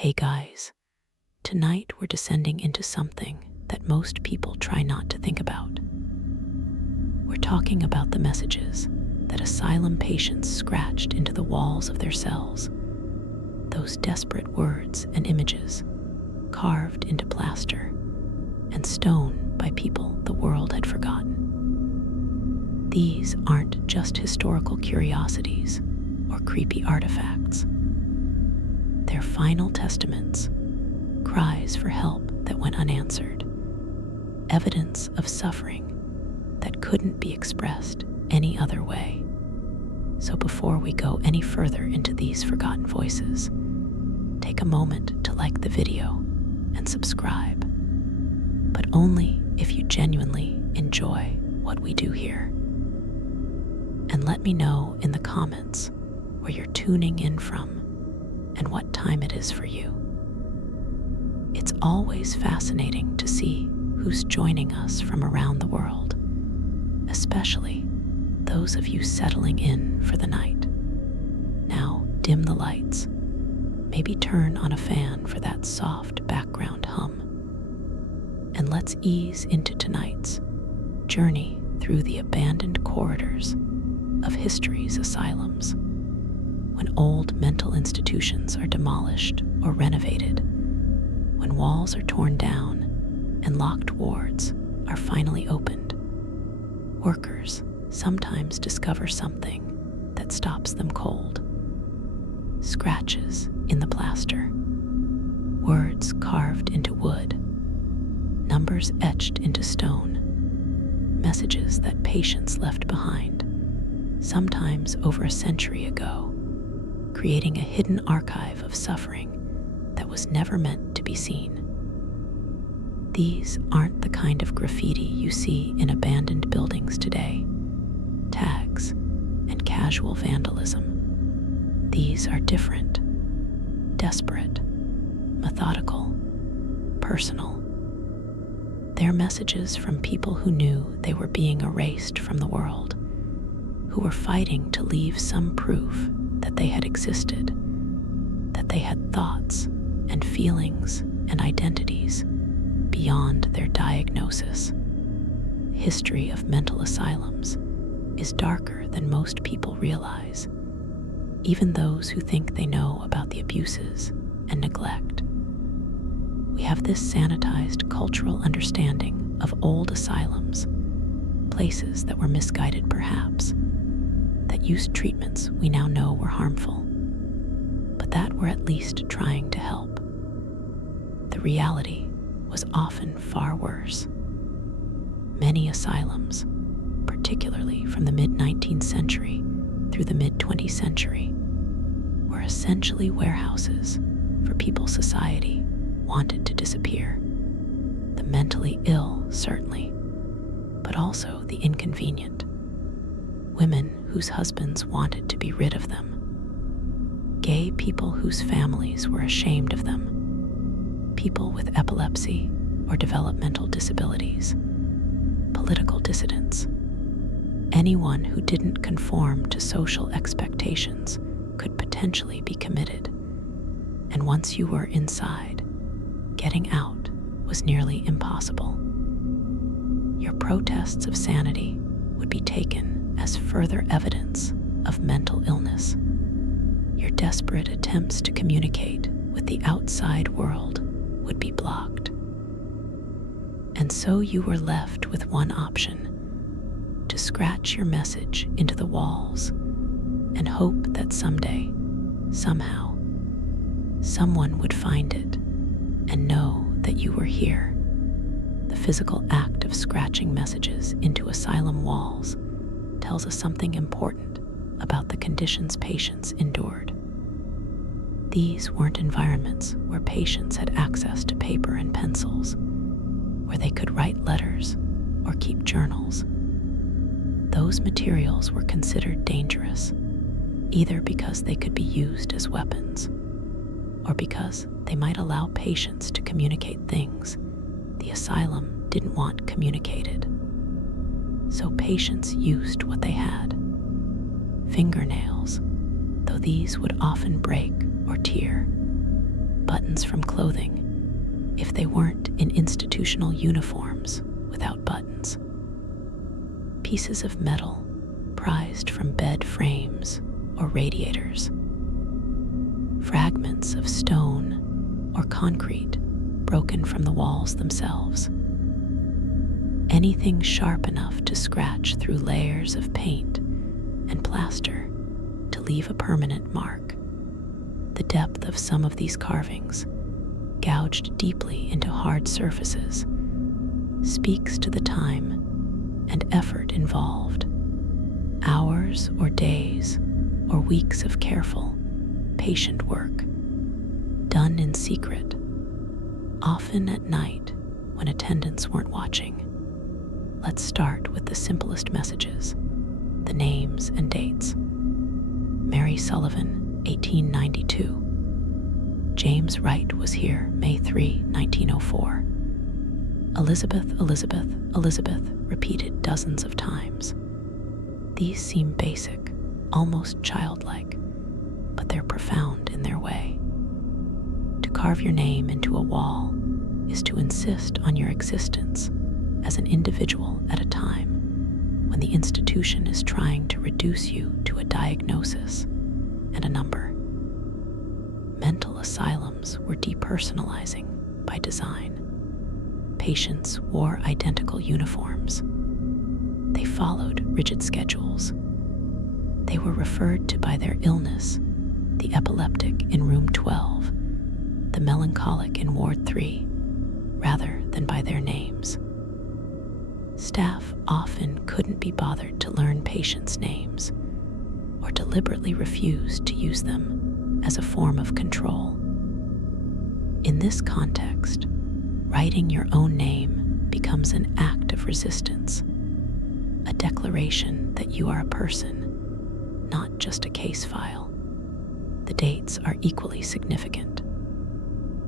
Hey guys, tonight we're descending into something that most people try not to think about. We're talking about the messages that asylum patients scratched into the walls of their cells, those desperate words and images carved into plaster and stone by people the world had forgotten. These aren't just historical curiosities or creepy artifacts. They're final testaments, cries for help that went unanswered, evidence of suffering that couldn't be expressed any other way. So before we go any further into these forgotten voices, take a moment to like the video and subscribe, but only if you genuinely enjoy what we do here. And let me know in the comments where you're tuning in from and what time it is for you. It's always fascinating to see who's joining us from around the world, especially those of you settling in for the night. Now, dim the lights, maybe turn on a fan for that soft background hum, and let's ease into tonight's journey through the abandoned corridors of history's asylums. When old mental institutions are demolished or renovated, when walls are torn down and locked wards are finally opened, workers sometimes discover something that stops them cold. Scratches in the plaster, words carved into wood, numbers etched into stone, messages that patients left behind, sometimes over a century ago, creating a hidden archive of suffering that was never meant to be seen. These aren't the kind of graffiti you see in abandoned buildings today, tags and casual vandalism. These are different, desperate, methodical, personal. They're messages from people who knew they were being erased from the world, who were fighting to leave some proof that they had existed, that they had thoughts and feelings and identities beyond their diagnosis. The history of mental asylums is darker than most people realize, even those who think they know about the abuses and neglect. We have this sanitized cultural understanding of old asylums, places that were misguided perhaps, that used treatments we now know were harmful, but that were at least trying to help. The reality was often far worse. Many asylums, particularly from the mid-19th century through the mid-20th century, were essentially warehouses for people society wanted to disappear. The mentally ill, certainly, but also the inconvenient. Women whose husbands wanted to be rid of them, gay people whose families were ashamed of them, people with epilepsy or developmental disabilities, political dissidents. Anyone who didn't conform to social expectations could potentially be committed, and once you were inside, getting out was nearly impossible. Your protests of sanity would be taken as further evidence of mental illness. Your desperate attempts to communicate with the outside world would be blocked. And so you were left with one option: to scratch your message into the walls and hope that someday, somehow, someone would find it and know that you were here. The physical act of scratching messages into asylum walls tells us something important about the conditions patients endured. These weren't environments where patients had access to paper and pencils, where they could write letters or keep journals. Those materials were considered dangerous, either because they could be used as weapons, or because they might allow patients to communicate things the asylum didn't want communicated. So patients used what they had. Fingernails, though these would often break or tear, but buttons from clothing if they weren't in institutional uniforms without buttons. Pieces of metal prized from bed frames or radiators. Fragments of stone or concrete broken from the walls themselves. Anything sharp enough to scratch through layers of paint and plaster to leave a permanent mark. The depth of some of these carvings, gouged deeply into hard surfaces, speaks to the time and effort involved. Hours or days or weeks of careful, patient work, done in secret, often at night when attendants weren't watching. Let's start with the simplest messages, the names and dates. Mary Sullivan, 1892. James Wright was here, May 3, 1904. Elizabeth, Elizabeth, Elizabeth, repeated dozens of times. These seem basic, almost childlike, but they're profound in their way. To carve your name into a wall is to insist on your existence as an individual at a time when the institution is trying to reduce you to a diagnosis and a number. Mental asylums were depersonalizing by design. Patients wore identical uniforms. They followed rigid schedules. They were referred to by their illness, the epileptic in room 12, the melancholic in ward 3, rather than by their names. Staff often couldn't be bothered to learn patients' names or deliberately refused to use them as a form of control. In this context, writing your own name becomes an act of resistance, a declaration that you are a person, not just a case file. The dates are equally significant.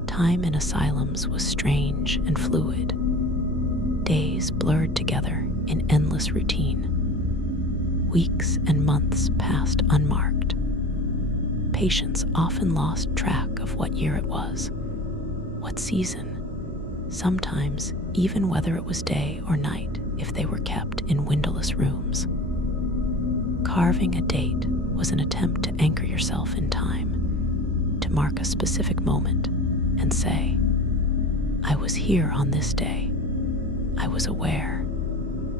Time in asylums was strange and fluid. Days blurred together in endless routine. Weeks and months passed unmarked. Patients often lost track of what year it was, what season, sometimes even whether it was day or night if they were kept in windowless rooms. Carving a date was an attempt to anchor yourself in time, to mark a specific moment and say, I was here on this day. I was aware.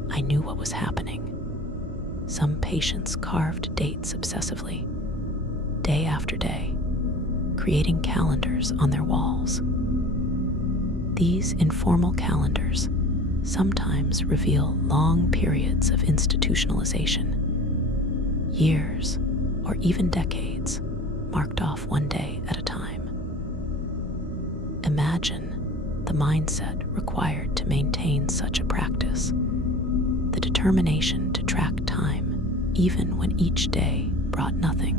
I knew what was happening. Some patients carved dates obsessively, day after day, creating calendars on their walls. These informal calendars sometimes reveal long periods of institutionalization, years or even decades marked off one day at a time. Imagine the mindset required to maintain such a practice, the determination to track time even when each day brought nothing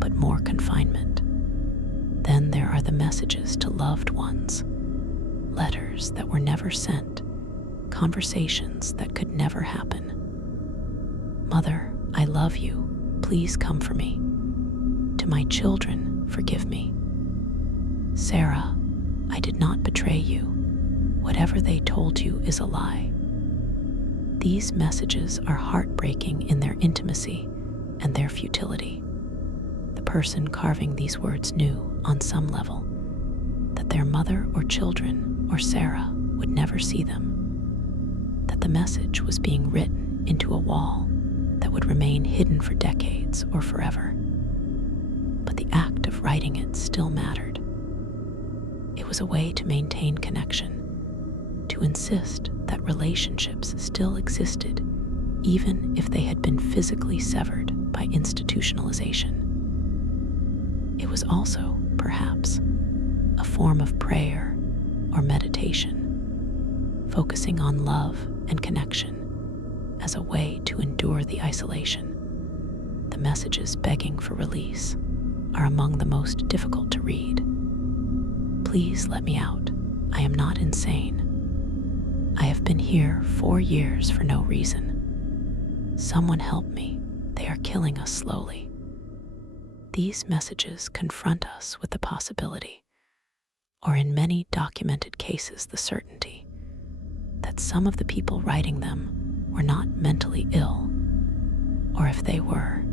but more confinement. Then there are the messages to loved ones, letters that were never sent, conversations that could never happen. Mother, I love you. Please come for me. To my children, forgive me. Sarah, I did not betray you. Whatever they told you is a lie. These messages are heartbreaking in their intimacy and their futility. The person carving these words knew, on some level, that their mother or children or Sarah would never see them, that the message was being written into a wall that would remain hidden for decades or forever. But the act of writing it still mattered. It was a way to maintain connection, to insist that relationships still existed even if they had been physically severed by institutionalization. It was also, perhaps, a form of prayer or meditation, focusing on love and connection as a way to endure the isolation. The messages begging for release are among the most difficult to read. Please let me out. I am not insane. I have been here 4 years for no reason. Someone help me. They are killing us slowly. These messages confront us with the possibility or in many documented cases, the certainty that some of the people writing them were not mentally ill, or if they were,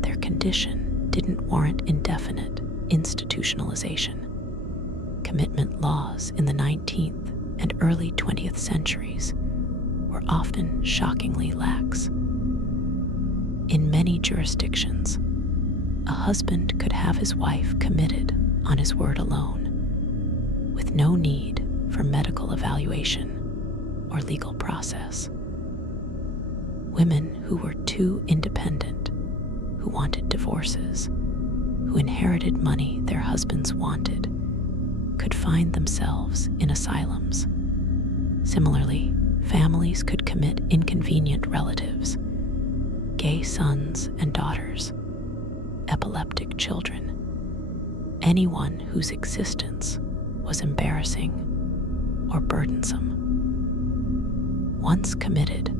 their condition didn't warrant indefinite institutionalization. Commitment laws in the 19th and early 20th centuries were often shockingly lax. In many jurisdictions, a husband could have his wife committed on his word alone, with no need for medical evaluation or legal process. Women who were too independent, who wanted divorces, who inherited money their husbands wanted, could find themselves in asylums. Similarly, families could commit inconvenient relatives, gay sons and daughters, epileptic children, anyone whose existence was embarrassing or burdensome. Once committed,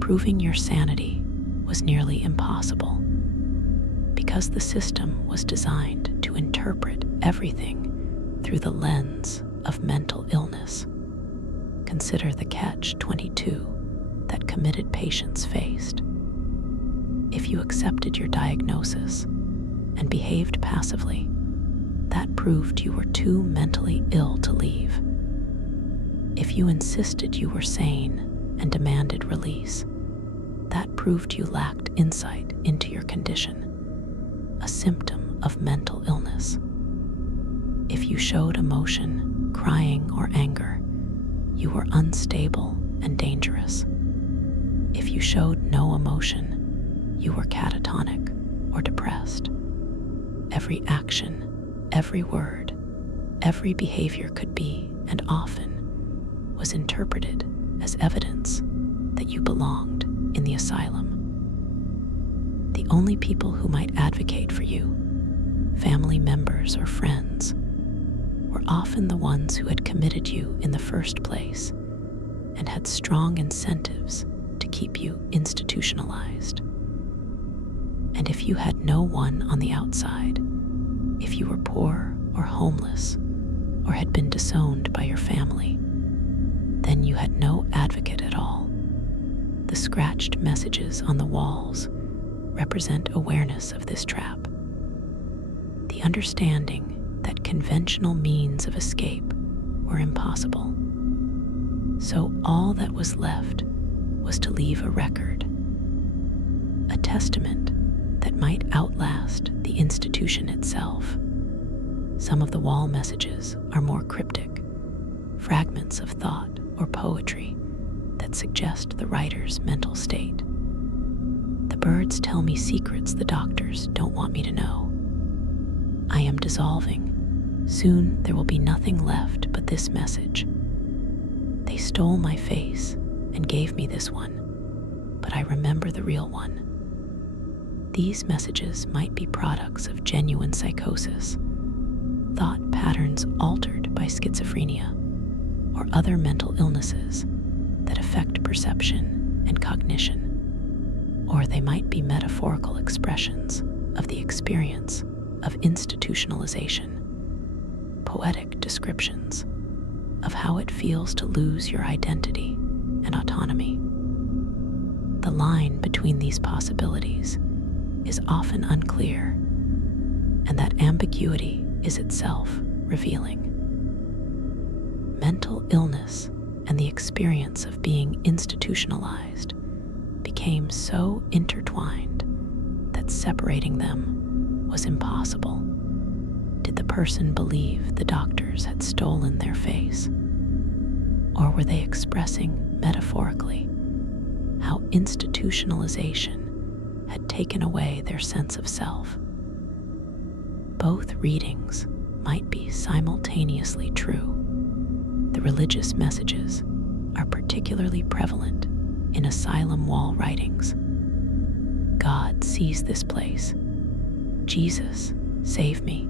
proving your sanity was nearly impossible, because the system was designed to interpret everything through the lens of mental illness. Consider the catch-22 that committed patients faced. If you accepted your diagnosis and behaved passively, that proved you were too mentally ill to leave. If you insisted you were sane and demanded release, that proved you lacked insight into your condition, a symptom of mental illness. If you showed emotion, crying or anger, you were unstable and dangerous. If you showed no emotion, you were catatonic or depressed. Every action, every word, every behavior could be, and often was interpreted as evidence that you belonged in the asylum. The only people who might advocate for you, family members or friends, were often the ones who had committed you in the first place and had strong incentives to keep you institutionalized. And if you had no one on the outside, if you were poor or homeless, or had been disowned by your family, then you had no advocate at all. The scratched messages on the walls represent awareness of this trap. The understanding that conventional means of escape were impossible. So all that was left was to leave a record, a testament that might outlast the institution itself. Some of the wall messages are more cryptic, fragments of thought or poetry that suggest the writer's mental state. The birds tell me secrets the doctors don't want me to know. I am dissolving. Soon there will be nothing left but this message. They stole my face and gave me this one, but I remember the real one. These messages might be products of genuine psychosis, thought patterns altered by schizophrenia, or other mental illnesses that affect perception and cognition. Or they might be metaphorical expressions of the experience of institutionalization, poetic descriptions of how it feels to lose your identity and autonomy. The line between these possibilities is often unclear, and that ambiguity is itself revealing. Mental illness and the experience of being institutionalized became so intertwined that separating them was impossible. Did the person believe the doctors had stolen their face? Or were they expressing metaphorically how institutionalization had taken away their sense of self? Both readings might be simultaneously true. The religious messages are particularly prevalent in asylum wall writings. God sees this place. Jesus, save me.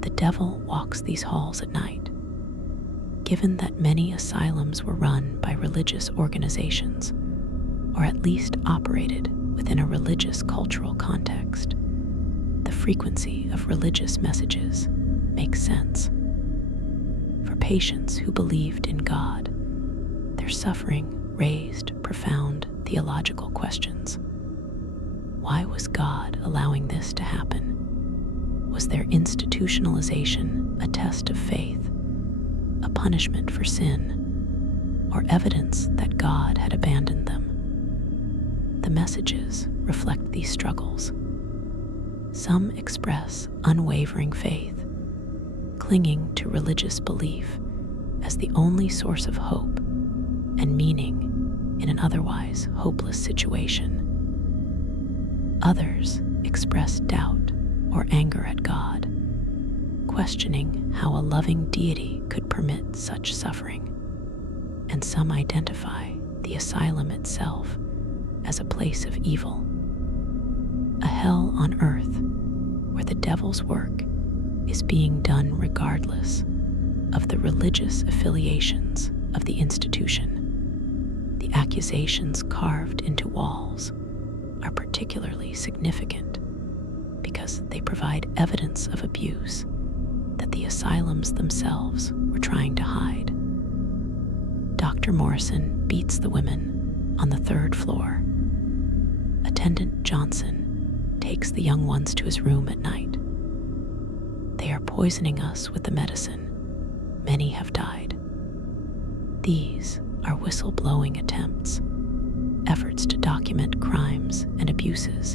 The devil walks these halls at night. Given that many asylums were run by religious organizations, or at least operated within a religious cultural context, the frequency of religious messages makes sense. patients who believed in God. Their suffering raised profound theological questions. Why was God allowing this to happen? Was their institutionalization a test of faith, a punishment for sin, or evidence that God had abandoned them? The messages reflect these struggles. Some express unwavering faith, clinging to religious belief as the only source of hope and meaning in an otherwise hopeless situation. Others express doubt or anger at God, questioning how a loving deity could permit such suffering. And some identify the asylum itself as a place of evil, a hell on earth where the devil's work is being done regardless of the religious affiliations of the institution. The accusations carved into walls are particularly significant because they provide evidence of abuse that the asylums themselves were trying to hide. Dr. Morrison beats the women on the 3rd floor. Attendant Johnson takes the young ones to his room at night. They are poisoning us with the medicine. Many have died. These are whistleblowing attempts, efforts to document crimes and abuses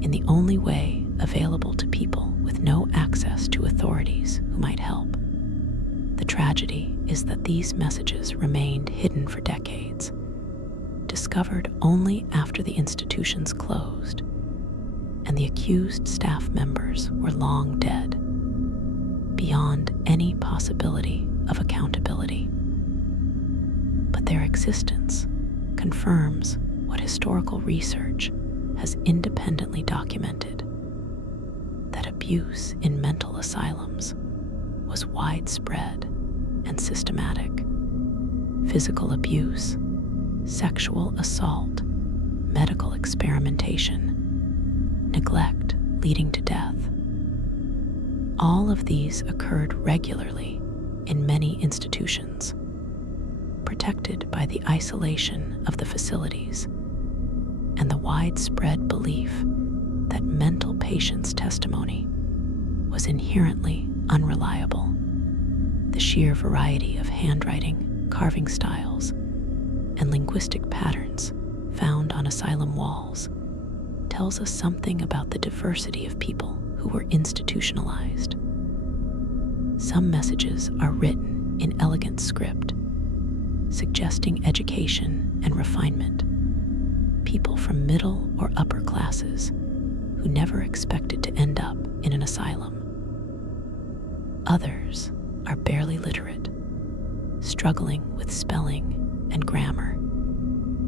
in the only way available to people with no access to authorities who might help. The tragedy is that these messages remained hidden for decades, discovered only after the institutions closed, and the accused staff members were long dead, beyond any possibility of accountability. But their existence confirms what historical research has independently documented, that abuse in mental asylums was widespread and systematic. Physical abuse, sexual assault, medical experimentation, neglect leading to death. All of these occurred regularly in many institutions, protected by the isolation of the facilities and the widespread belief that mental patients' testimony was inherently unreliable. The sheer variety of handwriting, carving styles, and linguistic patterns found on asylum walls tells us something about the diversity of people who were institutionalized. Some messages are written in elegant script, suggesting education and refinement. People from middle or upper classes who never expected to end up in an asylum. Others are barely literate, struggling with spelling and grammar,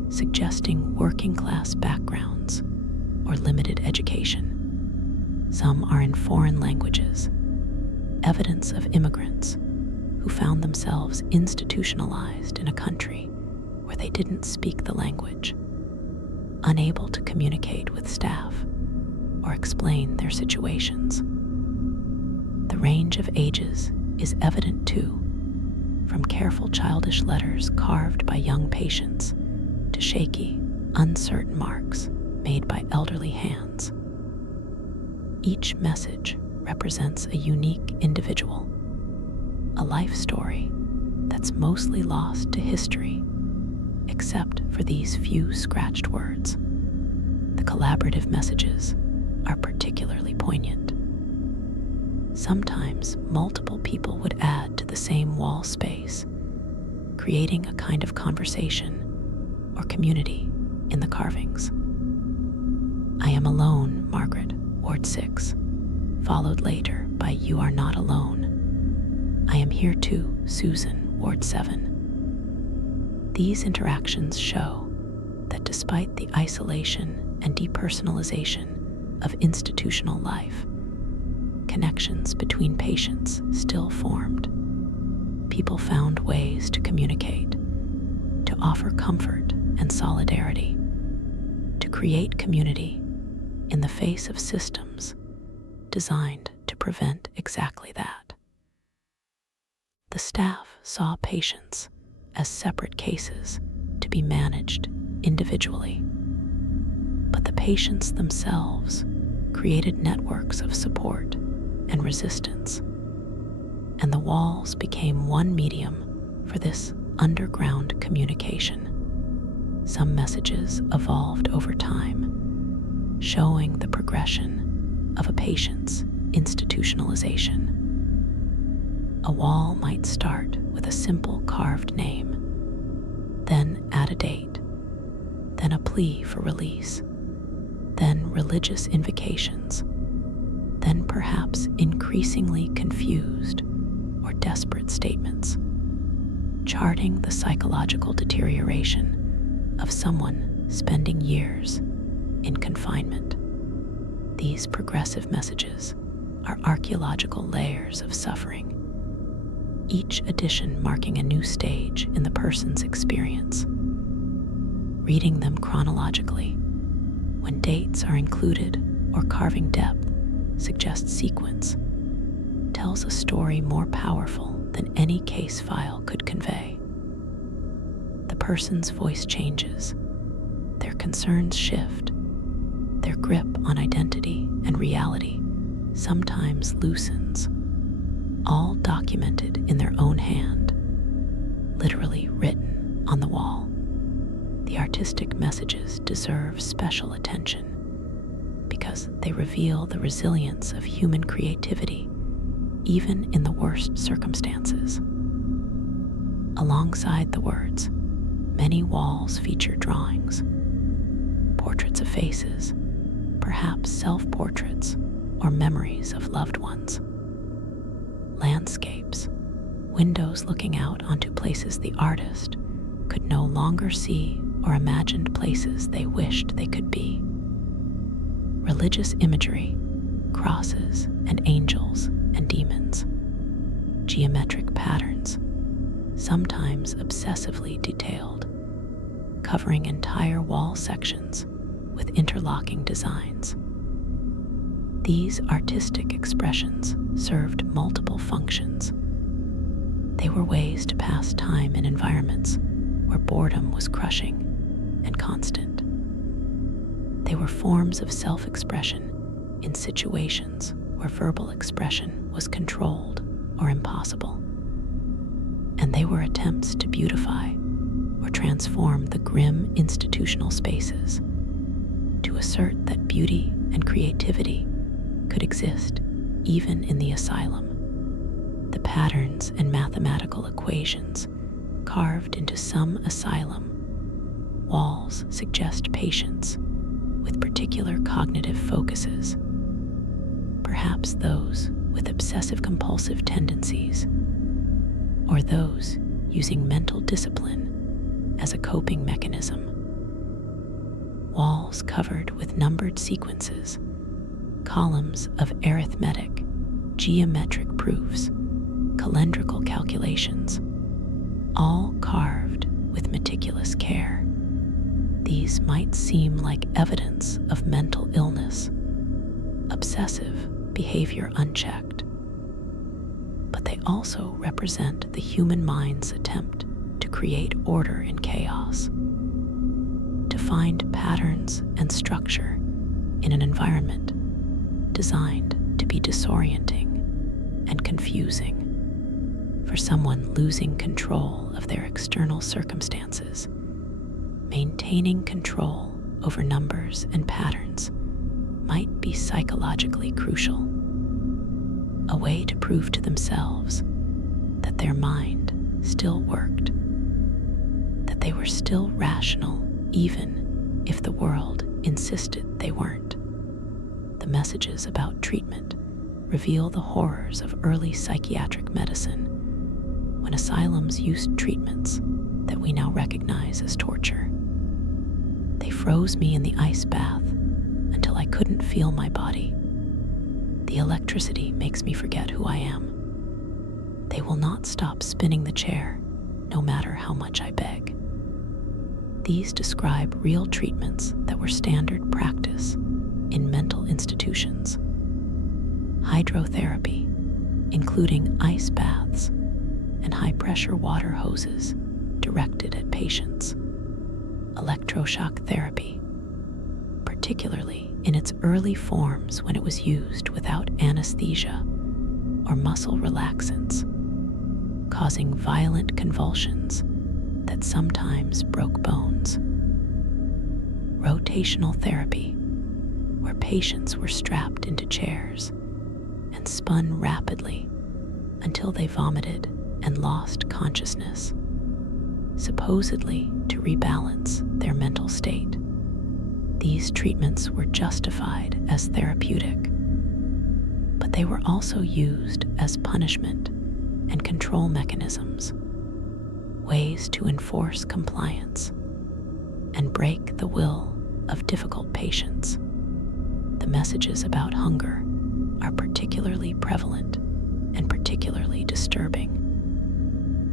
suggesting working class backgrounds or limited education. Some are in foreign languages, evidence of immigrants who found themselves institutionalized in a country where they didn't speak the language, unable to communicate with staff or explain their situations. The range of ages is evident too, from careful childish letters carved by young patients to shaky, uncertain marks made by elderly hands. Each message represents a unique individual, a life story that's mostly lost to history, except for these few scratched words. The collaborative messages are particularly poignant. Sometimes multiple people would add to the same wall space, creating a kind of conversation or community in the carvings. I am alone, Margaret, Ward 6, followed later by You Are Not Alone. I am here too, Susan, Ward 7. These interactions show that despite the isolation and depersonalization of institutional life, connections between patients still formed. People found ways to communicate, to offer comfort and solidarity, to create community in the face of systems designed to prevent exactly that. The staff saw patients as separate cases to be managed individually. But the patients themselves created networks of support and resistance, and the walls became one medium for this underground communication. Some messages evolved over time, showing the progression of a patient's institutionalization. A wall might start with a simple carved name, then add a date, then a plea for release, then religious invocations, then perhaps increasingly confused or desperate statements, charting the psychological deterioration of someone spending years in confinement. These progressive messages are archaeological layers of suffering, each edition marking a new stage in the person's experience. Reading them chronologically, when dates are included or carving depth suggests sequence, tells a story more powerful than any case file could convey. The person's voice changes, their concerns shift, their grip on identity and reality sometimes loosens, all documented in their own hand, literally written on the wall. The artistic messages deserve special attention because they reveal the resilience of human creativity, even in the worst circumstances. Alongside the words, many walls feature drawings, portraits of faces, perhaps self-portraits or memories of loved ones. Landscapes, windows looking out onto places the artist could no longer see or imagined places they wished they could be. Religious imagery, crosses and angels and demons, geometric patterns, sometimes obsessively detailed, covering entire wall sections with interlocking designs. These artistic expressions served multiple functions. They were ways to pass time in environments where boredom was crushing and constant. They were forms of self-expression in situations where verbal expression was controlled or impossible. And they were attempts to beautify or transform the grim institutional spaces, to assert that beauty and creativity could exist even in the asylum. The patterns and mathematical equations carved into some asylum walls suggest patients with particular cognitive focuses, perhaps those with obsessive-compulsive tendencies, or those using mental discipline as a coping mechanism. Walls covered with numbered sequences, columns of arithmetic, geometric proofs, calendrical calculations, all carved with meticulous care. These might seem like evidence of mental illness, obsessive behavior unchecked, but they also represent the human mind's attempt to create order in chaos, to find patterns and structure in an environment designed to be disorienting and confusing. For someone losing control of their external circumstances, maintaining control over numbers and patterns might be psychologically crucial, a way to prove to themselves that their mind still worked, that they were still rational even if the world insisted they weren't. The messages about treatment reveal the horrors of early psychiatric medicine, when asylums used treatments that we now recognize as torture. They froze me in the ice bath until I couldn't feel my body. The electricity makes me forget who I am. They will not stop spinning the chair, no matter how much I beg. These describe real treatments that were standard practice in mental institutions. Hydrotherapy, including ice baths and high-pressure water hoses directed at patients. Electroshock therapy, particularly in its early forms when it was used without anesthesia or muscle relaxants, causing violent convulsions that sometimes broke bones. Rotational therapy, where patients were strapped into chairs and spun rapidly until they vomited and lost consciousness, supposedly to rebalance their mental state. These treatments were justified as therapeutic, but they were also used as punishment and control mechanisms, ways to enforce compliance and break the will of difficult patients. The messages about hunger are particularly prevalent and particularly disturbing.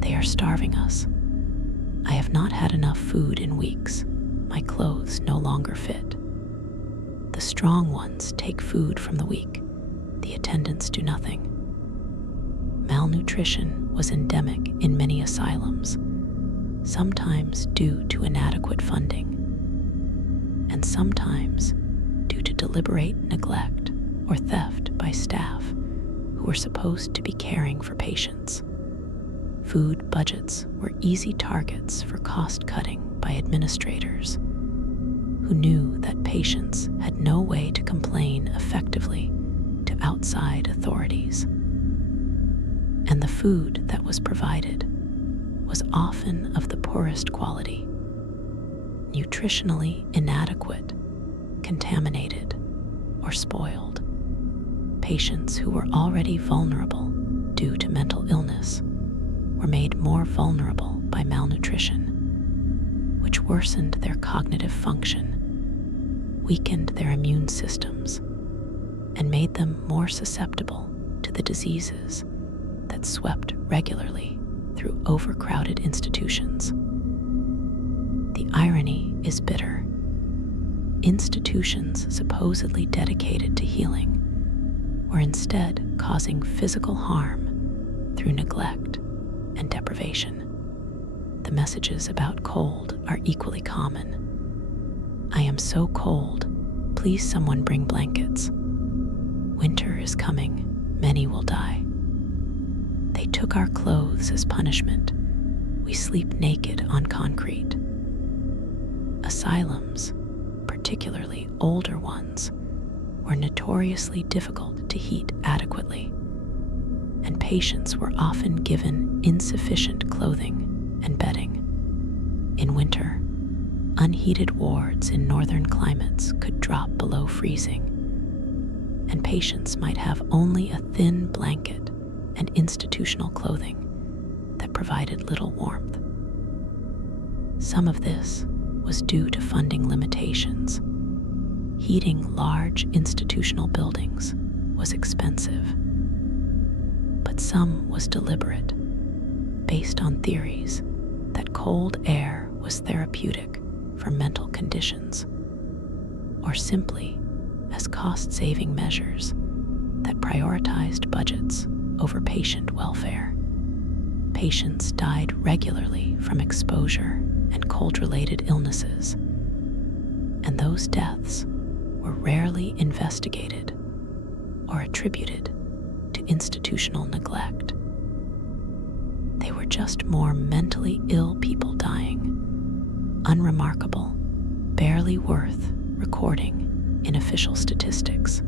They are starving us. I have not had enough food in weeks. My clothes no longer fit. The strong ones take food from the weak. The attendants do nothing. Malnutrition was endemic in many asylums, sometimes due to inadequate funding, and sometimes due to deliberate neglect or theft by staff who were supposed to be caring for patients. Food budgets were easy targets for cost-cutting by administrators who knew that patients had no way to complain effectively to outside authorities. And the food that was provided was often of the poorest quality, nutritionally inadequate, contaminated, or spoiled. Patients who were already vulnerable due to mental illness were made more vulnerable by malnutrition, which worsened their cognitive function, weakened their immune systems, and made them more susceptible to the diseases that swept regularly through overcrowded institutions. The irony is bitter. Institutions supposedly dedicated to healing were instead causing physical harm through neglect and deprivation. The messages about cold are equally common. I am so cold, please someone bring blankets. Winter is coming, many will die. They took our clothes as punishment. We sleep naked on concrete. Asylums, particularly older ones, were notoriously difficult to heat adequately, and patients were often given insufficient clothing and bedding. In winter, unheated wards in northern climates could drop below freezing, and patients might have only a thin blanket and institutional clothing that provided little warmth. Some of this was due to funding limitations. Heating large institutional buildings was expensive, but some was deliberate, based on theories that cold air was therapeutic for mental conditions, or simply as cost-saving measures that prioritized budgets over patient welfare. Patients died regularly from exposure and cold-related illnesses, and those deaths were rarely investigated or attributed to institutional neglect. They were just more mentally ill people dying, unremarkable, barely worth recording in official statistics.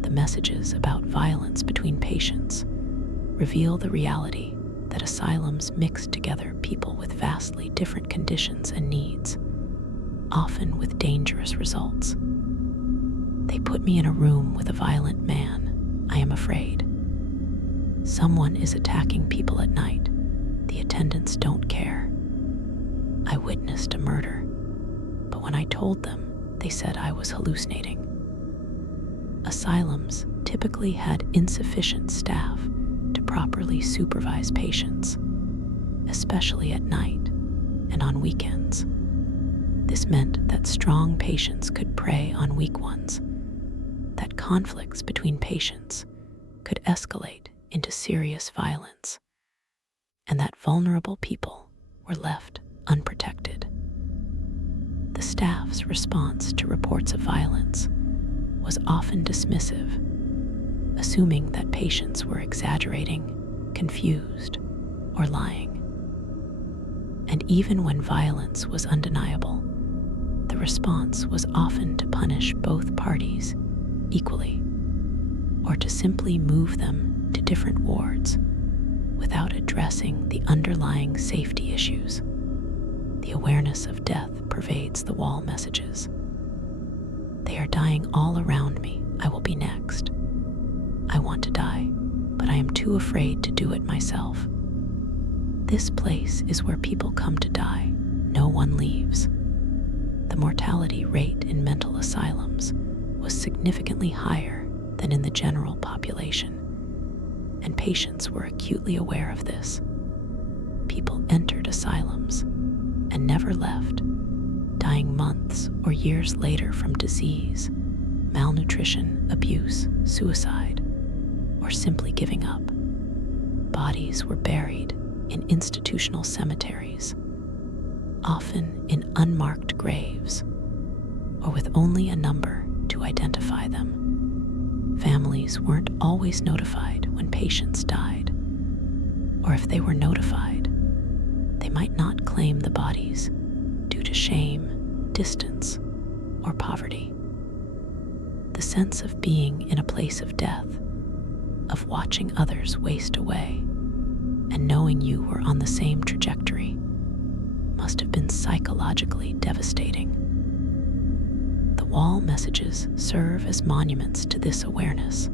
The messages about violence between patients reveal the reality that asylums mix together people with vastly different conditions and needs, often with dangerous results. They put me in a room with a violent man. I am afraid. Someone is attacking people at night. The attendants don't care. I witnessed a murder, but when I told them, they said I was hallucinating. Asylums typically had insufficient staff to properly supervise patients, especially at night and on weekends. This meant that strong patients could prey on weak ones, that conflicts between patients could escalate into serious violence, and that vulnerable people were left unprotected. The staff's response to reports of violence was often dismissive, assuming that patients were exaggerating, confused, or lying. And even when violence was undeniable, the response was often to punish both parties equally, or to simply move them to different wards without addressing the underlying safety issues. The awareness of death pervades the wall messages. They are dying all around me. I will be next. I want to die, but I am too afraid to do it myself. This place is where people come to die. No one leaves. The mortality rate in mental asylums was significantly higher than in the general population, and patients were acutely aware of this. People entered asylums and never left, dying months or years later from disease, malnutrition, abuse, suicide, or simply giving up. Bodies were buried in institutional cemeteries, often in unmarked graves, or with only a number to identify them. Families weren't always notified when patients died, or if they were notified, they might not claim the bodies due to shame, distance, or poverty. The sense of being in a place of death, of watching others waste away, and knowing you were on the same trajectory must have been psychologically devastating. The wall messages serve as monuments to this awareness,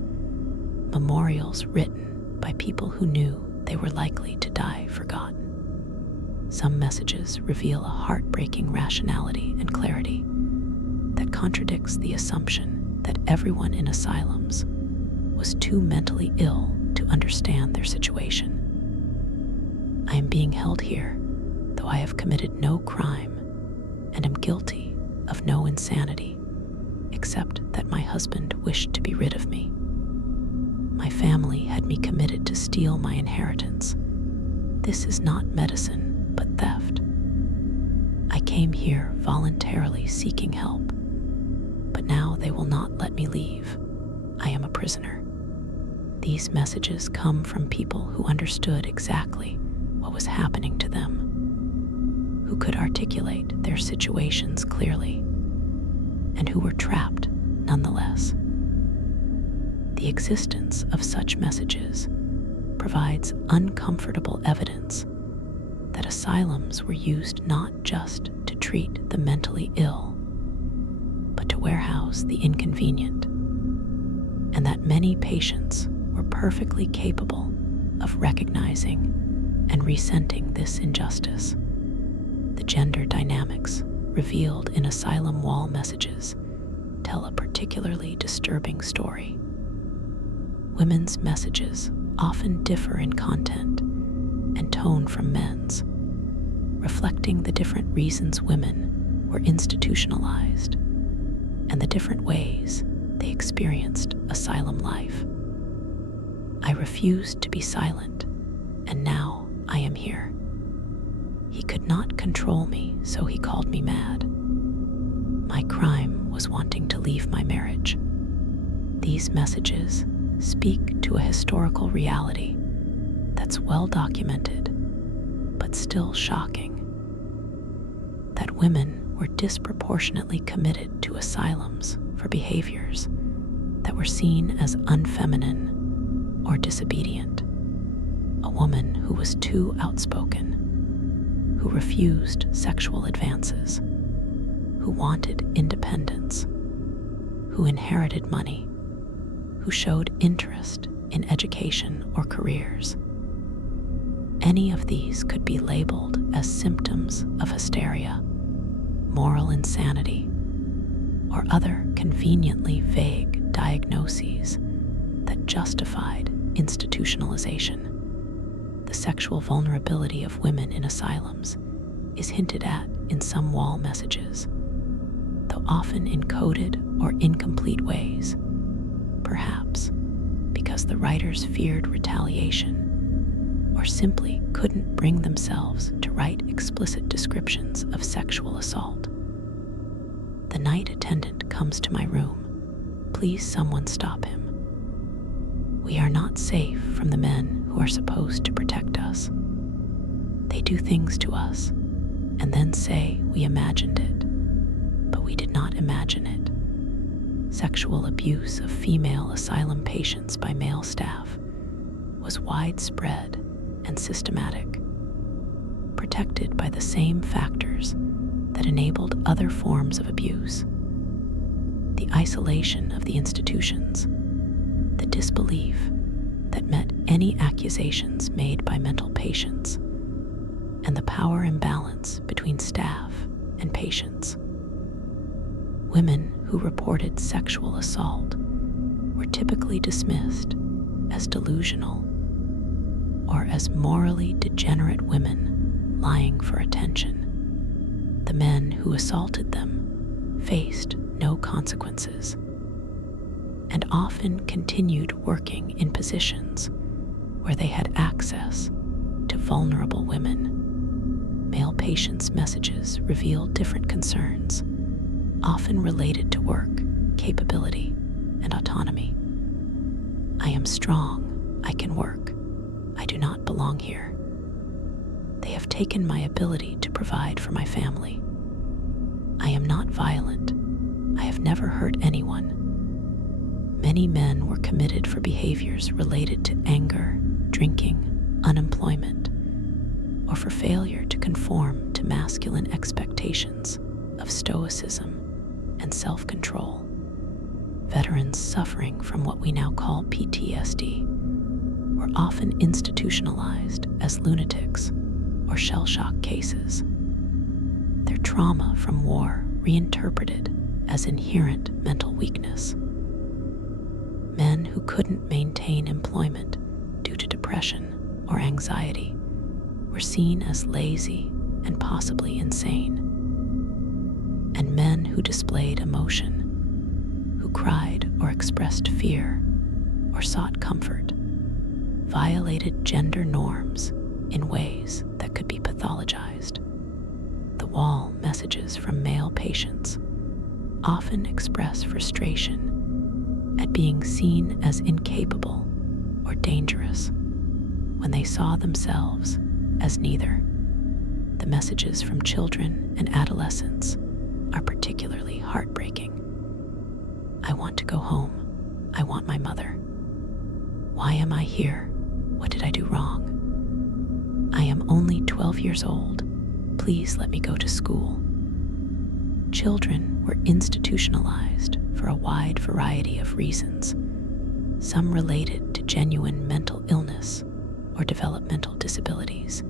memorials written by people who knew they were likely to die forgotten. Some messages reveal a heartbreaking rationality and clarity that contradicts the assumption that everyone in asylums was too mentally ill to understand their situation. I am being held here, though I have committed no crime and am guilty of no insanity, except that my husband wished to be rid of me. My family had me committed to steal my inheritance. This is not medicine, but theft. I came here voluntarily seeking help, but now they will not let me leave. I am a prisoner. These messages come from people who understood exactly what was happening to them, who could articulate their situations clearly, and who were trapped nonetheless. The existence of such messages provides uncomfortable evidence that asylums were used not just to treat the mentally ill, but to warehouse the inconvenient, and that many patients were perfectly capable of recognizing and resenting this injustice. The gender dynamics revealed in asylum wall messages tell a particularly disturbing story. Women's messages often differ in content and tone from men's, reflecting the different reasons women were institutionalized and the different ways they experienced asylum life. I refused to be silent, and now I am here. He could not control me, so he called me mad. My crime was wanting to leave my marriage. These messages speak to a historical reality that's well documented, but still shocking. That women were disproportionately committed to asylums for behaviors that were seen as unfeminine or disobedient. A woman who was too outspoken, who refused sexual advances, who wanted independence, who inherited money, who showed interest in education or careers. Any of these could be labeled as symptoms of hysteria, moral insanity, or other conveniently vague diagnoses that justified institutionalization. The sexual vulnerability of women in asylums is hinted at in some wall messages, though often in coded or incomplete ways, perhaps because the writers feared retaliation or simply couldn't bring themselves to write explicit descriptions of sexual assault. The night attendant comes to my room. Please, someone stop him. We are not safe from the men who are supposed to protect us. They do things to us and then say we imagined it, but we did not imagine it. Sexual abuse of female asylum patients by male staff was widespread and systematic, protected by the same factors that enabled other forms of abuse. The isolation of the institutions, the disbelief that met any accusations made by mental patients, and the power imbalance between staff and patients. Women who reported sexual assault were typically dismissed as delusional or as morally degenerate women lying for attention. The men who assaulted them faced no consequences and often continued working in positions where they had access to vulnerable women. Male patients' messages revealed different concerns, often related to work, capability, and autonomy. I am strong, I can work, I do not belong here. They have taken my ability to provide for my family. I am not violent, I have never hurt anyone. Many men were committed for behaviors related to anger, drinking, unemployment, or for failure to conform to masculine expectations of stoicism and self-control. Veterans suffering from what we now call PTSD were often institutionalized as lunatics or shell shock cases. Their trauma from war reinterpreted as inherent mental weakness. Men who couldn't maintain employment due to depression or anxiety were seen as lazy and possibly insane. And men who displayed emotion, who cried or expressed fear or sought comfort, violated gender norms in ways that could be pathologized. The wall messages from male patients often express frustration at being seen as incapable or dangerous when they saw themselves as neither. The messages from children and adolescents are particularly heartbreaking. I want to go home. I want my mother. Why am I here? What did I do wrong? I am only 12 years old. Please let me go to school. Children were institutionalized for a wide variety of reasons, some related to genuine mental illness or developmental disabilities,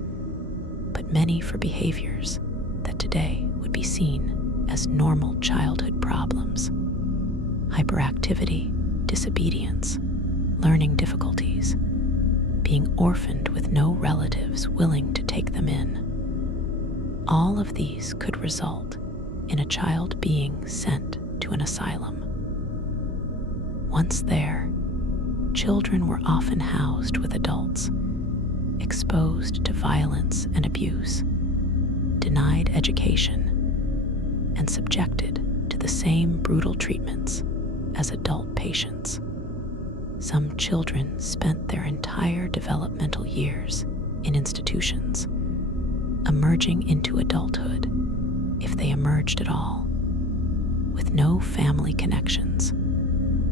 but many for behaviors that today would be seen as normal childhood problems. Hyperactivity, disobedience, learning difficulties, being orphaned with no relatives willing to take them in. All of these could result in a child being sent to an asylum. Once there, children were often housed with adults, exposed to violence and abuse, denied education, and subjected to the same brutal treatments as adult patients. Some children spent their entire developmental years in institutions, emerging into adulthood, if they emerged at all, with no family connections,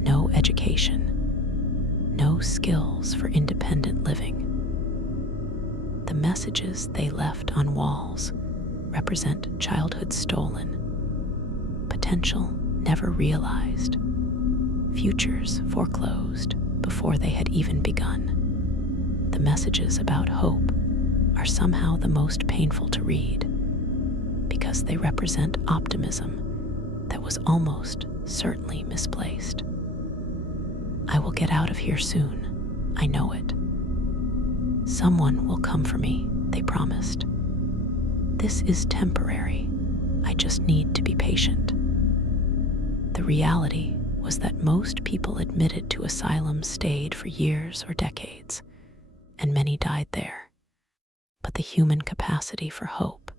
no education, no skills for independent living. The messages they left on walls represent childhood stolen, potential never realized, futures foreclosed before they had even begun. The messages about hope are somehow the most painful to read because they represent optimism that was almost certainly misplaced. I will get out of here soon, I know it. Someone will come for me, they promised. This is temporary, I just need to be patient. The reality was that most people admitted to asylum stayed for years or decades, and many died there. But the human capacity for hope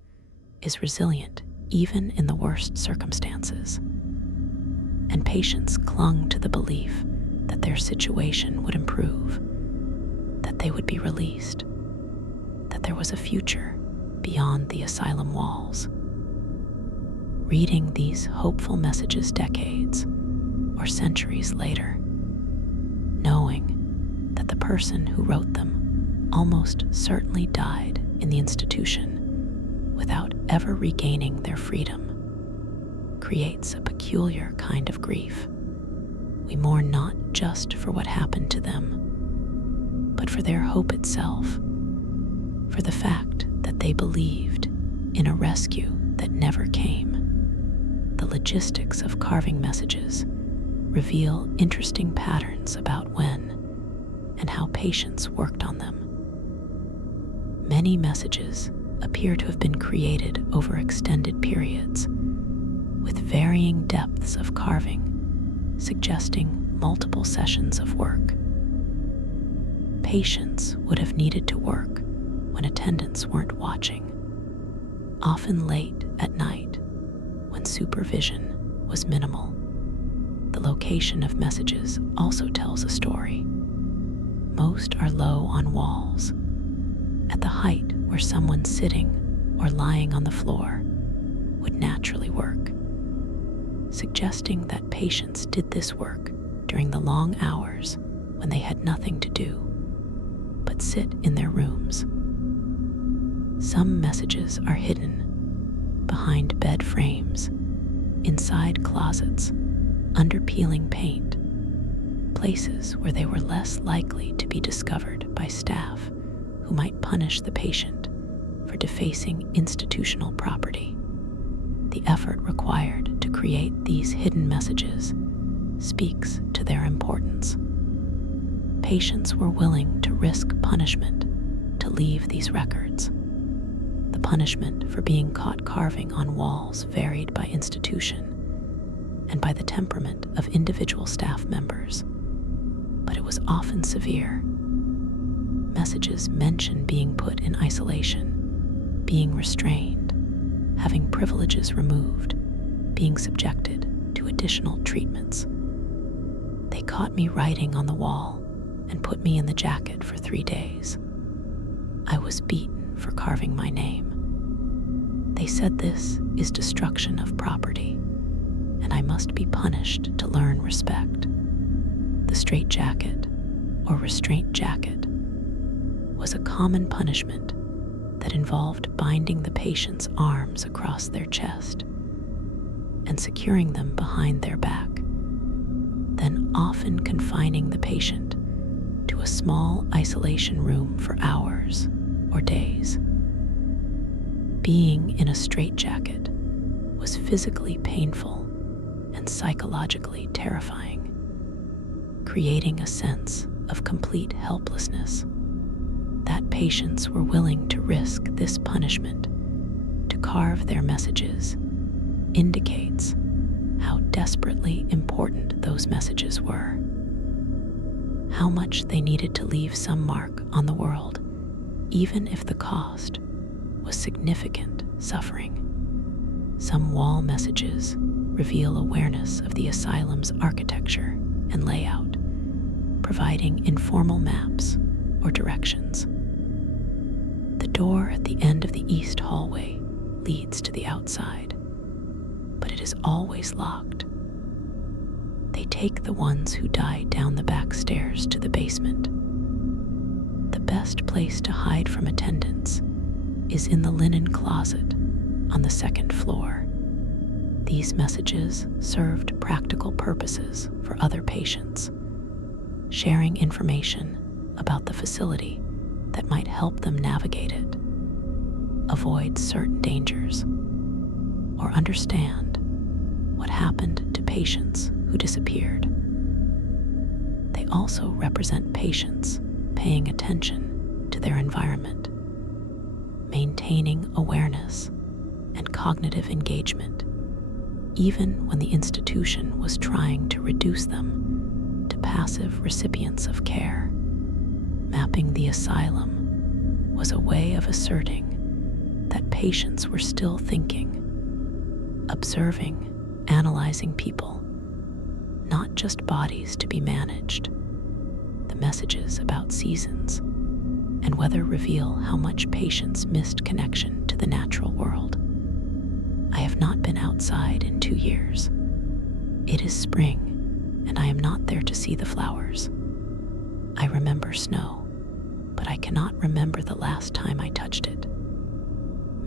is resilient even in the worst circumstances. And patients clung to the belief that their situation would improve, that they would be released, that there was a future beyond the asylum walls. Reading these hopeful messages decades or centuries later, knowing that the person who wrote them almost certainly died in the institution without ever regaining their freedom, creates a peculiar kind of grief. We mourn not just for what happened to them, but for their hope itself, for the fact that they believed in a rescue that never came. The logistics of carving messages reveal interesting patterns about when and how patients worked on them. Many messages appear to have been created over extended periods, with varying depths of carving, suggesting multiple sessions of work. Patients would have needed to work when attendants weren't watching, often late at night when supervision was minimal. The location of messages also tells a story. Most are low on walls, at the height where someone sitting or lying on the floor would naturally work, suggesting that patients did this work during the long hours when they had nothing to do but sit in their rooms. Some messages are hidden behind bed frames, inside closets, under peeling paint, places where they were less likely to be discovered by staff who might punish the patient for defacing institutional property. The effort required to create these hidden messages speaks to their importance. Patients were willing to risk punishment to leave these records. The punishment for being caught carving on walls varied by institution and by the temperament of individual staff members, but it was often severe. Messages mention being put in isolation, being restrained, having privileges removed, being subjected to additional treatments. They caught me writing on the wall and put me in the jacket for 3 days. I was beaten for carving my name. They said this is destruction of property, and I must be punished to learn respect. The straitjacket, or restraint jacket, was a common punishment that involved binding the patient's arms across their chest and securing them behind their back, then often confining the patient to a small isolation room for hours or days. Being in a straitjacket was physically painful and psychologically terrifying, creating a sense of complete helplessness. That patients were willing to risk this punishment to carve their messages indicates how desperately important those messages were, how much they needed to leave some mark on the world, even if the cost was significant suffering. Some wall messages reveal awareness of the asylum's architecture and layout, providing informal maps or directions. The door at the end of the east hallway leads to the outside, but it is always locked. They take the ones who die down the back stairs to the basement. The best place to hide from attendants is in the linen closet on the second floor. These messages served practical purposes for other patients, sharing information about the facility that might help them navigate it, avoid certain dangers, or understand what happened to patients who disappeared. They also represent patients paying attention to their environment, maintaining awareness and cognitive engagement, even when the institution was trying to reduce them to passive recipients of care, mapping the asylum was a way of asserting that patients were still thinking, observing, analyzing people, not just bodies to be managed. The messages about seasons and weather reveal how much patients missed connection to the natural world. I have not been outside in 2 years. It is spring, and I am not there to see the flowers. I remember snow, but I cannot remember the last time I touched it.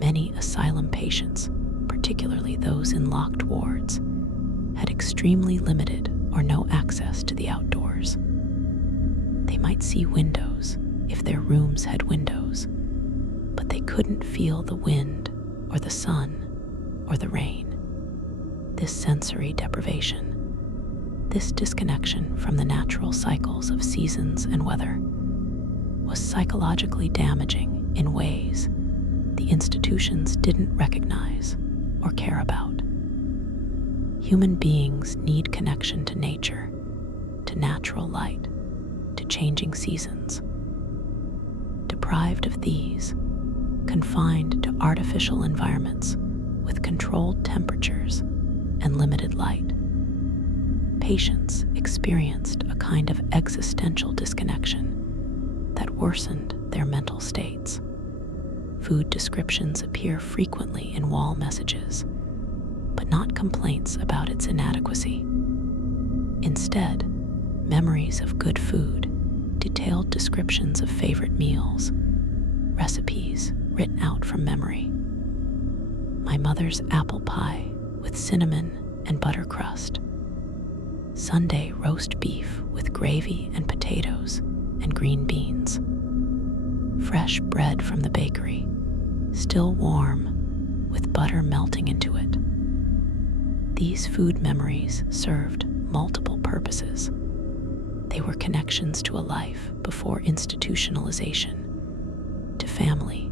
Many asylum patients, particularly those in locked wards, had extremely limited or no access to the outdoors. They might see windows if their rooms had windows, but they couldn't feel the wind or the sun or the rain. This sensory deprivation, this disconnection from the natural cycles of seasons and weather, was psychologically damaging in ways the institutions didn't recognize or care about. Human beings need connection to nature, to natural light, to changing seasons. Deprived of these, confined to artificial environments with controlled temperatures and limited light, patients experienced a kind of existential disconnection that worsened their mental states. Food descriptions appear frequently in wall messages, but not complaints about its inadequacy. Instead, memories of good food, detailed descriptions of favorite meals, recipes written out from memory. My mother's apple pie with cinnamon and butter crust, Sunday roast beef with gravy and potatoes and green beans, fresh bread from the bakery, still warm, with butter melting into it. These food memories served multiple purposes. They were connections to a life before institutionalization, to family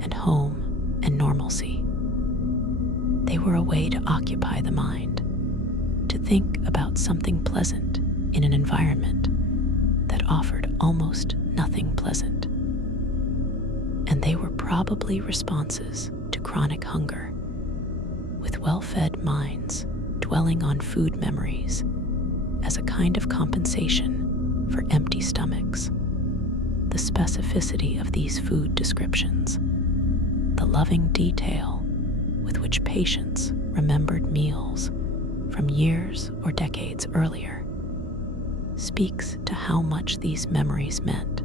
and home and normalcy. They were a way to occupy the mind, to think about something pleasant in an environment that offered almost nothing pleasant. And they were probably responses to chronic hunger, with well-fed minds dwelling on food memories as a kind of compensation for empty stomachs. The specificity of these food descriptions, the loving detail with which patients remembered meals from years or decades earlier, speaks to how much these memories meant,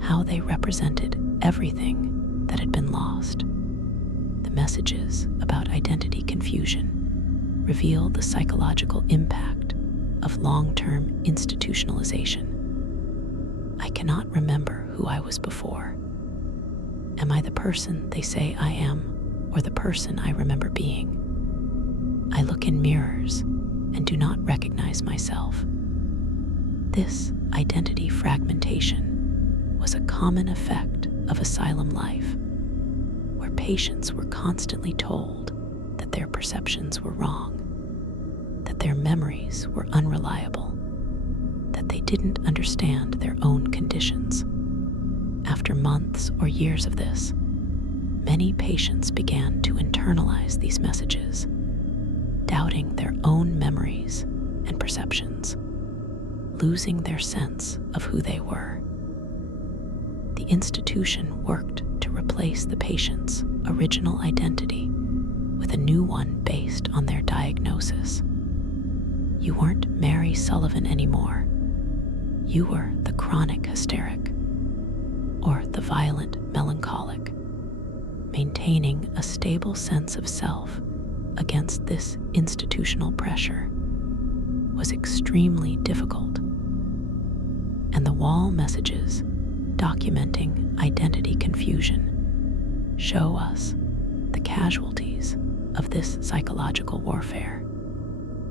how they represented everything that had been lost. The messages about identity confusion reveal the psychological impact of long-term institutionalization. I cannot remember who I was before. Am I the person they say I am, or the person I remember being? I look in mirrors and do not recognize myself. This identity fragmentation was a common effect of asylum life, where patients were constantly told that their perceptions were wrong, that their memories were unreliable, that they didn't understand their own conditions. After months or years of this, many patients began to internalize these messages, doubting their own memories and perceptions, losing their sense of who they were. The institution worked to replace the patient's original identity with a new one based on their diagnosis. You weren't Mary Sullivan anymore. You were the chronic hysteric, or the violent melancholic. Maintaining a stable sense of self against this institutional pressure was extremely difficult, and the wall messages documenting identity confusion show us the casualties of this psychological warfare.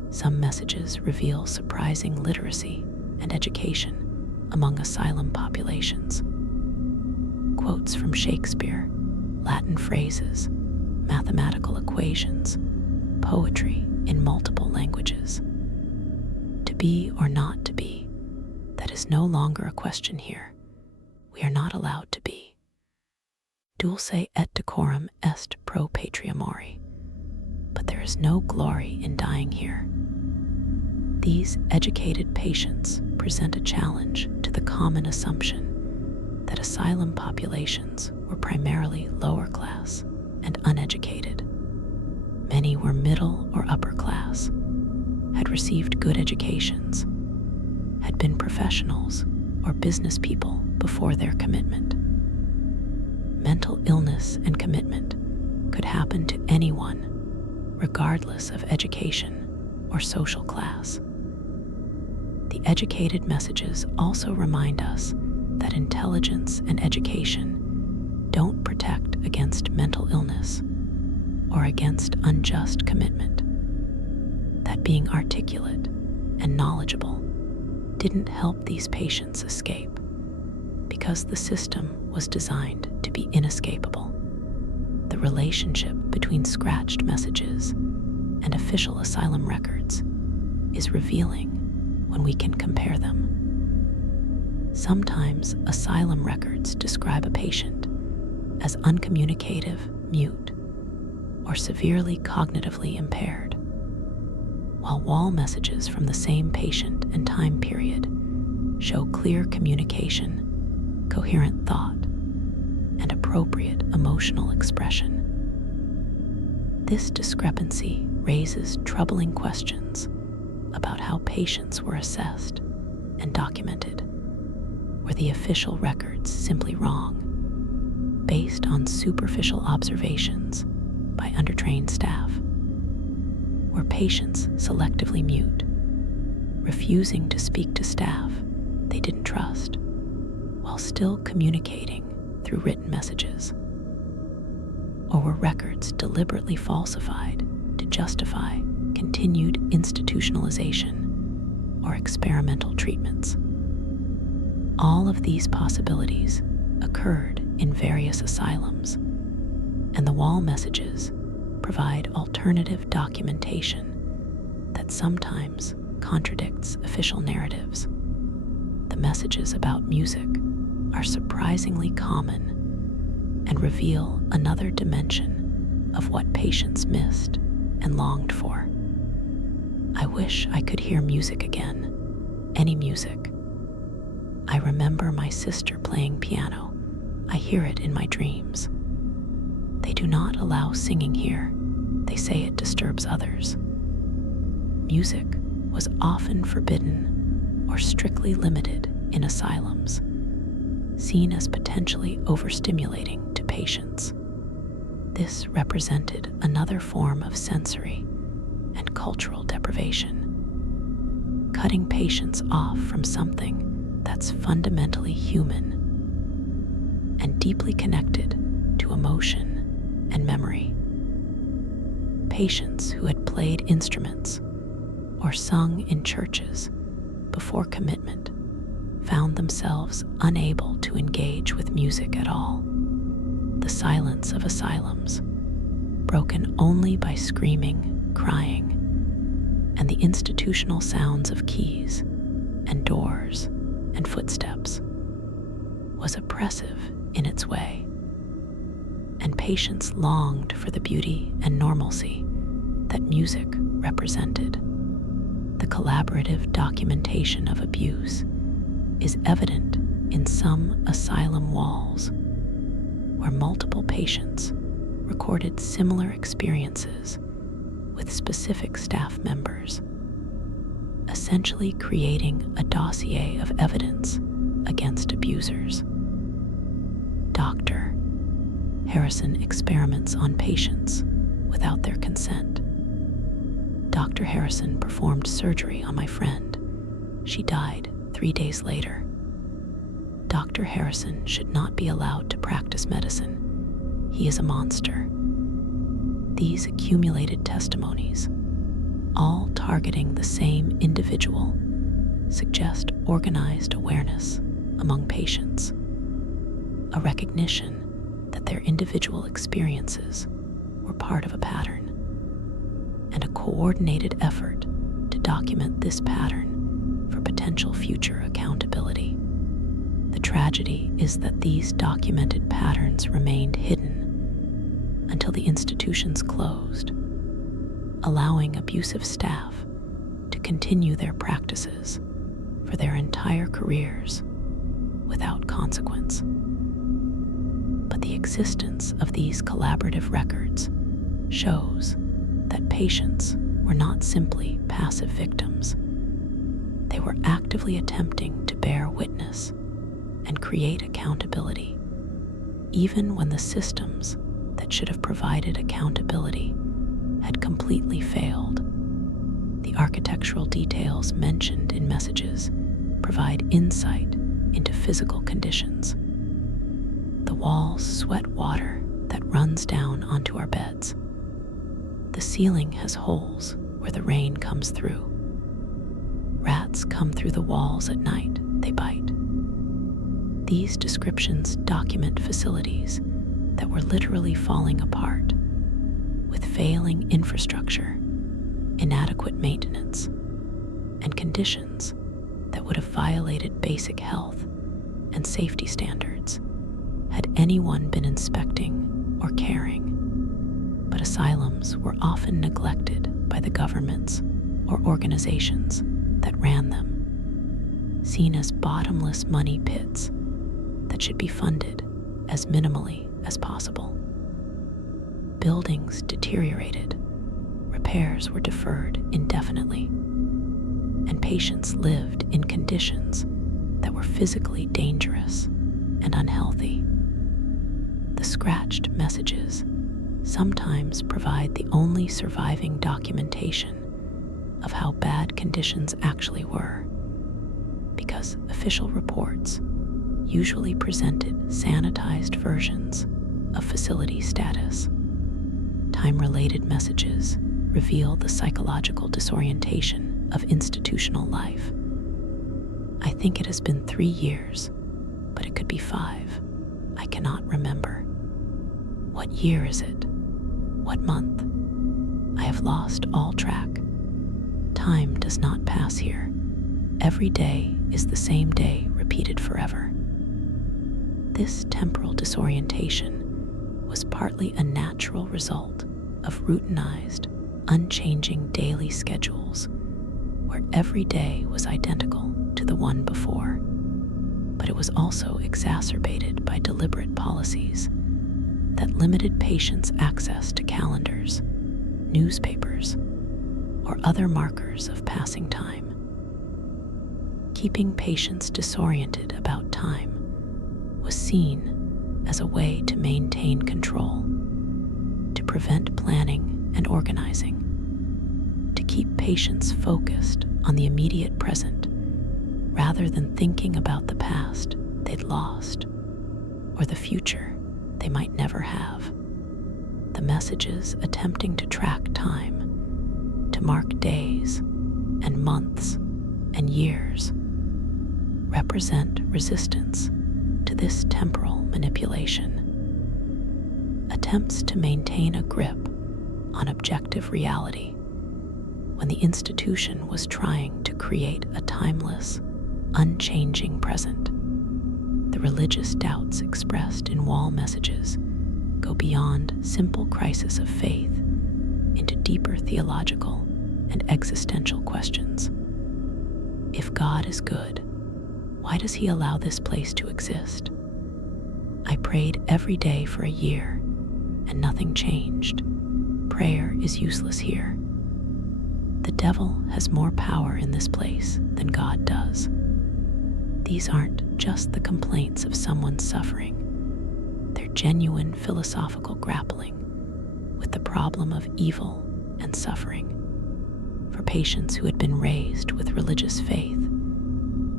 Some messages reveal surprising literacy and education among asylum populations. Quotes from Shakespeare, Latin phrases, mathematical equations, poetry in multiple languages. To be or not to be, that is no longer a question here. We we are not allowed to be. Dulce et decorum est pro patria mori, but there is no glory in dying here. These educated patients present a challenge to the common assumption that asylum populations were primarily lower class and uneducated. Many were middle or upper class, had received good educations, had been professionals or business people before their commitment. Mental illness and commitment could happen to anyone, regardless of education or social class. The educated messages also remind us that intelligence and education don't protect against mental illness or against unjust commitment. That being articulate and knowledgeable didn't help these patients escape, because the system was designed to be inescapable. The relationship between scratched messages and official asylum records is revealing when we can compare them. Sometimes asylum records describe a patient as uncommunicative, mute, or severely cognitively impaired, while wall messages from the same patient and time period show clear communication, coherent thought, and appropriate emotional expression. This discrepancy raises troubling questions about how patients were assessed and documented. Were the official records simply wrong, based on superficial observations by undertrained staff? Were patients selectively mute, refusing to speak to staff they didn't trust, while still communicating through written messages? Or were records deliberately falsified to justify continued institutionalization or experimental treatments? All of these possibilities occurred in various asylums, and the wall messages provide alternative documentation that sometimes contradicts official narratives. The messages about music are surprisingly common and reveal another dimension of what patients missed and longed for. I wish I could hear music again, any music. I remember my sister playing piano. I hear it in my dreams. They do not allow singing here. They say it disturbs others. Music was often forbidden or strictly limited in asylums, seen as potentially overstimulating to patients. This represented another form of sensory and cultural deprivation, cutting patients off from something that's fundamentally human and deeply connected to emotion and memory. Patients who had played instruments or sung in churches before commitment found themselves unable to engage with music at all. The silence of asylums, broken only by screaming, crying, and the institutional sounds of keys and doors and footsteps, was oppressive in its way, and patients longed for the beauty and normalcy that music represented. The collaborative documentation of abuse is evident in some asylum walls, where multiple patients recorded similar experiences with specific staff members, essentially creating a dossier of evidence against abusers. Dr. Harrison experiments on patients without their consent. Dr. Harrison performed surgery on my friend. She died 3 days later. Dr. Harrison should not be allowed to practice medicine. He is a monster. These accumulated testimonies, all targeting the same individual, suggest organized awareness among patients, a recognition that their individual experiences were part of a pattern, and a coordinated effort to document this pattern for potential future accountability. The tragedy is that these documented patterns remained hidden until the institutions closed, allowing abusive staff to continue their practices for their entire careers without consequence. But the existence of these collaborative records shows that patients were not simply passive victims. They were actively attempting to bear witness and create accountability, even when the systems that should have provided accountability had completely failed. The architectural details mentioned in messages provide insight into physical conditions. The walls sweat water that runs down onto our beds. The ceiling has holes where the rain comes through. Rats come through the walls at night, they bite. These descriptions document facilities that were literally falling apart, with failing infrastructure, inadequate maintenance, and conditions that would have violated basic health and safety standards had anyone been inspecting or caring. But asylums were often neglected by the governments or organizations that ran them, seen as bottomless money pits that should be funded as minimally as possible. Buildings deteriorated, repairs were deferred indefinitely, and patients lived in conditions that were physically dangerous and unhealthy. The scratched messages sometimes provide the only surviving documentation of how bad conditions actually were, because official reports usually presented sanitized versions of facility status. Time-related messages reveal the psychological disorientation of institutional life. I think it has been 3 years, but it could be 5. I cannot remember. What year is it? What month? I have lost all track. Time does not pass here. Every day is the same day repeated forever. This temporal disorientation was partly a natural result of routinized, unchanging daily schedules, where every day was identical to the one before. But it was also exacerbated by deliberate policies that limited patients' access to calendars, newspapers, or other markers of passing time. Keeping patients disoriented about time was seen as a way to maintain control, to prevent planning and organizing, to keep patients focused on the immediate present rather than thinking about the past they'd lost or the future they might never have. The messages attempting to track time, to mark days and months and years, represent resistance to this temporal manipulation. Attempts to maintain a grip on objective reality when the institution was trying to create a timeless, unchanging present. The religious doubts expressed in wall messages go beyond simple crisis of faith into deeper theological and existential questions. If God is good, why does he allow this place to exist? I prayed every day for a year, and nothing changed. Prayer is useless here. The devil has more power in this place than God does. These aren't just the complaints of someone suffering. They're genuine philosophical grappling with the problem of evil and suffering. For patients who had been raised with religious faith,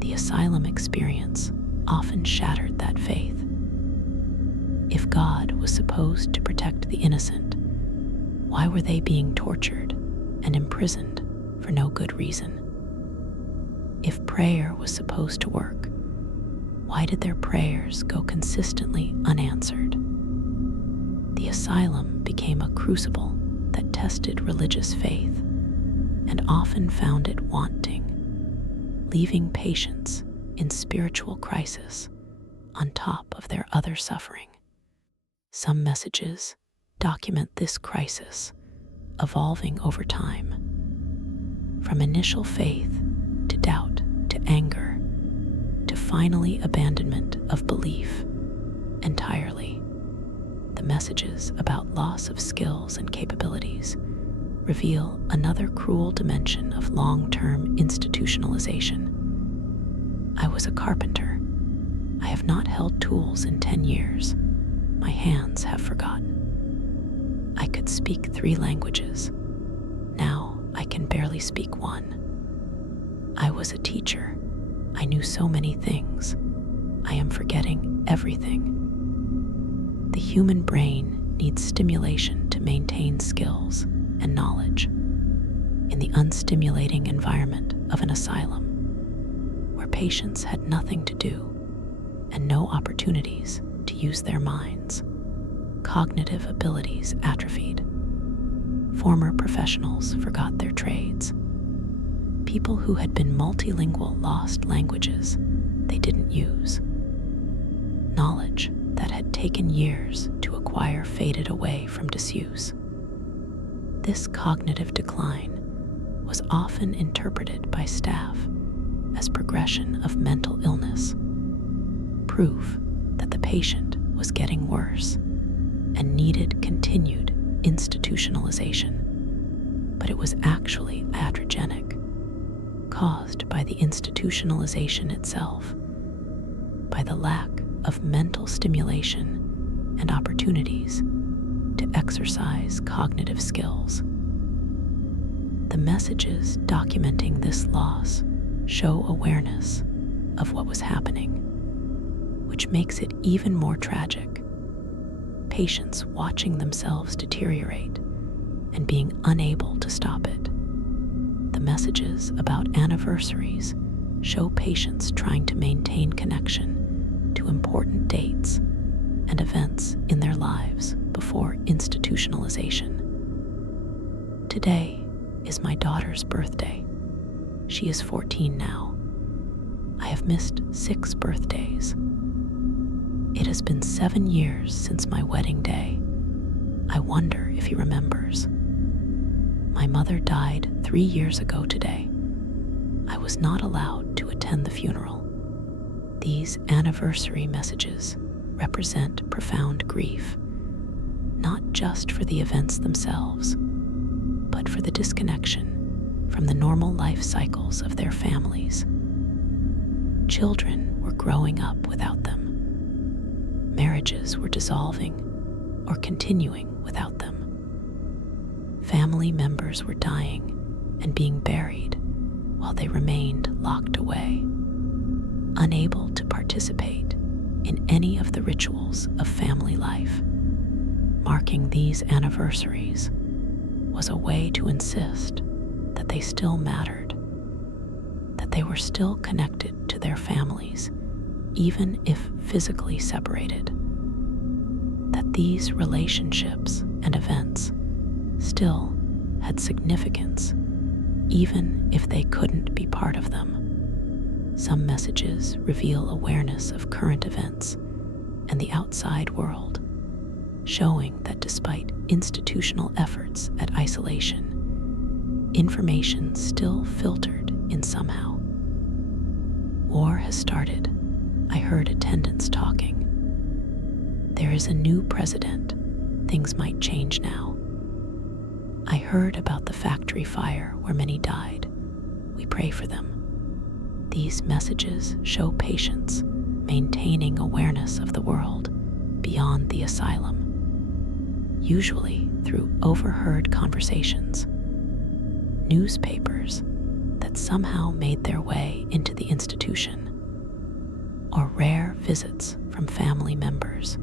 the asylum experience often shattered that faith. If God was supposed to protect the innocent, why were they being tortured and imprisoned for no good reason? If prayer was supposed to work, why did their prayers go consistently unanswered? The asylum became a crucible that tested religious faith and often found it wanting, leaving patients in spiritual crisis on top of their other suffering. Some messages document this crisis, evolving over time, from initial faith to doubt to anger to finally abandonment of belief entirely. The messages about loss of skills and capabilities reveal another cruel dimension of long-term institutionalization. I was a carpenter. I have not held tools in 10 years. My hands have forgotten. I could speak 3 languages. Now I can barely speak 1. I was a teacher. I knew so many things. I am forgetting everything. The human brain needs stimulation to maintain skills and knowledge. In the unstimulating environment of an asylum, where patients had nothing to do and no opportunities to use their minds, cognitive abilities atrophied. Former professionals forgot their trades. People who had been multilingual lost languages they didn't use. Knowledge that had taken years to acquire faded away from disuse. This cognitive decline was often interpreted by staff as progression of mental illness, proof that the patient was getting worse and needed continued institutionalization. But it was actually iatrogenic, caused by the institutionalization itself, by the lack of mental stimulation and opportunities to exercise cognitive skills. The messages documenting this loss show awareness of what was happening, which makes it even more tragic. Patients watching themselves deteriorate and being unable to stop it. The messages about anniversaries show patients trying to maintain connection to important dates and events in their lives before institutionalization. Today is my daughter's birthday. She is 14 now. I have missed 6 birthdays. It has been 7 years since my wedding day. I wonder if he remembers. My mother died 3 years ago today. I was not allowed to attend the funeral. These anniversary messages represent profound grief, not just for the events themselves, but for the disconnection from the normal life cycles of their families. Children were growing up without them. Marriages were dissolving or continuing without them. Family members were dying and being buried while they remained locked away, unable to participate in any of the rituals of family life. Marking these anniversaries was a way to insist that they still mattered, that they were still connected to their families, even if physically separated, that these relationships and events still had significance, even if they couldn't be part of them. Some messages reveal awareness of current events and the outside world, showing that despite institutional efforts at isolation, information still filtered in somehow. War has started. I heard attendants talking. There is a new president. Things might change now. I heard about the factory fire where many died. We pray for them. These messages show patience, maintaining awareness of the world beyond the asylum, usually through overheard conversations, newspapers that somehow made their way into the institution, or rare visits from family members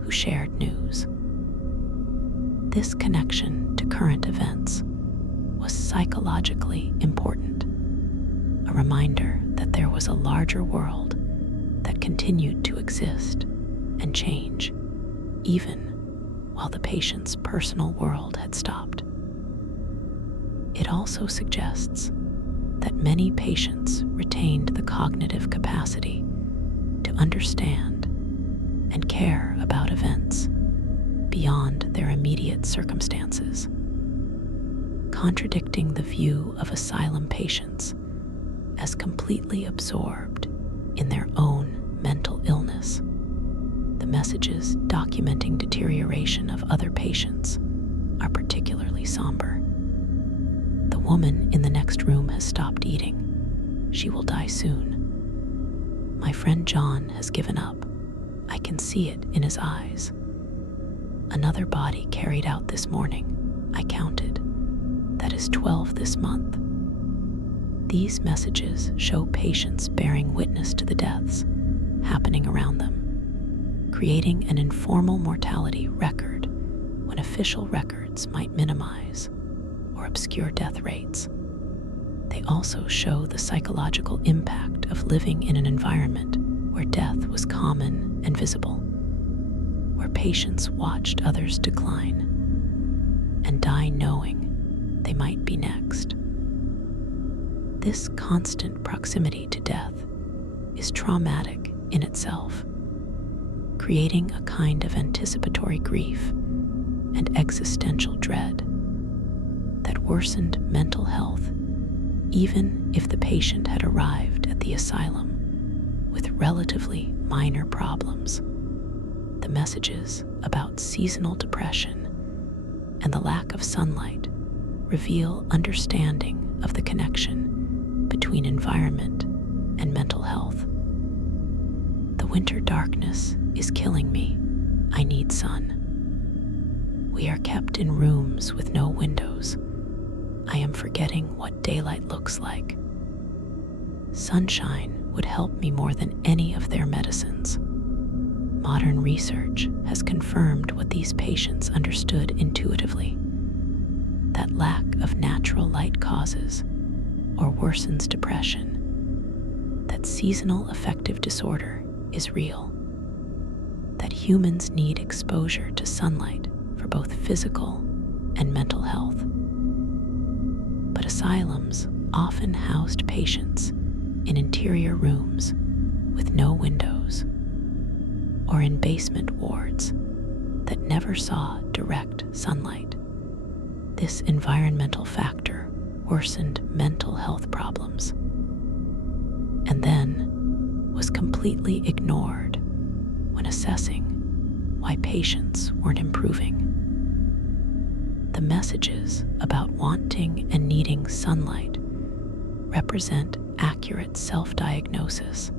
who shared news. This connection to current events was psychologically important, a reminder that there was a larger world that continued to exist and change, even while the patient's personal world had stopped. It also suggests that many patients retained the cognitive capacity to understand and care about events beyond their immediate circumstances, contradicting the view of asylum patients as completely absorbed in their own mental illness. The messages documenting deterioration of other patients are particularly somber. The woman in the next room has stopped eating. She will die soon. My friend John has given up. I can see it in his eyes. Another body carried out this morning. I counted. That is 12 this month. These messages show patients bearing witness to the deaths happening around them, creating an informal mortality record when official records might minimize or obscure death rates. They also show the psychological impact of living in an environment where death was common and visible, where patients watched others decline and die knowing they might be next. This constant proximity to death is traumatic in itself, creating a kind of anticipatory grief and existential dread that worsened mental health, even if the patient had arrived at the asylum with relatively minor problems. The messages about seasonal depression and the lack of sunlight reveal understanding of the connection between environment and mental health. The winter darkness is killing me. I need sun. We are kept in rooms with no windows. I am forgetting what daylight looks like. Sunshine would help me more than any of their medicines. Modern research has confirmed what these patients understood intuitively: that lack of natural light causes or worsens depression, that seasonal affective disorder is real, that humans need exposure to sunlight for both physical and mental health. But asylums often housed patients in interior rooms with no windows, or in basement wards that never saw direct sunlight. This environmental factor worsened mental health problems, and then was completely ignored when assessing why patients weren't improving. The messages about wanting and needing sunlight represent accurate self-diagnosis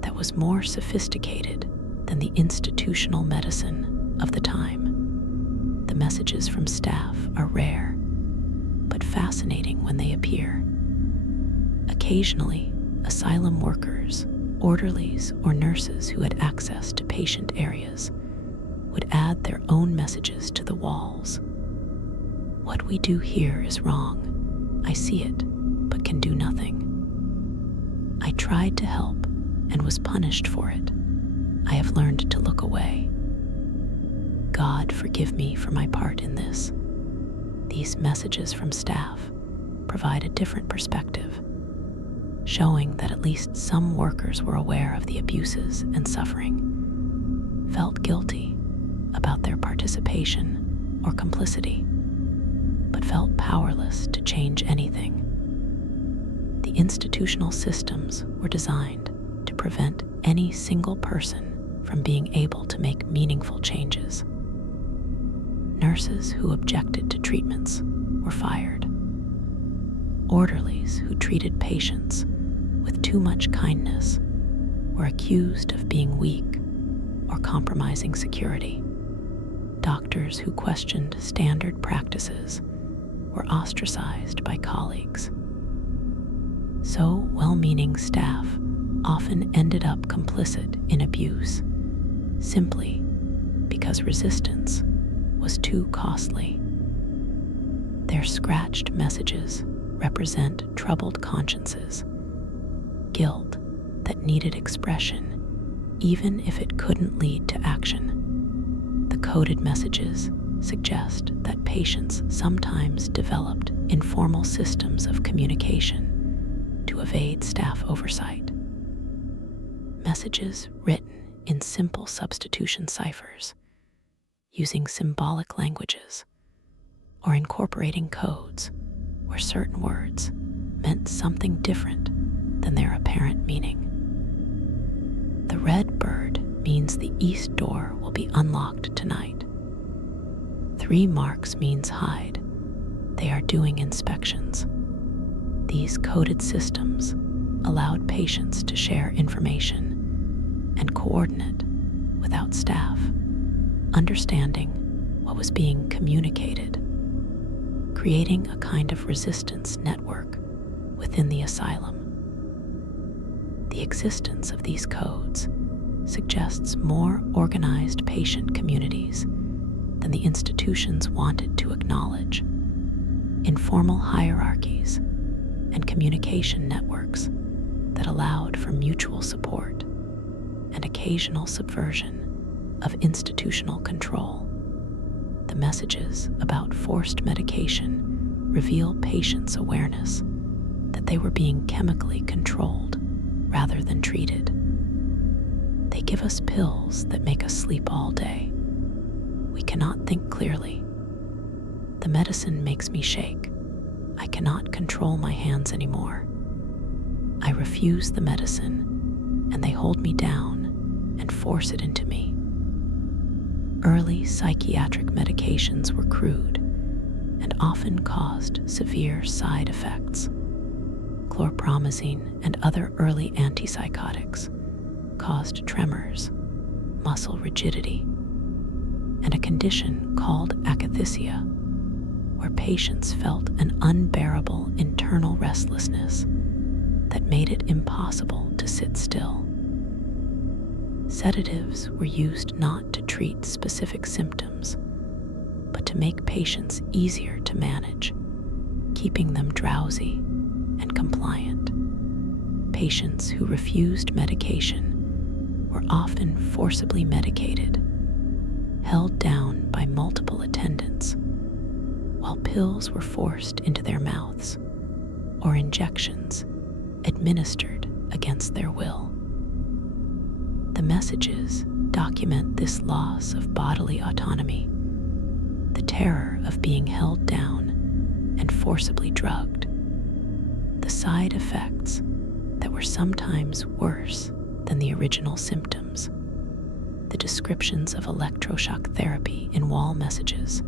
that was more sophisticated than the institutional medicine of the time. The messages from staff are rare, but fascinating when they appear. Occasionally, asylum workers, orderlies, or nurses who had access to patient areas would add their own messages to the walls. What we do here is wrong. I see it, but can do nothing. I tried to help and was punished for it. I have learned to look away. God forgive me for my part in this. These messages from staff provide a different perspective, showing that at least some workers were aware of the abuses and suffering, felt guilty about their participation or complicity, but felt powerless to change anything. The institutional systems were designed to prevent any single person from being able to make meaningful changes. Nurses who objected to treatments were fired. Orderlies who treated patients with too much kindness were accused of being weak or compromising security. Doctors who questioned standard practices were ostracized by colleagues. So well-meaning staff often ended up complicit in abuse, simply because resistance was too costly. Their scratched messages represent troubled consciences, guilt that needed expression even if it couldn't lead to action. The coded messages suggest that patients sometimes developed informal systems of communication to evade staff oversight. Messages written in simple substitution ciphers, using symbolic languages, or incorporating codes where certain words meant something different than their apparent meaning. The red bird means the east door will be unlocked tonight. 3 marks means hide. They are doing inspections. These coded systems allowed patients to share information and coordinate without staff, understanding what was being communicated, creating a kind of resistance network within the asylum. The existence of these codes suggests more organized patient communities than the institutions wanted to acknowledge. Informal hierarchies and communication networks that allowed for mutual support and occasional subversion of institutional control. The messages about forced medication reveal patients' awareness that they were being chemically controlled rather than treated. They give us pills that make us sleep all day. We cannot think clearly. The medicine makes me shake. I cannot control my hands anymore. I refuse the medicine, and they hold me down and force it into me. Early psychiatric medications were crude and often caused severe side effects. Chlorpromazine and other early antipsychotics caused tremors, muscle rigidity, and a condition called akathisia, where patients felt an unbearable internal restlessness that made it impossible to sit still. Sedatives were used not to treat specific symptoms, but to make patients easier to manage, keeping them drowsy and compliant. Patients who refused medication were often forcibly medicated, held down by multiple attendants, while pills were forced into their mouths or injections administered against their will. The messages document this loss of bodily autonomy, the terror of being held down and forcibly drugged, the side effects that were sometimes worse than the original symptoms. The descriptions of electroshock therapy in wall messages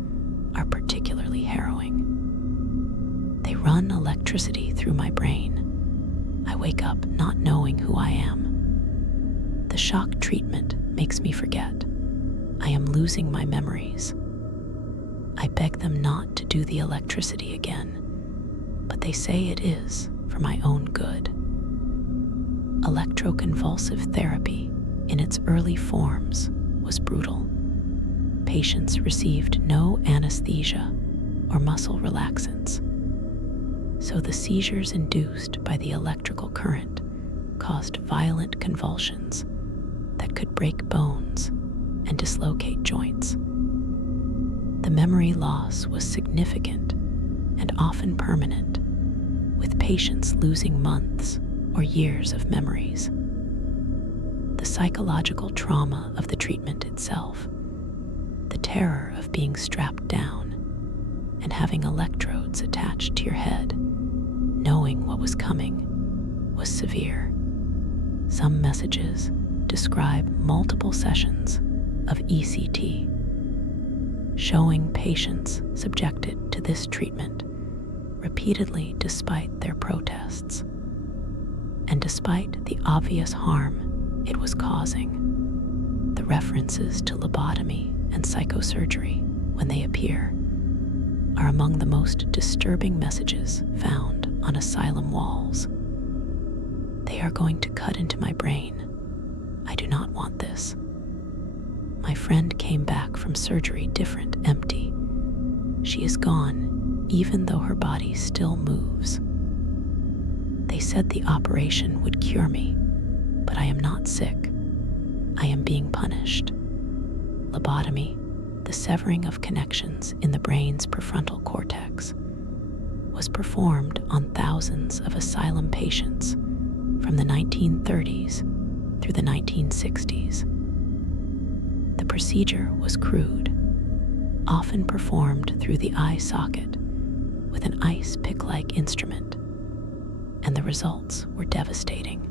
are particularly harrowing. They run electricity through my brain. I wake up not knowing who I am. The shock treatment makes me forget. I am losing my memories. I beg them not to do the electricity again, but they say it is for my own good. Electroconvulsive therapy in its early forms was brutal. Patients received no anesthesia or muscle relaxants, so the seizures induced by the electrical current caused violent convulsions that could break bones and dislocate joints. The memory loss was significant and often permanent, with patients losing months or years of memories. The psychological trauma of the treatment itself, the terror of being strapped down and having electrodes attached to your head, knowing what was coming, was severe. Some messages describe multiple sessions of ECT, showing patients subjected to this treatment repeatedly despite their protests, and despite the obvious harm it was causing. The references to lobotomy and psychosurgery, when they appear, are among the most disturbing messages found on asylum walls. They are going to cut into my brain. I do not want this. My friend came back from surgery different, empty. She is gone, even though her body still moves. They said the operation would cure me, but I am not sick. I am being punished. Lobotomy, the severing of connections in the brain's prefrontal cortex, was performed on thousands of asylum patients from the 1930s through the 1960s. procedure was crude, often performed through the eye socket with an ice pick-like instrument, and the results were devastating.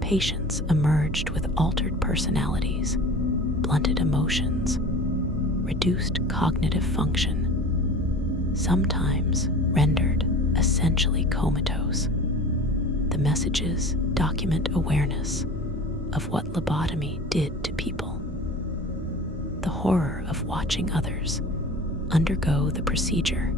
Patients emerged with altered personalities, blunted emotions, reduced cognitive function, sometimes rendered essentially comatose. The messages document awareness of what lobotomy did to people. The horror of watching others undergo the procedure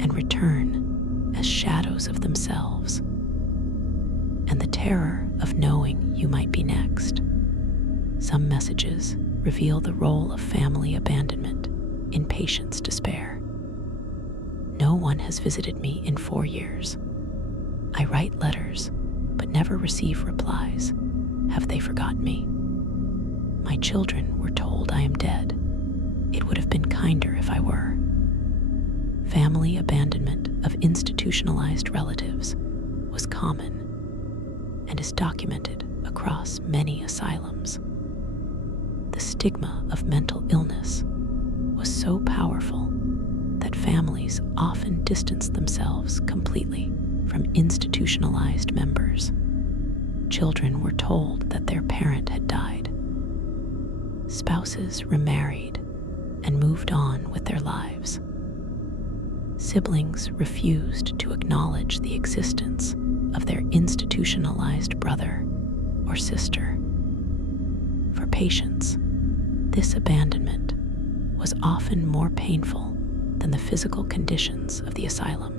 and return as shadows of themselves, and the terror of knowing you might be next. Some messages reveal the role of family abandonment in patients' despair. No one has visited me in 4 years. I write letters, but never receive replies. Have they forgotten me? My children were told I am dead. It would have been kinder if I were. Family abandonment of institutionalized relatives was common and is documented across many asylums. The stigma of mental illness was so powerful that families often distanced themselves completely from institutionalized members. Children were told that their parent had died. Spouses remarried and moved on with their lives. Siblings refused to acknowledge the existence of their institutionalized brother or sister. For patients, this abandonment was often more painful than the physical conditions of the asylum.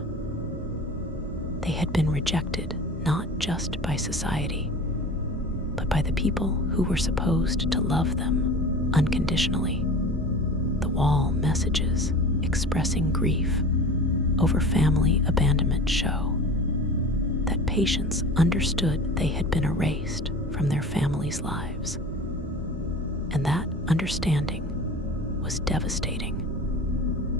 They had been rejected not just by society, but by the people who were supposed to love them unconditionally. The wall messages expressing grief over family abandonment show that patients understood they had been erased from their families' lives, and that understanding was devastating.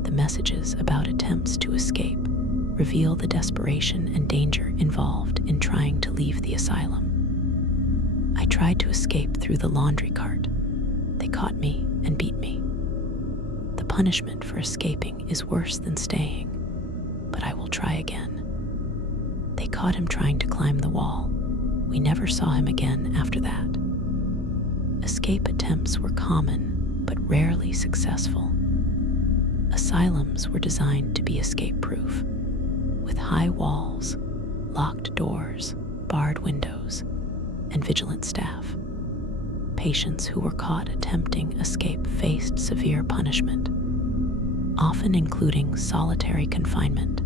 The messages about attempts to escape reveal the desperation and danger involved in trying to leave the asylum. I tried to escape through the laundry cart. They caught me and beat me. The punishment for escaping is worse than staying, but I will try again. They caught him trying to climb the wall. We never saw him again after that. Escape attempts were common, but rarely successful. Asylums were designed to be escape-proof, with high walls, locked doors, barred windows, and vigilant staff. Patients who were caught attempting escape faced severe punishment, often including solitary confinement,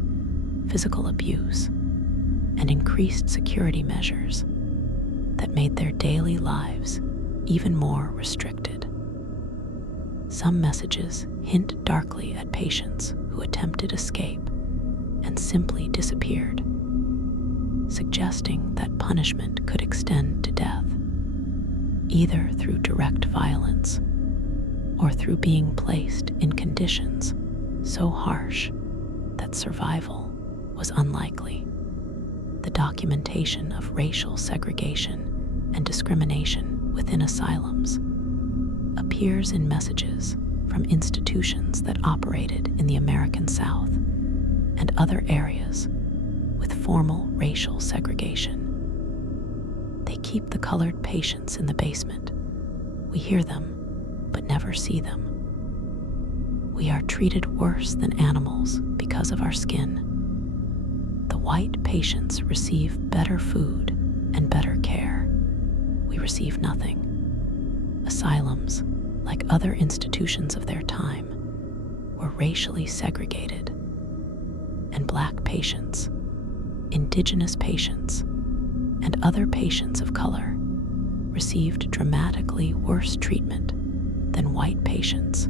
physical abuse, and increased security measures that made their daily lives even more restricted. Some messages hint darkly at patients who attempted escape and simply disappeared, suggesting that punishment could extend to death, either through direct violence or through being placed in conditions so harsh that survival was unlikely. The documentation of racial segregation and discrimination within asylums appears in messages from institutions that operated in the American South and other areas with formal racial segregation. They keep the colored patients in the basement. We hear them, but never see them. We are treated worse than animals because of our skin. The white patients receive better food and better care. We receive nothing. Asylums, like other institutions of their time, were racially segregated, and Black patients, Indigenous patients, and other patients of color received dramatically worse treatment than white patients.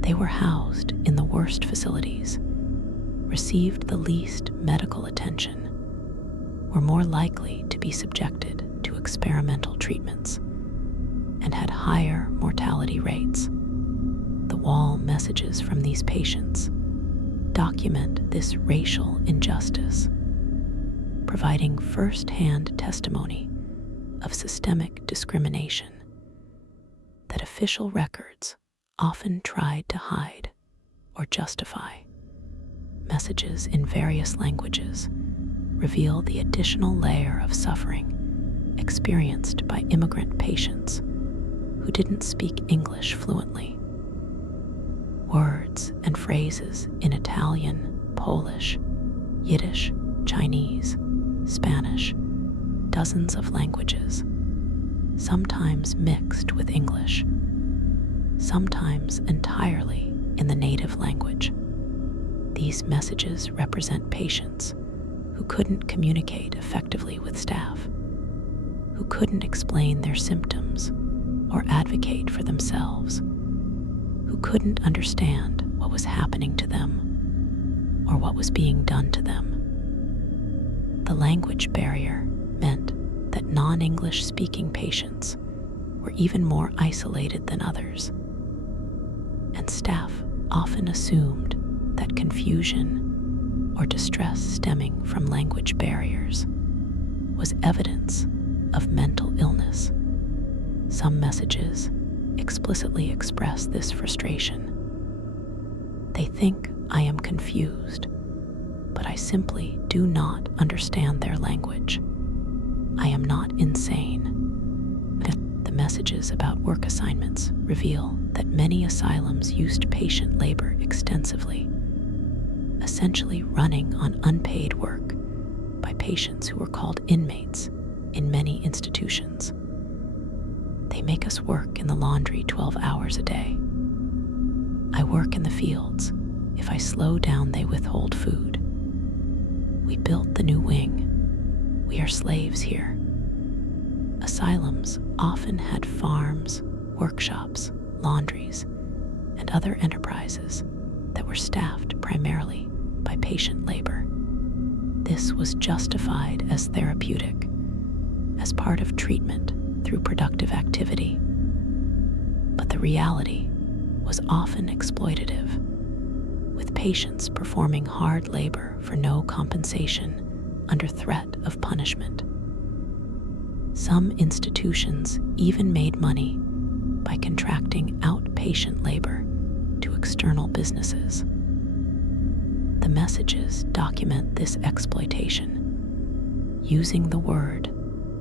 They were housed in the worst facilities, received the least medical attention, were more likely to be subjected to experimental treatments, and had higher mortality rates. The wall messages from these patients document this racial injustice, providing first-hand testimony of systemic discrimination that official records often tried to hide or justify. Messages in various languages reveal the additional layer of suffering experienced by immigrant patients who didn't speak English fluently. Words and phrases in Italian, Polish, Yiddish, Chinese, Spanish, dozens of languages, sometimes mixed with English, sometimes entirely in the native language. These messages represent patients who couldn't communicate effectively with staff, who couldn't explain their symptoms or advocate for themselves, who couldn't understand what was happening to them or what was being done to them. The language barrier meant that non-English speaking patients were even more isolated than others, and staff often assumed that confusion or distress stemming from language barriers was evidence of mental illness. Some messages explicitly express this frustration. They think I am confused, but I simply do not understand their language. I am not insane. The messages about work assignments reveal that many asylums used patient labor extensively, essentially running on unpaid work by patients who were called inmates in many institutions. They make us work in the laundry 12 hours a day. I work in the fields. If I slow down, they withhold food. We built the new wing. We are slaves here. Asylums often had farms, workshops, laundries, and other enterprises that were staffed primarily by patient labor. This was justified as therapeutic, as part of treatment through productive activity. But the reality was often exploitative, with patients performing hard labor for no compensation under threat of punishment. Some institutions even made money by contracting outpatient labor to external businesses. The messages document this exploitation, using the word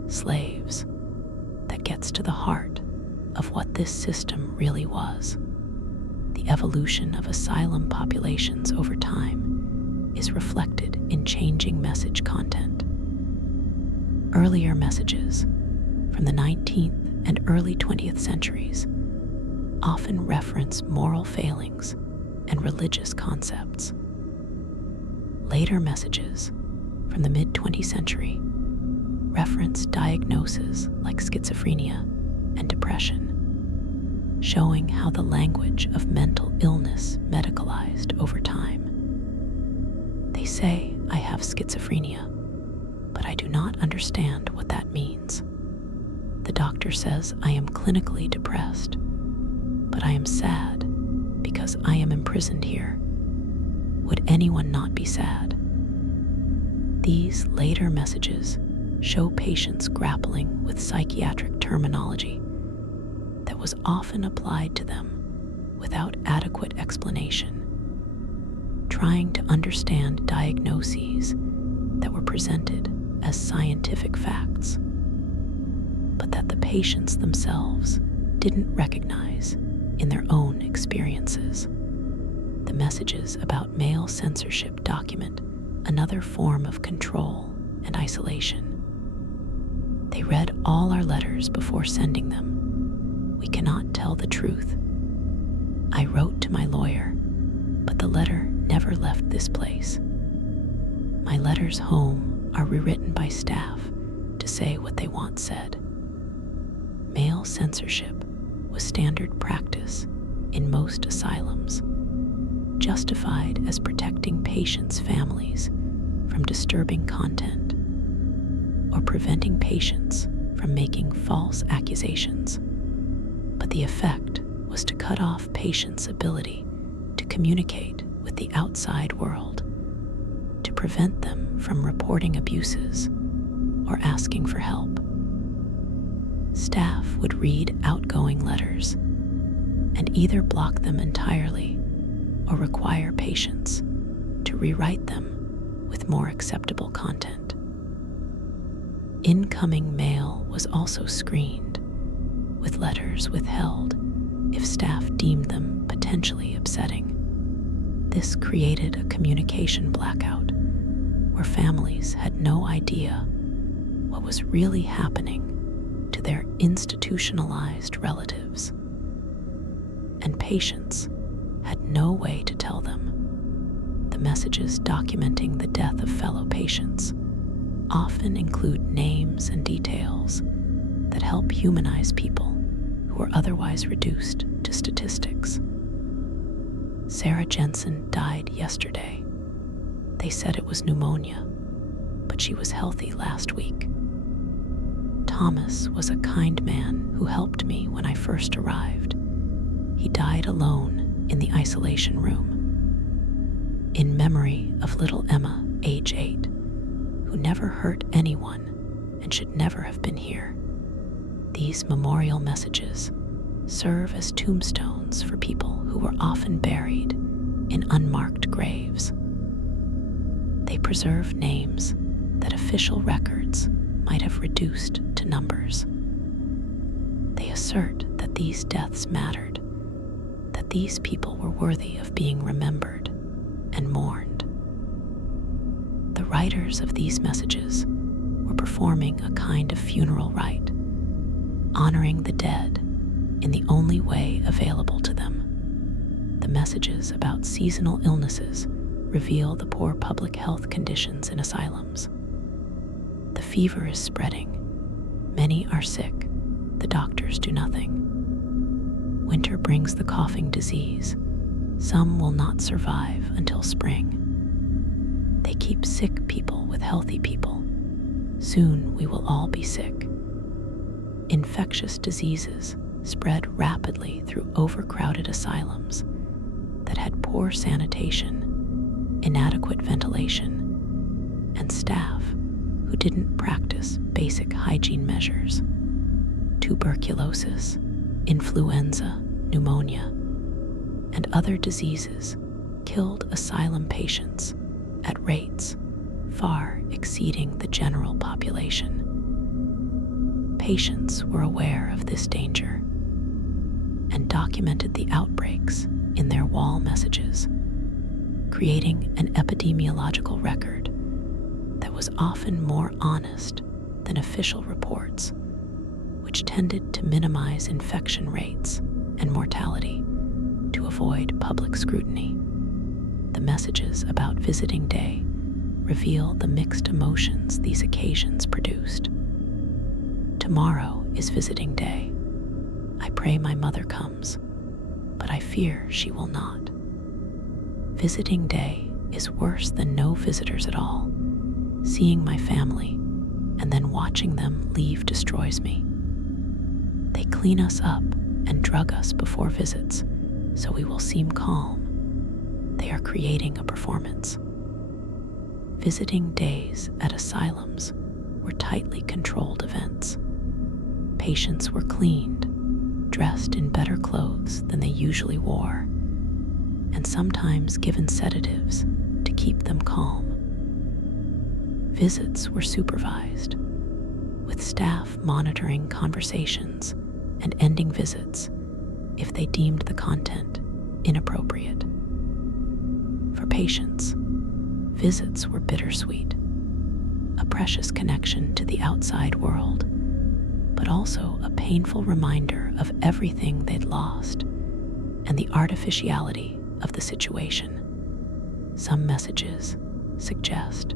slaves that gets to the heart of what this system really was. The evolution of asylum populations over time is reflected in changing message content. Earlier messages from the 19th and early 20th centuries often reference moral failings and religious concepts. Later messages from the mid-20th century reference diagnoses like schizophrenia and depression, showing how the language of mental illness medicalized over time. They say, I have schizophrenia, but I do not understand what that means. The doctor says I am clinically depressed, but I am sad because I am imprisoned here. Would anyone not be sad? These later messages show patients grappling with psychiatric terminology that was often applied to them without adequate explanation, trying to understand diagnoses that were presented as scientific facts, but that the patients themselves didn't recognize in their own experiences. The messages about male censorship document another form of control and isolation. They read all our letters before sending them. We cannot tell the truth. I wrote to my lawyer, but the letter never left this place. My letters home are rewritten by staff to say what they want said. Male censorship was standard practice in most asylums, justified as protecting patients' families from disturbing content or preventing patients from making false accusations. But the effect was to cut off patients' ability to communicate with the outside world, to prevent them from reporting abuses or asking for help. Staff would read outgoing letters and either block them entirely or require patients to rewrite them with more acceptable content. Incoming mail was also screened, with letters withheld if staff deemed them potentially upsetting. This created a communication blackout where families had no idea what was really happening to their institutionalized relatives, and patients had no way to tell them. The messages documenting the death of fellow patients often include names and details that help humanize people who are otherwise reduced to statistics. Sarah Jensen died yesterday. They said it was pneumonia, but she was healthy last week. Thomas was a kind man who helped me when I first arrived. He died alone in the isolation room. In memory of little Emma, age 8, who never hurt anyone and should never have been here. These memorial messages serve as tombstones for people who were often buried in unmarked graves. They preserve names that official records might have reduced to numbers. They assert that these deaths mattered, that these people were worthy of being remembered and mourned. The writers of these messages were performing a kind of funeral rite, honoring the dead in the only way available to them. The messages about seasonal illnesses reveal the poor public health conditions in asylums. The fever is spreading. Many are sick. The doctors do nothing. Winter brings the coughing disease. Some will not survive until spring. They keep sick people with healthy people. Soon we will all be sick. Infectious diseases spread rapidly through overcrowded asylums that had poor sanitation, inadequate ventilation, and staff who didn't practice basic hygiene measures. Tuberculosis, influenza, pneumonia, and other diseases killed asylum patients at rates far exceeding the general population. Patients were aware of this danger and documented the outbreaks in their wall messages, creating an epidemiological record that was often more honest than official reports, which tended to minimize infection rates and mortality to avoid public scrutiny. The messages about visiting day reveal the mixed emotions these occasions produced. Tomorrow is visiting day. I pray my mother comes, but I fear she will not. Visiting day is worse than no visitors at all. Seeing my family and then watching them leave destroys me. They clean us up and drug us before visits, so we will seem calm. They are creating a performance. Visiting days at asylums were tightly controlled events. Patients were cleaned, dressed in better clothes than they usually wore, and sometimes given sedatives to keep them calm. Visits were supervised, with staff monitoring conversations and ending visits if they deemed the content inappropriate. For patients, visits were bittersweet, a precious connection to the outside world, but also a painful reminder of everything they'd lost and the artificiality of the situation. Some messages suggest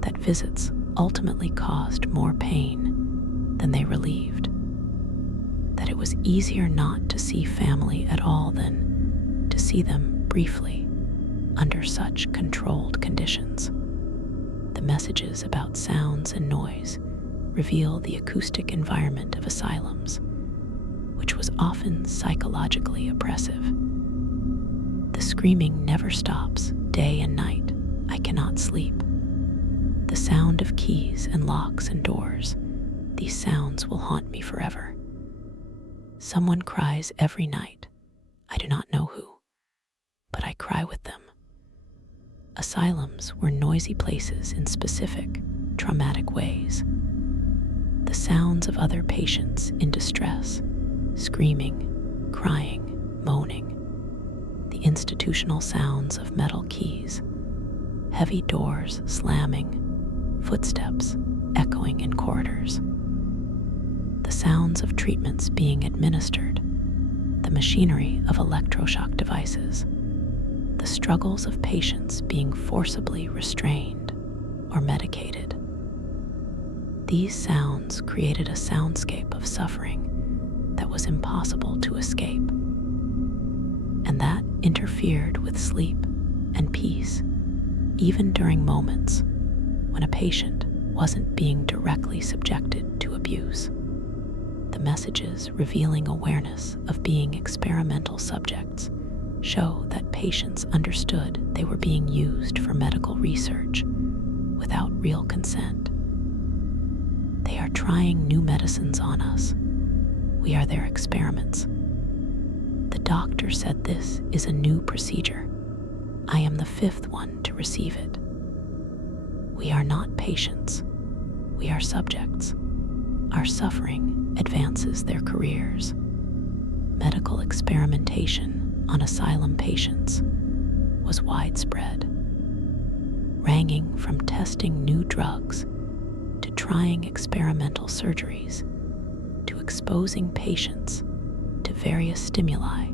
that visits ultimately caused more pain than they relieved, that it was easier not to see family at all than to see them briefly under such controlled conditions. The messages about sounds and noise reveal the acoustic environment of asylums, which was often psychologically oppressive. The screaming never stops, day and night. I cannot sleep. The sound of keys and locks and doors, these sounds will haunt me forever. Someone cries every night. I do not know who, but I cry with them. Asylums were noisy places in specific, traumatic ways. The sounds of other patients in distress, screaming, crying, moaning. The institutional sounds of metal keys, heavy doors slamming, footsteps echoing in corridors. The sounds of treatments being administered, the machinery of electroshock devices, the struggles of patients being forcibly restrained or medicated. These sounds created a soundscape of suffering that was impossible to escape, and that interfered with sleep and peace, even during moments when a patient wasn't being directly subjected to abuse. The messages revealing awareness of being experimental subjects show that patients understood they were being used for medical research without real consent. They are trying new medicines on us. We are their experiments. The doctor said this is a new procedure. I am the fifth one to receive it. We are not patients. We are subjects. Our suffering advances their careers. Medical experimentation on asylum patients was widespread, ranging from testing new drugs to trying experimental surgeries to exposing patients to various stimuli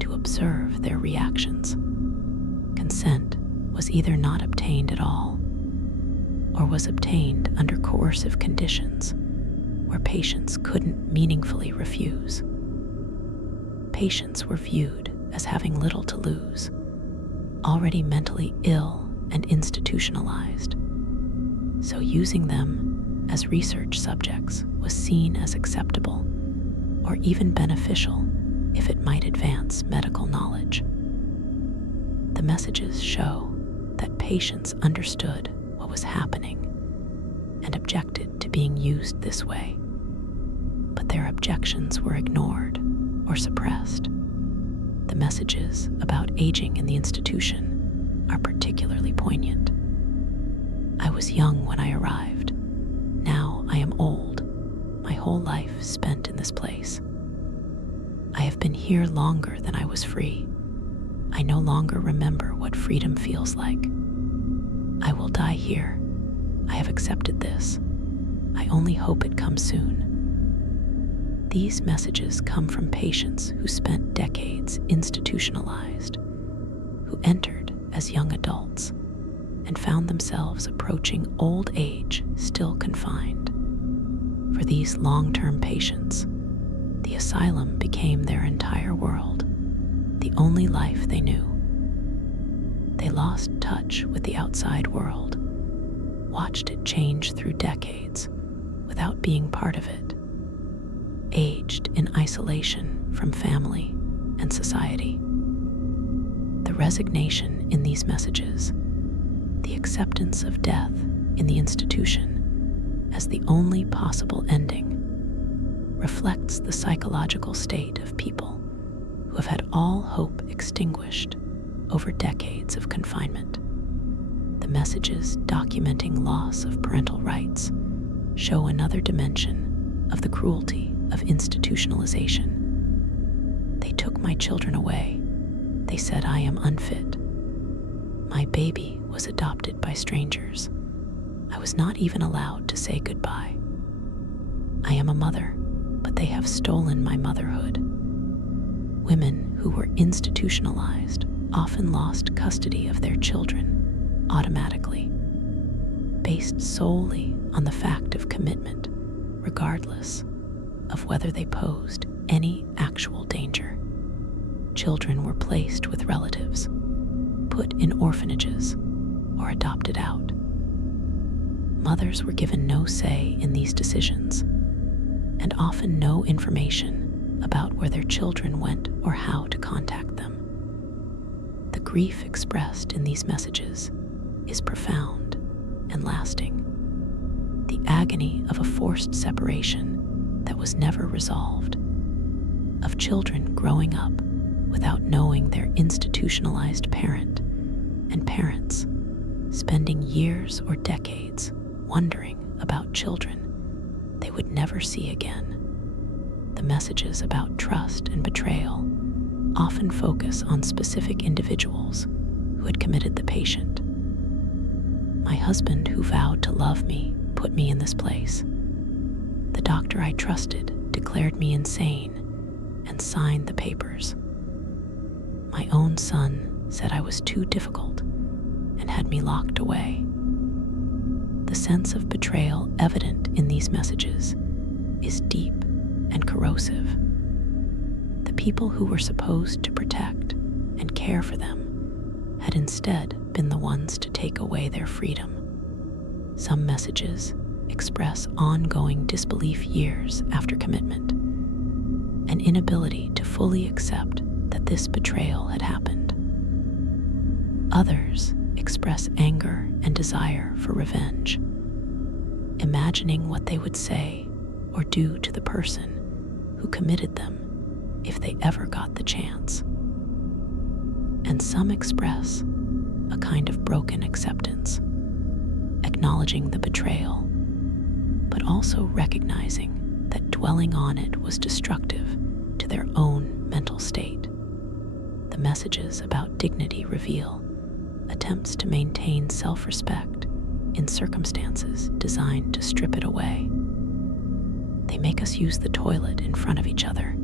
to observe their reactions. Consent was either not obtained at all or was obtained under coercive conditions where patients couldn't meaningfully refuse. Patients were viewed as having little to lose, already mentally ill and institutionalized, so using them as research subjects was seen as acceptable or even beneficial if it might advance medical knowledge. The messages show that patients understood what was happening and objected to being used this way, but their objections were ignored or suppressed. The messages about aging in the institution are particularly poignant. I was young when I arrived. Now I am old, my whole life spent in this place. I have been here longer than I was free. I no longer remember what freedom feels like. I will die here. I have accepted this. I only hope it comes soon. These messages come from patients who spent decades institutionalized, who entered as young adults and found themselves approaching old age still confined. For these long-term patients, the asylum became their entire world, the only life they knew. They lost touch with the outside world, watched it change through decades without being part of it, aged in isolation from family and society. The resignation in these messages, the acceptance of death in the institution as the only possible ending, reflects the psychological state of people who have had all hope extinguished over decades of confinement. The messages documenting loss of parental rights show another dimension of the cruelty of institutionalization. They took my children away. They said I am unfit. My baby was adopted by strangers. I was not even allowed to say goodbye. I am a mother, but they have stolen my motherhood. Women who were institutionalized often lost custody of their children automatically, based solely on the fact of commitment, regardless of whether they posed any actual danger. Children were placed with relatives, put in orphanages, or adopted out. Mothers were given no say in these decisions, and often no information about where their children went or how to contact them. The grief expressed in these messages is profound and lasting. The agony of a forced separation that was never resolved, of children growing up without knowing their institutionalized parent, and parents spending years or decades wondering about children they would never see again. The messages about trust and betrayal often focus on specific individuals who had committed the patient. My husband, who vowed to love me, put me in this place. The doctor I trusted declared me insane and signed the papers. My own son said I was too difficult and had me locked away. The sense of betrayal evident in these messages is deep and corrosive. The people who were supposed to protect and care for them had instead been the ones to take away their freedom. Some messages express ongoing disbelief years after commitment, an inability to fully accept that this betrayal had happened. Others express anger and desire for revenge, imagining what they would say or do to the person who committed them if they ever got the chance. And some express a kind of broken acceptance, acknowledging the betrayal, but also recognizing that dwelling on it was destructive to their own mental state. The messages about dignity reveal attempts to maintain self-respect in circumstances designed to strip it away. They make us use the toilet in front of each other.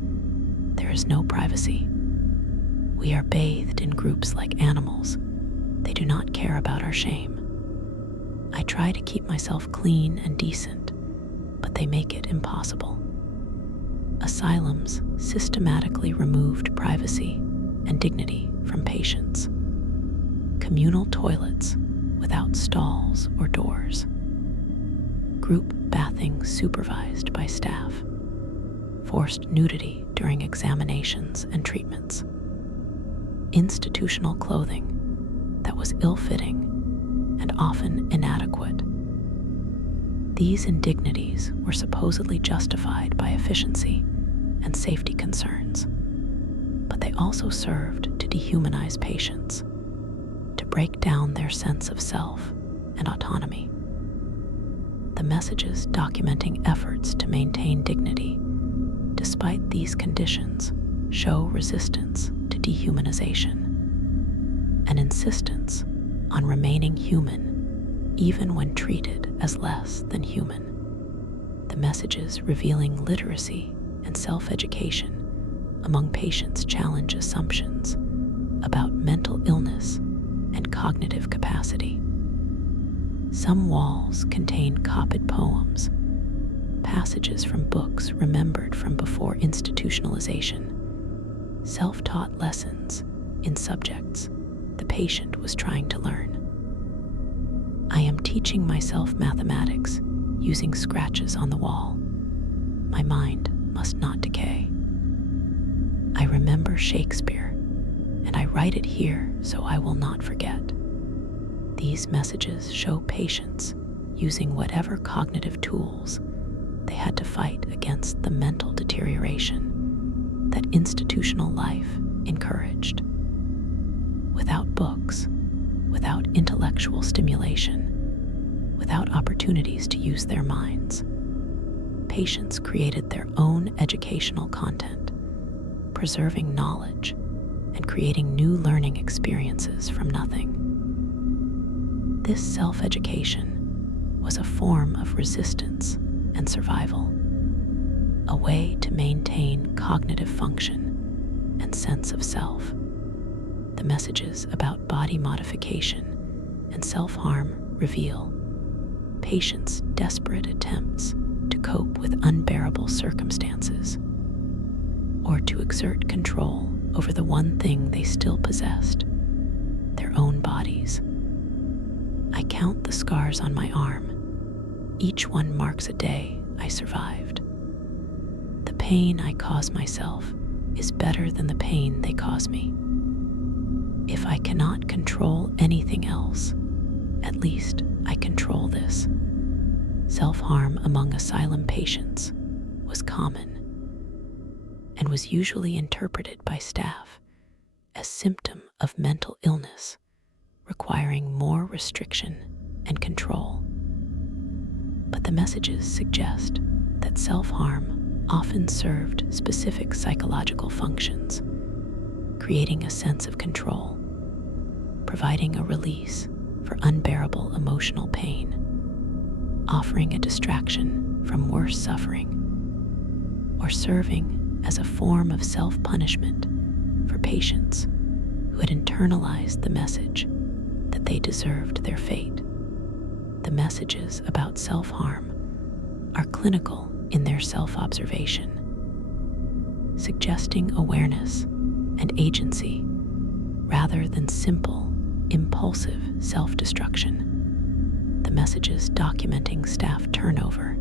There is no privacy. We are bathed in groups like animals. They do not care about our shame. I try to keep myself clean and decent, but they make it impossible. Asylums systematically removed privacy and dignity from patients. Communal toilets without stalls or doors. Group bathing supervised by staff. Forced nudity during examinations and treatments. Institutional clothing that was ill-fitting and often inadequate. These indignities were supposedly justified by efficiency and safety concerns, but they also served to dehumanize patients, to break down their sense of self and autonomy. The messages documenting efforts to maintain dignity despite these conditions show resistance to dehumanization, an insistence on remaining human even when treated as less than human. The messages revealing literacy and self-education among patients challenge assumptions about mental illness and cognitive capacity. Some walls contain copied poems, passages from books remembered from before institutionalization, self-taught lessons in subjects the patient was trying to learn. I am teaching myself mathematics using scratches on the wall. My mind must not decay. I remember Shakespeare, and I write it here so I will not forget. These messages show patients using whatever cognitive tools they had to fight against the mental deterioration that institutional life encouraged. Without books, without intellectual stimulation, without opportunities to use their minds, patients created their own educational content, preserving knowledge and creating new learning experiences from nothing. This self-education was a form of resistance and survival, a way to maintain cognitive function and sense of self. The messages about body modification and self-harm reveal patients' desperate attempts to cope with unbearable circumstances or to exert control over the one thing they still possessed, their own bodies. I count the scars on my arm. Each one marks a day I survived. The pain I cause myself is better than the pain they cause me. If I cannot control anything else, at least I control this. Self-harm among asylum patients was common, and was usually interpreted by staff as symptom of mental illness, requiring more restriction and control. But the messages suggest that self-harm often served specific psychological functions, creating a sense of control, providing a release for unbearable emotional pain, offering a distraction from worse suffering, or serving as a form of self-punishment for patients who had internalized the message that they deserved their fate. The messages about self-harm are clinical in their self-observation, suggesting awareness and agency rather than simple, impulsive self-destruction. The messages documenting staff turnover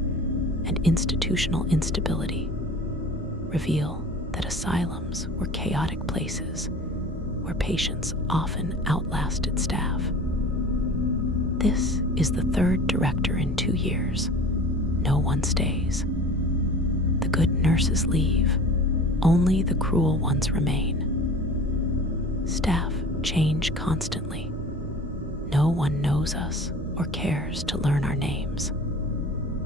and institutional instability reveal that asylums were chaotic places where patients often outlasted staff. This is the third director in 2 years. No one stays. The good nurses leave. Only the cruel ones remain. Staff change constantly. No one knows us or cares to learn our names.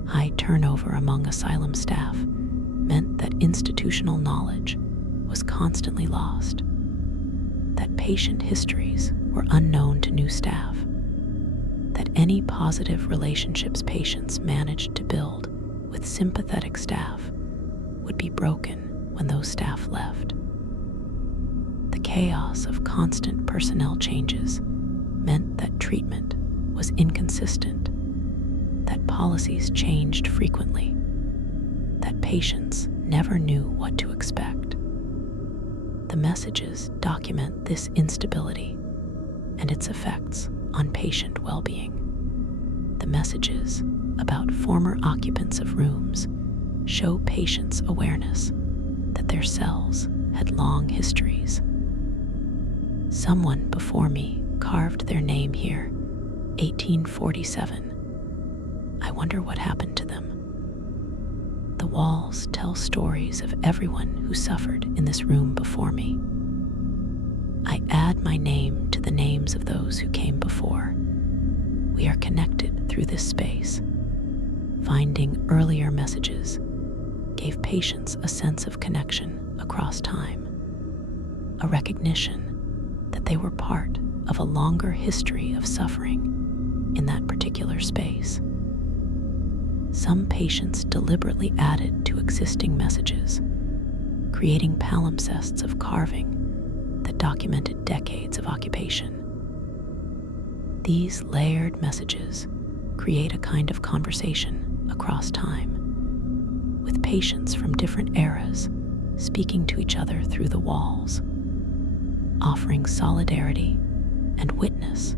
High turnover among asylum staff meant that institutional knowledge was constantly lost, that patient histories were unknown to new staff, that any positive relationships patients managed to build with sympathetic staff would be broken when those staff left. The chaos of constant personnel changes meant that treatment was inconsistent, that policies changed frequently, that patients never knew what to expect. The messages document this instability and its effects on patient well-being. The messages about former occupants of rooms show patients awareness that their cells had long histories. Someone before me carved their name here, 1847. I wonder what happened to them. The walls tell stories of everyone who suffered in this room before me. I add my name to the names of those who came before. We are connected through this space. Finding earlier messages gave patients a sense of connection across time, a recognition that they were part of a longer history of suffering in that particular space. Some patients deliberately added to existing messages, creating palimpsests of carving that documented decades of occupation. These layered messages create a kind of conversation across time, with patients from different eras speaking to each other through the walls, offering solidarity and witness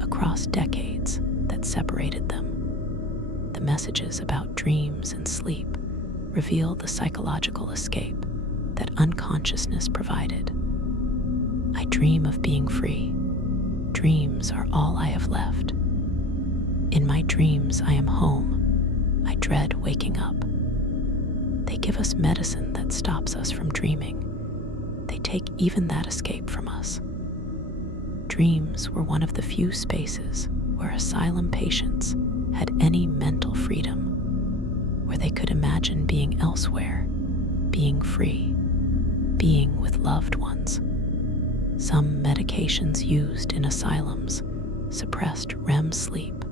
across decades that separated them. The messages about dreams and sleep reveal the psychological escape that unconsciousness provided. I dream of being free. Dreams are all I have left. In my dreams, I am home. I dread waking up. They give us medicine that stops us from dreaming. They take even that escape from us. Dreams were one of the few spaces where asylum patients had any mental freedom, where they could imagine being elsewhere, being free, being with loved ones. Some medications used in asylums suppressed REM sleep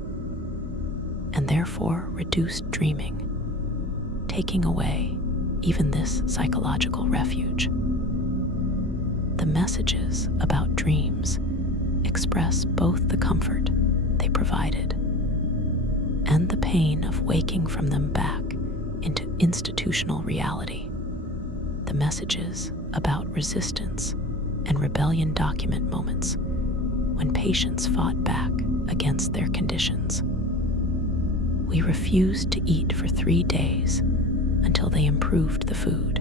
and therefore reduced dreaming, taking away even this psychological refuge. The messages about dreams express both the comfort they provided and the pain of waking from them back into institutional reality. The messages about resistance and rebellion document moments when patients fought back against their conditions. We refused to eat for 3 days until they improved the food.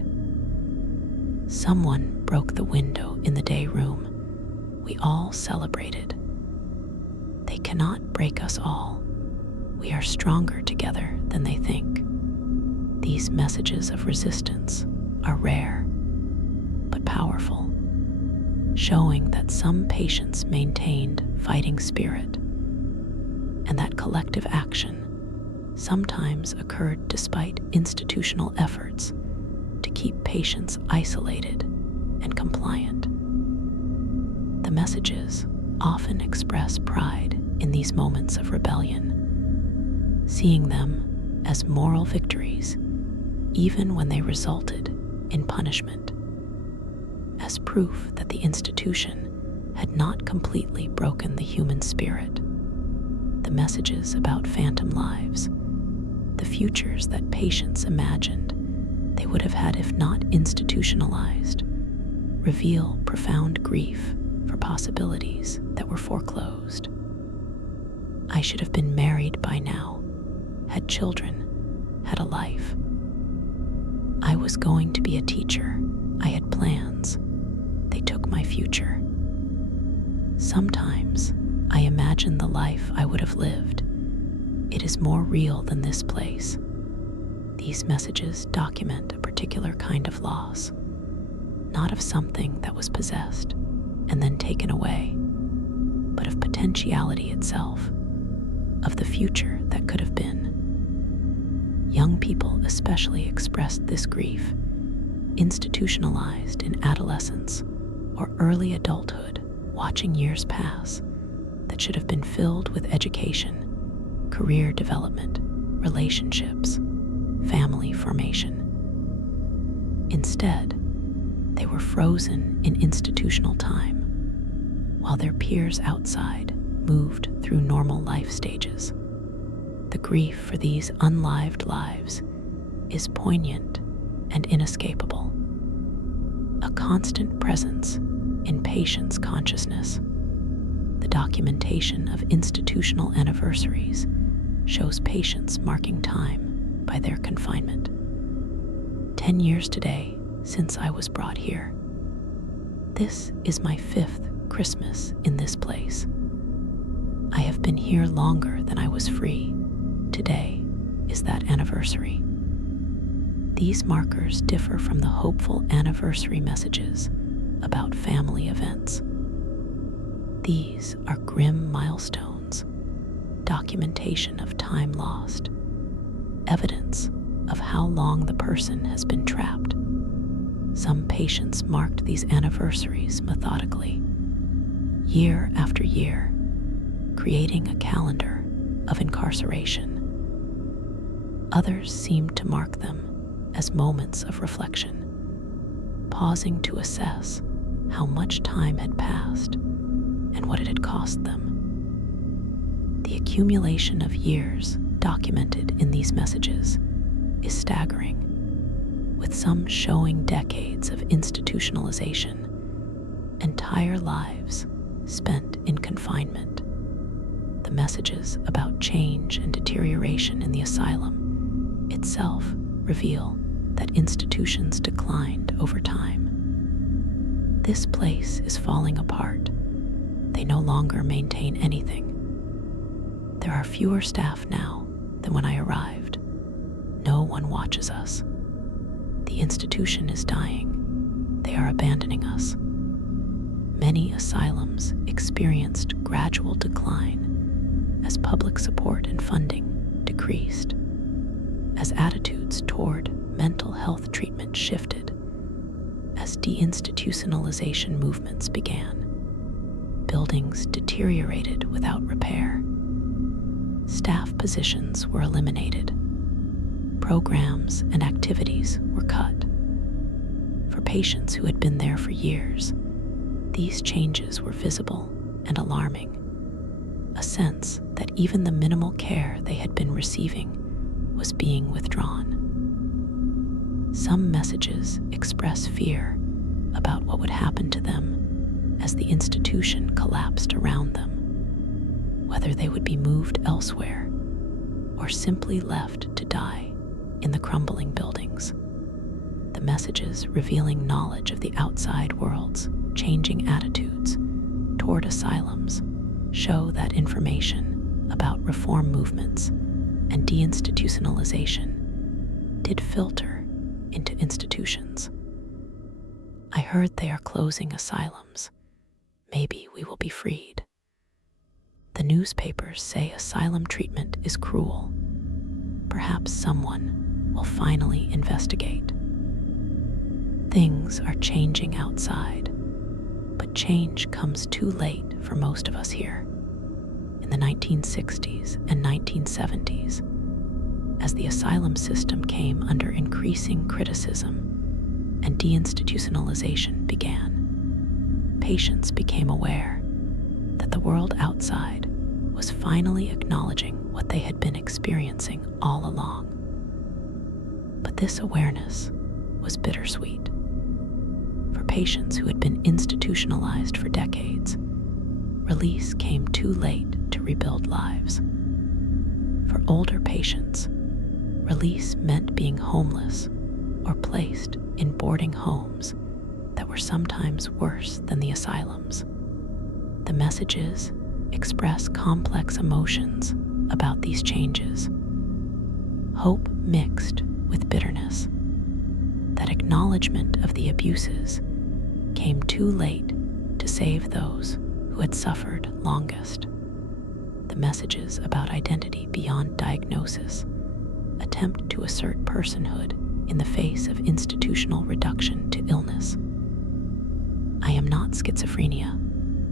Someone broke the window in the day room. We all celebrated. They cannot break us all. We are stronger together than they think. These messages of resistance are rare but powerful, showing that some patients maintained fighting spirit and that collective action sometimes occurred despite institutional efforts to keep patients isolated and compliant. The messages often express pride in these moments of rebellion, seeing them as moral victories even when they resulted in punishment, as proof that the institution had not completely broken the human spirit. The messages about phantom lives, the futures that patients imagined they would have had if not institutionalized, reveal profound grief for possibilities that were foreclosed. I should have been married by now, had children, had a life. I was going to be a teacher. I had plans. They took my future. Sometimes I imagine the life I would have lived. It is more real than this place. These messages document a particular kind of loss, not of something that was possessed and then taken away, but of potentiality itself, of the future that could have been. Young people especially expressed this grief, institutionalized in adolescence or early adulthood, watching years pass that should have been filled with education, career development, relationships, family formation. Instead, they were frozen in institutional time, while their peers outside moved through normal life stages. The grief for these unlived lives is poignant and inescapable, a constant presence in patients' consciousness. The documentation of institutional anniversaries shows patients marking time by their confinement. 10 years today since I was brought here. This is my 5th Christmas in this place. I have been here longer than I was free. Today is that anniversary. These markers differ from the hopeful anniversary messages about family events. These are grim milestones, documentation of time lost, evidence of how long the person has been trapped. Some patients marked these anniversaries methodically, year after year, creating a calendar of incarceration. Others seemed to mark them as moments of reflection, pausing to assess how much time had passed and what it had cost them. The accumulation of years documented in these messages is staggering, with some showing decades of institutionalization, entire lives spent in confinement. The messages about change and deterioration in the asylum itself reveal that institutions declined over time. This place is falling apart. They no longer maintain anything. There are fewer staff now than when I arrived. No one watches us. The institution is dying. They are abandoning us. Many asylums experienced gradual decline as public support and funding decreased, as attitudes toward mental health treatment shifted, as deinstitutionalization movements began. Buildings deteriorated without repair. Staff positions were eliminated. Programs and activities were cut. For patients who had been there for years, these changes were visible and alarming, a sense that even the minimal care they had been receiving was being withdrawn. Some messages express fear about what would happen to them as the institution collapsed around them, whether they would be moved elsewhere or simply left to die in the crumbling buildings. The messages revealing knowledge of the outside world's changing attitudes toward asylums show that information about reform movements and deinstitutionalization did filter into institutions. I heard they are closing asylums. Maybe we will be freed. The newspapers say asylum treatment is cruel. Perhaps someone will finally investigate. Things are changing outside, but change comes too late for most of us here. In the 1960s and 1970s, as the asylum system came under increasing criticism and deinstitutionalization began, patients became aware that the world outside was finally acknowledging what they had been experiencing all along. But this awareness was bittersweet. For patients who had been institutionalized for decades, release came too late to rebuild lives. For older patients, release meant being homeless or placed in boarding homes that were sometimes worse than the asylums. The messages express complex emotions about these changes. Hope mixed with bitterness. That acknowledgement of the abuses came too late to save those who had suffered longest. The messages about identity beyond diagnosis attempt to assert personhood in the face of institutional reduction to illness. I am not schizophrenia.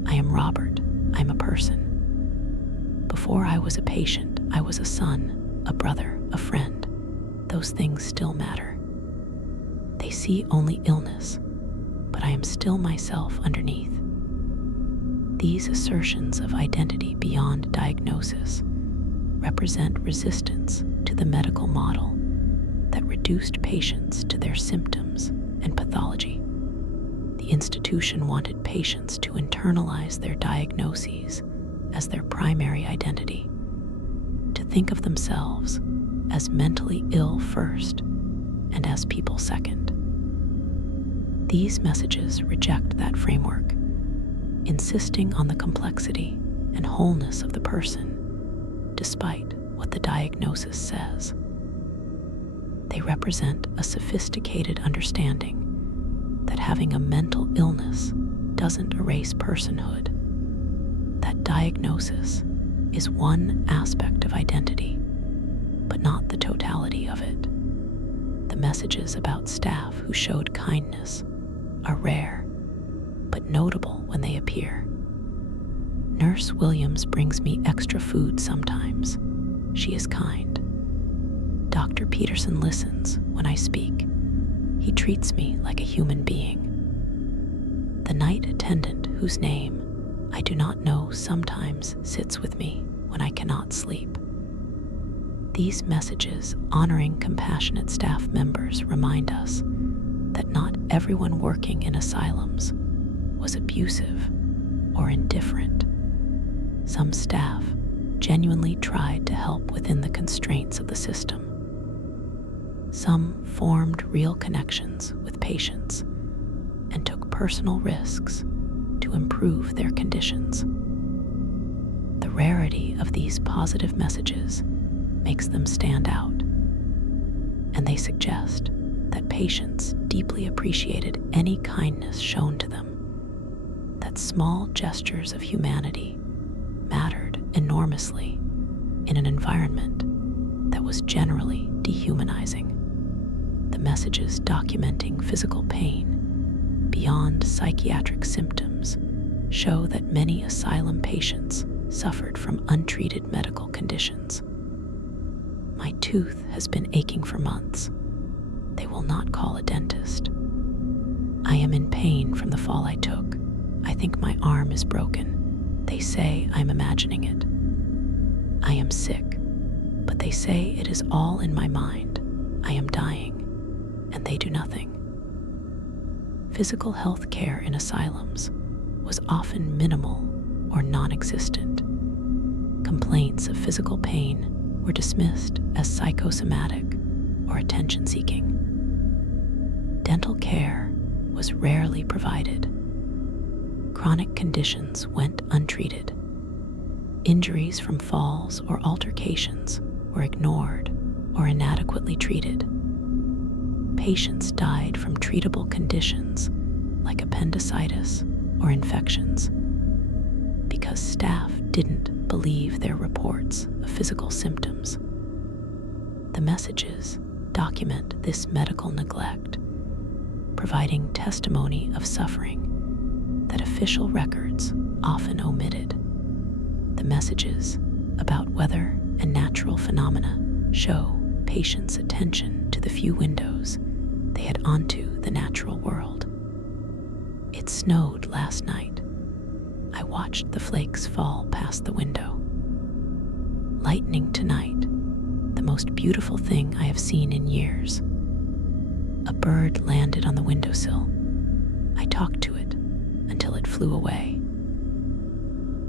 I am Robert. I'm a person. Before I was a patient, I was a son, a brother, a friend. Those things still matter. They see only illness, but I am still myself underneath. These assertions of identity beyond diagnosis represent resistance to the medical model that reduced patients to their symptoms and pathology. The institution wanted patients to internalize their diagnoses as their primary identity, to think of themselves as mentally ill first and as people second. These messages reject that framework, insisting on the complexity and wholeness of the person, despite what the diagnosis says. They represent a sophisticated understanding that having a mental illness doesn't erase personhood, that diagnosis is one aspect of identity, but not the totality of it. The messages about staff who showed kindness are rare, but notable when they appear. Nurse Williams brings me extra food sometimes. She is kind. Dr. Peterson listens when I speak. He treats me like a human being. The night attendant, whose name I do not know, sometimes sits with me when I cannot sleep. These messages honoring compassionate staff members remind us that not everyone working in asylums was abusive or indifferent. Some staff genuinely tried to help within the constraints of the system. Some formed real connections with patients and took personal risks to improve their conditions. The rarity of these positive messages makes them stand out, and they suggest that patients deeply appreciated any kindness shown to them, that small gestures of humanity mattered enormously in an environment that was generally dehumanizing. The messages documenting physical pain beyond psychiatric symptoms show that many asylum patients suffered from untreated medical conditions. My tooth has been aching for months. They will not call a dentist. I am in pain from the fall I took. I think my arm is broken. They say I'm imagining it. I am sick, but they say it is all in my mind. I am dying, and they do nothing. Physical health care in asylums was often minimal or non-existent. Complaints of physical pain were dismissed as psychosomatic or attention-seeking. Dental care was rarely provided. Chronic conditions went untreated. Injuries from falls or altercations were ignored or inadequately treated. Patients died from treatable conditions like appendicitis or infections, because staff didn't believe their reports of physical symptoms. The messages document this medical neglect, providing testimony of suffering that official records often omitted. The messages about weather and natural phenomena show patients' attention to the few windows they had onto the natural world. It snowed last night. I watched the flakes fall past the window. Lightning tonight, the most beautiful thing I have seen in years. A bird landed on the windowsill. I talked to it until it flew away.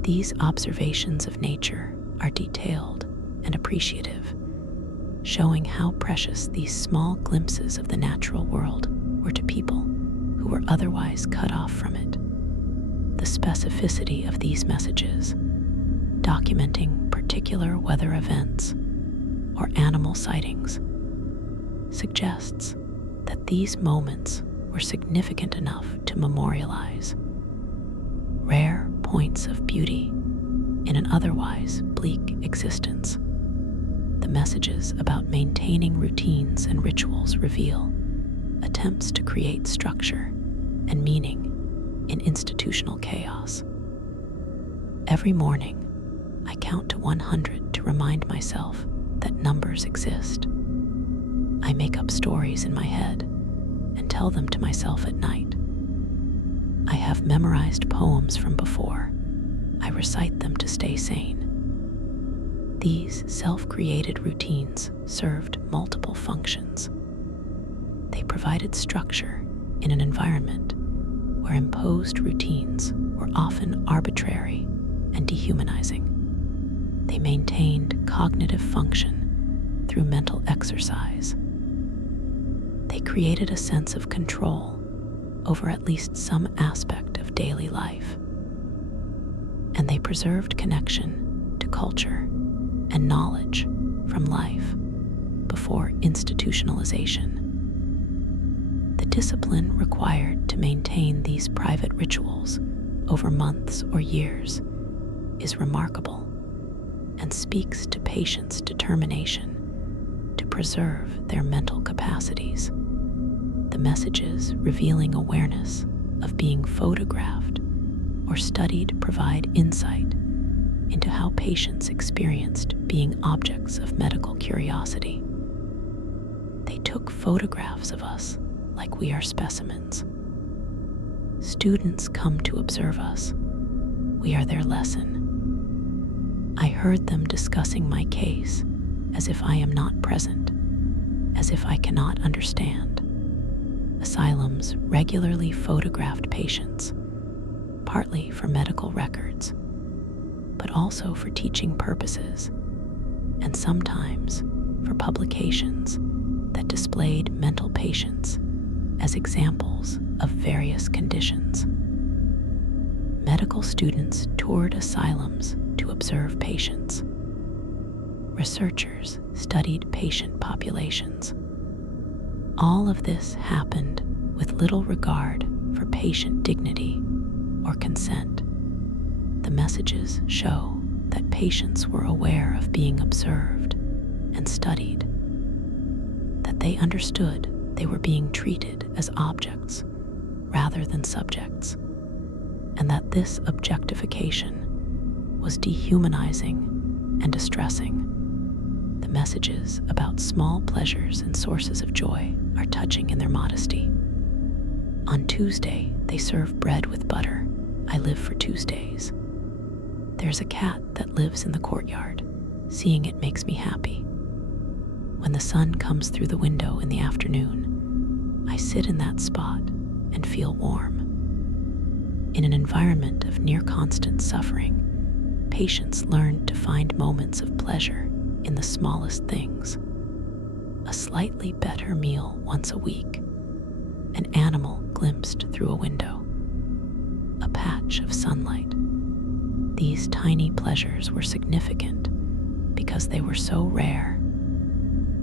These observations of nature are detailed and appreciative, showing how precious these small glimpses of the natural world were to people who were otherwise cut off from it. The specificity of these messages, documenting particular weather events or animal sightings, suggests that these moments were significant enough to memorialize rare points of beauty in an otherwise bleak existence. The messages about maintaining routines and rituals reveal attempts to create structure and meaning in institutional chaos. Every morning, I count to 100 to remind myself that numbers exist. I make up stories in my head and tell them to myself at night. I have memorized poems from before. I recite them to stay sane. These self-created routines served multiple functions. They provided structure in an environment where imposed routines were often arbitrary and dehumanizing. They maintained cognitive function through mental exercise. They created a sense of control over at least some aspect of daily life. And they preserved connection to culture and knowledge from life before institutionalization. The discipline required to maintain these private rituals over months or years is remarkable and speaks to patients' determination to preserve their mental capacities. The messages revealing awareness of being photographed or studied provide insight into how patients experienced being objects of medical curiosity. They took photographs of us like we are specimens. Students come to observe us. We are their lesson. I heard them discussing my case as if I am not present, as if I cannot understand. Asylums regularly photographed patients, partly for medical records, but also for teaching purposes, and sometimes for publications that displayed mental patients as examples of various conditions. Medical students toured asylums to observe patients. Researchers studied patient populations. All of this happened with little regard for patient dignity or consent. The messages show that patients were aware of being observed and studied, that they understood they were being treated as objects rather than subjects, and that this objectification was dehumanizing and distressing. The messages about small pleasures and sources of joy are touching in their modesty. On Tuesday, they serve bread with butter. I live for Tuesdays. There's a cat that lives in the courtyard. Seeing it makes me happy. When the sun comes through the window in the afternoon, I sit in that spot and feel warm. In an environment of near constant suffering, patients learn to find moments of pleasure in the smallest things. A slightly better meal once a week, an animal glimpsed through a window, a patch of sunlight. These tiny pleasures were significant because they were so rare,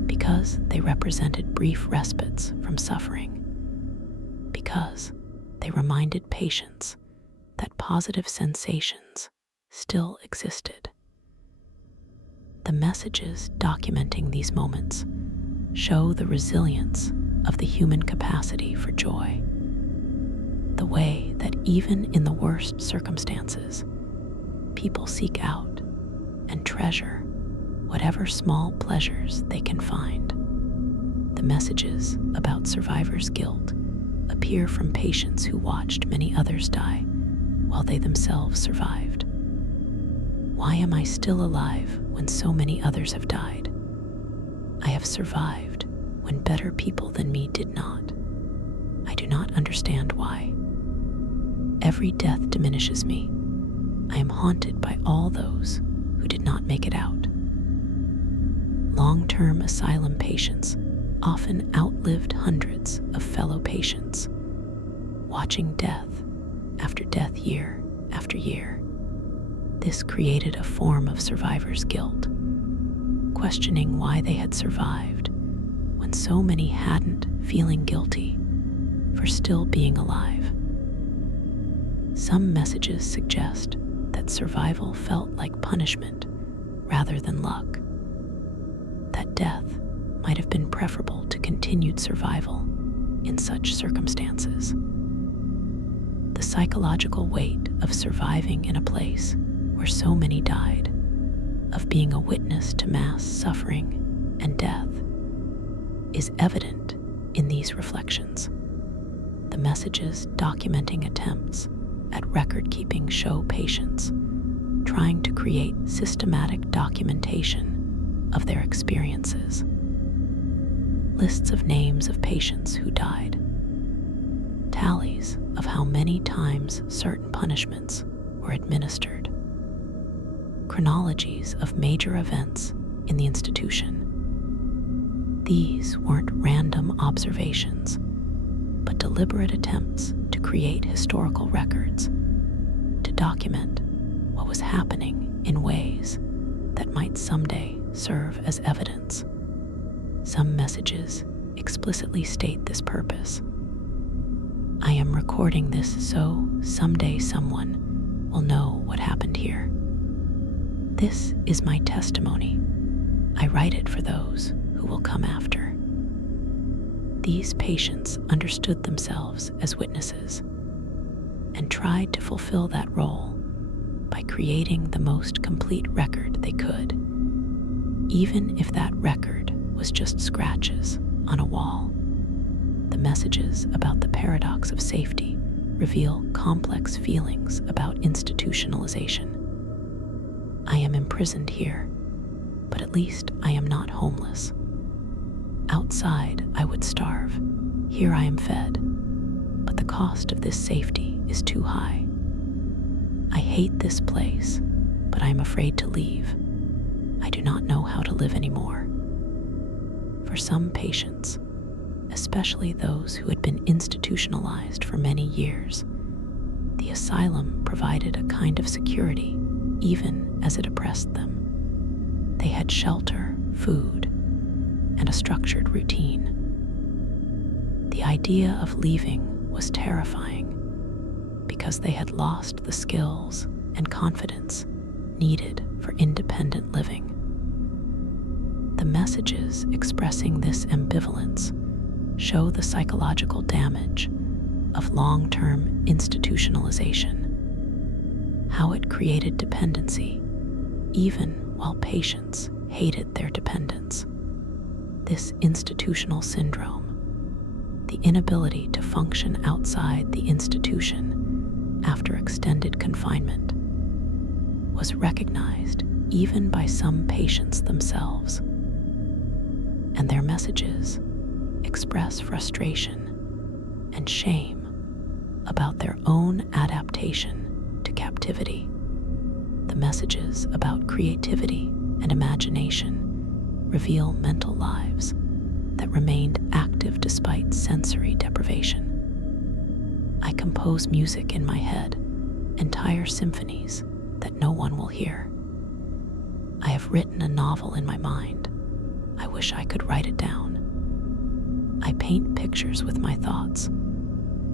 because they represented brief respites from suffering, because they They reminded patients that positive sensations still existed. The messages documenting these moments show the resilience of the human capacity for joy, the way that even in the worst circumstances, people seek out and treasure whatever small pleasures they can find. The messages about survivor's guilt appear from patients who watched many others die while they themselves survived. Why am I still alive when so many others have died? I have survived when better people than me did not. I do not understand why. Every death diminishes me. I am haunted by all those who did not make it out. Long-term asylum patients often outlived hundreds of fellow patients, watching death after death year after year. This created a form of survivor's guilt, questioning why they had survived when so many hadn't, feeling guilty for still being alive. Some messages suggest that survival felt like punishment rather than luck, that death might have been preferable to continued survival in such circumstances. The psychological weight of surviving in a place where so many died, of being a witness to mass suffering and death, is evident in these reflections. The messages documenting attempts at record-keeping show patients trying to create systematic documentation of their experiences. Lists of names of patients who died, tallies of how many times certain punishments were administered, chronologies of major events in the institution. These weren't random observations, but deliberate attempts to create historical records, to document what was happening in ways that might someday serve as evidence. Some messages explicitly state this purpose. I am recording this so someday someone will know what happened here. This is my testimony. I write it for those who will come after. These patients understood themselves as witnesses and tried to fulfill that role by creating the most complete record they could, even if that record was just scratches on a wall. The messages about the paradox of safety reveal complex feelings about institutionalization. I am imprisoned here, but at least I am not homeless. Outside, I would starve. Here I am fed, but the cost of this safety is too high. I hate this place, but I am afraid to leave. I do not know how to live anymore. For some patients, especially those who had been institutionalized for many years, the asylum provided a kind of security, even as it oppressed them. They had shelter, food, and a structured routine. The idea of leaving was terrifying because they had lost the skills and confidence needed for independent living. The messages expressing this ambivalence show the psychological damage of long-term institutionalization, how it created dependency even while patients hated their dependence. This institutional syndrome, the inability to function outside the institution after extended confinement, was recognized even by some patients themselves, and their messages express frustration and shame about their own adaptation to captivity. The messages about creativity and imagination reveal mental lives that remained active despite sensory deprivation. I compose music in my head, entire symphonies that no one will hear. I have written a novel in my mind. I wish I could write it down. I paint pictures with my thoughts.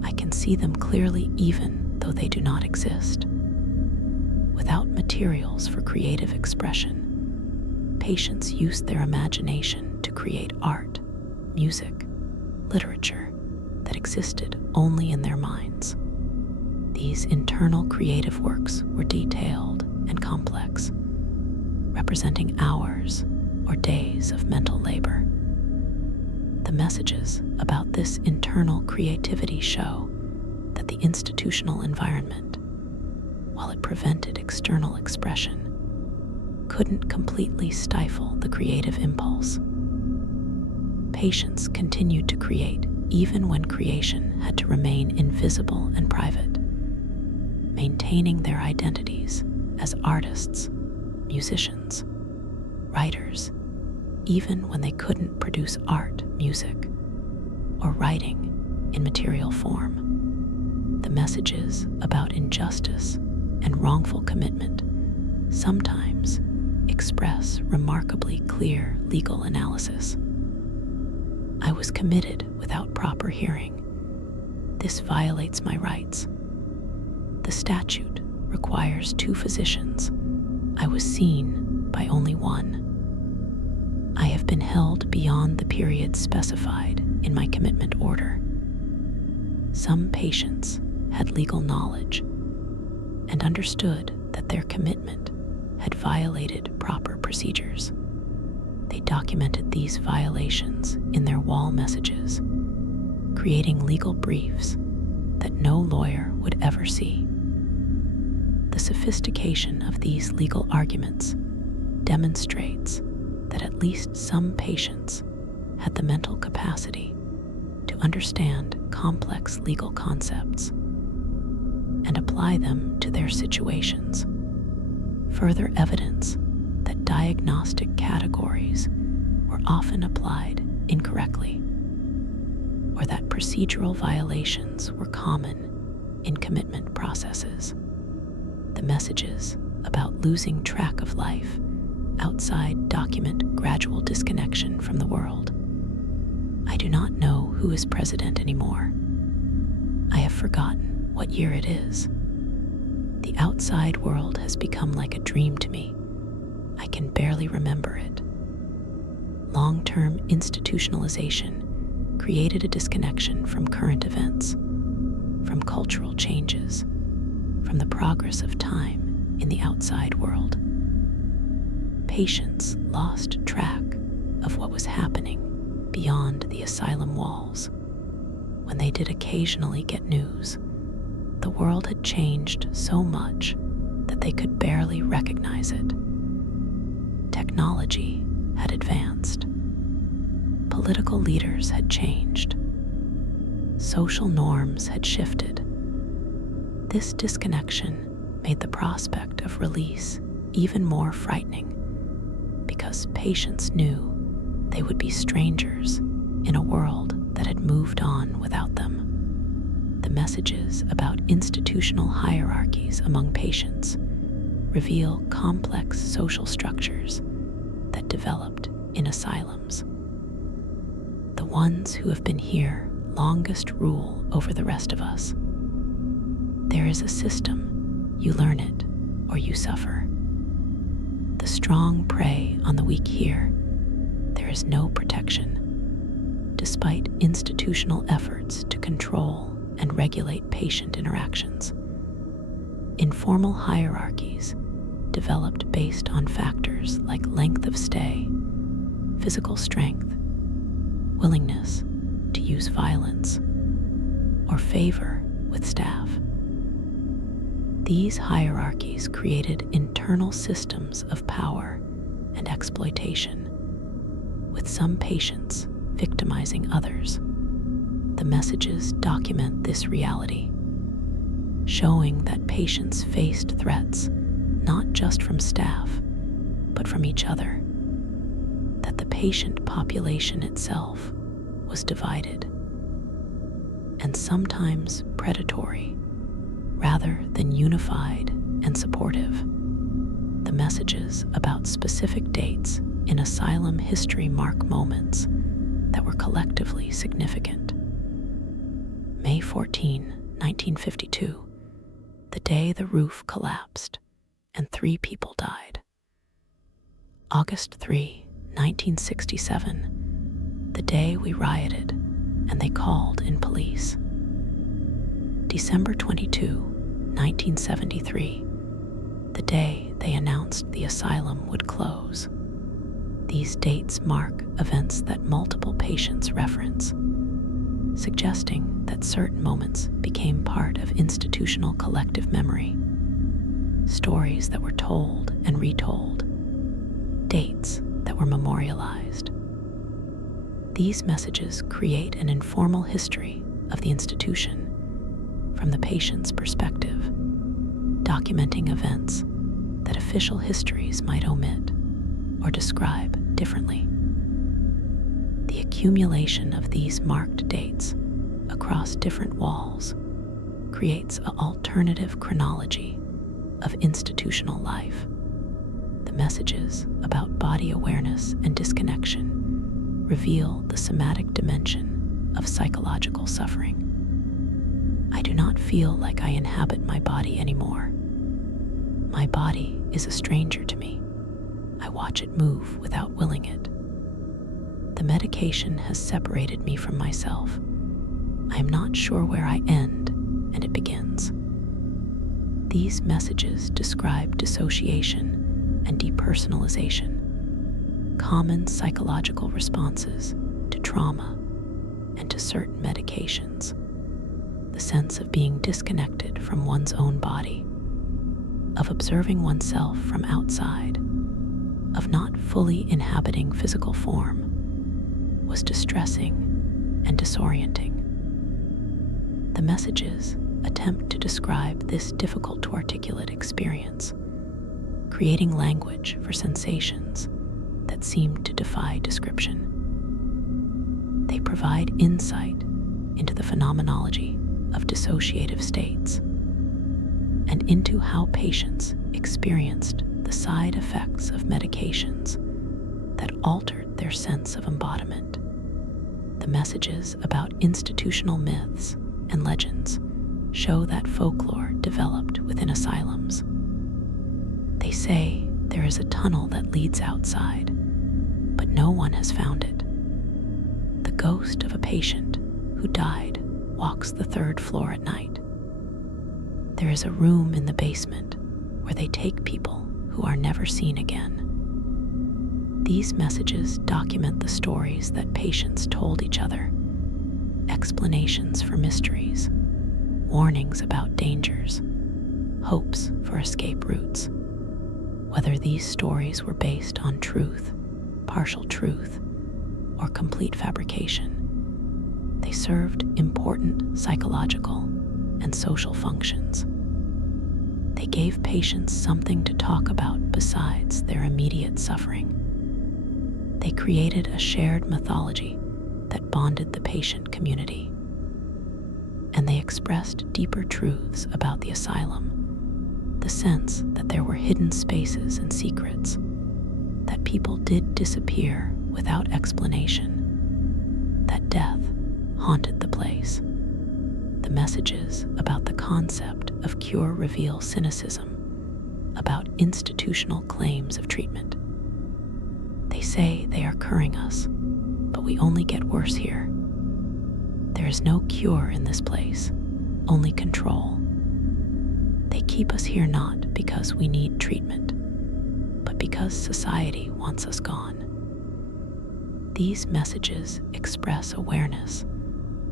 I can see them clearly even though they do not exist. Without materials for creative expression, patients used their imagination to create art, music, literature that existed only in their minds. These internal creative works were detailed and complex, representing hours or days of mental labor. The messages about this internal creativity show that the institutional environment, while it prevented external expression, couldn't completely stifle the creative impulse. Patients continued to create even when creation had to remain invisible and private, maintaining their identities as artists, musicians, writers, even when they couldn't produce art, music, or writing in material form. The messages about injustice and wrongful commitment sometimes express remarkably clear legal analysis. I was committed without proper hearing. This violates my rights. The statute requires 2 physicians. I was seen by only one. I have been held beyond the period specified in my commitment order. Some patients had legal knowledge and understood that their commitment had violated proper procedures. They documented these violations in their wall messages, creating legal briefs that no lawyer would ever see. The sophistication of these legal arguments demonstrates that at least some patients had the mental capacity to understand complex legal concepts and apply them to their situations. Further evidence that diagnostic categories were often applied incorrectly, or that procedural violations were common in commitment processes. The messages about losing track of life outside document gradual disconnection from the world. I do not know who is president anymore. I have forgotten what year it is. The outside world has become like a dream to me. I can barely remember it. Long-term institutionalization created a disconnection from current events, from cultural changes, from the progress of time in the outside world. Patients lost track of what was happening beyond the asylum walls. When they did occasionally get news, the world had changed so much that they could barely recognize it. Technology had advanced. Political leaders had changed. Social norms had shifted. This disconnection made the prospect of release even more frightening, because patients knew they would be strangers in a world that had moved on without them. The messages about institutional hierarchies among patients reveal complex social structures that developed in asylums. The ones who have been here longest rule over the rest of us. There is a system, you learn it or you suffer. The strong prey on the weak here. There is no protection, despite institutional efforts to control and regulate patient interactions. Informal hierarchies developed based on factors like length of stay, physical strength, willingness to use violence, or favor with staff. These hierarchies created internal systems of power and exploitation, with some patients victimizing others. The messages document this reality, showing that patients faced threats not just from staff, but from each other, that the patient population itself was divided, and sometimes predatory, rather than unified and supportive. The messages about specific dates in asylum history mark moments that were collectively significant. May 14, 1952, the day the roof collapsed and 3 people died. August 3, 1967, the day we rioted and they called in police. December 22, 1973, the day they announced the asylum would close. These dates mark events that multiple patients reference, suggesting that certain moments became part of institutional collective memory, stories that were told and retold, dates that were memorialized. These messages create an informal history of the institution from the patient's perspective, documenting events that official histories might omit or describe differently. The accumulation of these marked dates across different walls creates an alternative chronology of institutional life. The messages about body awareness and disconnection reveal the somatic dimension of psychological suffering. I do not feel like I inhabit my body anymore. My body is a stranger to me. I watch it move without willing it. The medication has separated me from myself. I am not sure where I end and it begins. These messages describe dissociation and depersonalization, common psychological responses to trauma and to certain medications. The sense of being disconnected from one's own body, of observing oneself from outside, of not fully inhabiting physical form, was distressing and disorienting. The messages attempt to describe this difficult to articulate experience, creating language for sensations that seem to defy description. They provide insight into the phenomenology of dissociative states and into how patients experienced the side effects of medications that altered their sense of embodiment. The messages about institutional myths and legends show that folklore developed within asylums. They say there is a tunnel that leads outside, but no one has found it. The ghost of a patient who died walks the 3rd floor at night. There is a room in the basement where they take people who are never seen again. These messages document the stories that patients told each other, explanations for mysteries, warnings about dangers, hopes for escape routes. Whether these stories were based on truth, partial truth, or complete fabrication, they served important psychological and social functions. They gave patients something to talk about besides their immediate suffering. They created a shared mythology that bonded the patient community. And they expressed deeper truths about the asylum, the sense that there were hidden spaces and secrets, that people did disappear without explanation, that death haunted the place. The messages about the concept of cure reveal cynicism, about institutional claims of treatment. They say they are curing us, but we only get worse here. There is no cure in this place, only control. They keep us here not because we need treatment, but because society wants us gone. These messages express awareness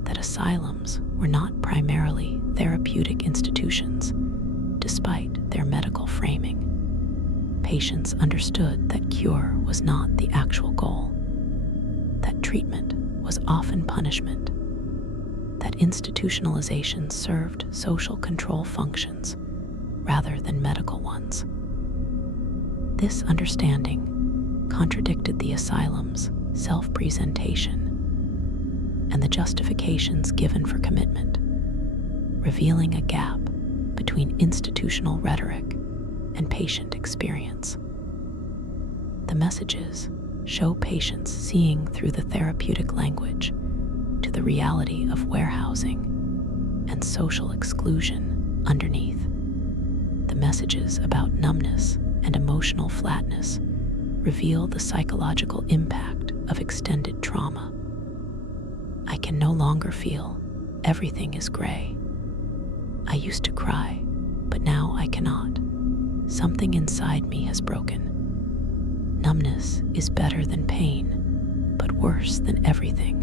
that asylums were not primarily therapeutic institutions, despite their medical framing. Patients understood that cure was not the actual goal, that treatment was often punishment, that institutionalization served social control functions rather than medical ones. This understanding contradicted the asylum's self-presentation and the justifications given for commitment, revealing a gap between institutional rhetoric and patient experience. The messages show patients seeing through the therapeutic language to the reality of warehousing, and social exclusion underneath. The messages about numbness and emotional flatness reveal the psychological impact of extended trauma. I can no longer feel. Everything is gray. I used to cry, but now I cannot. Something inside me has broken. Numbness is better than pain, but worse than everything.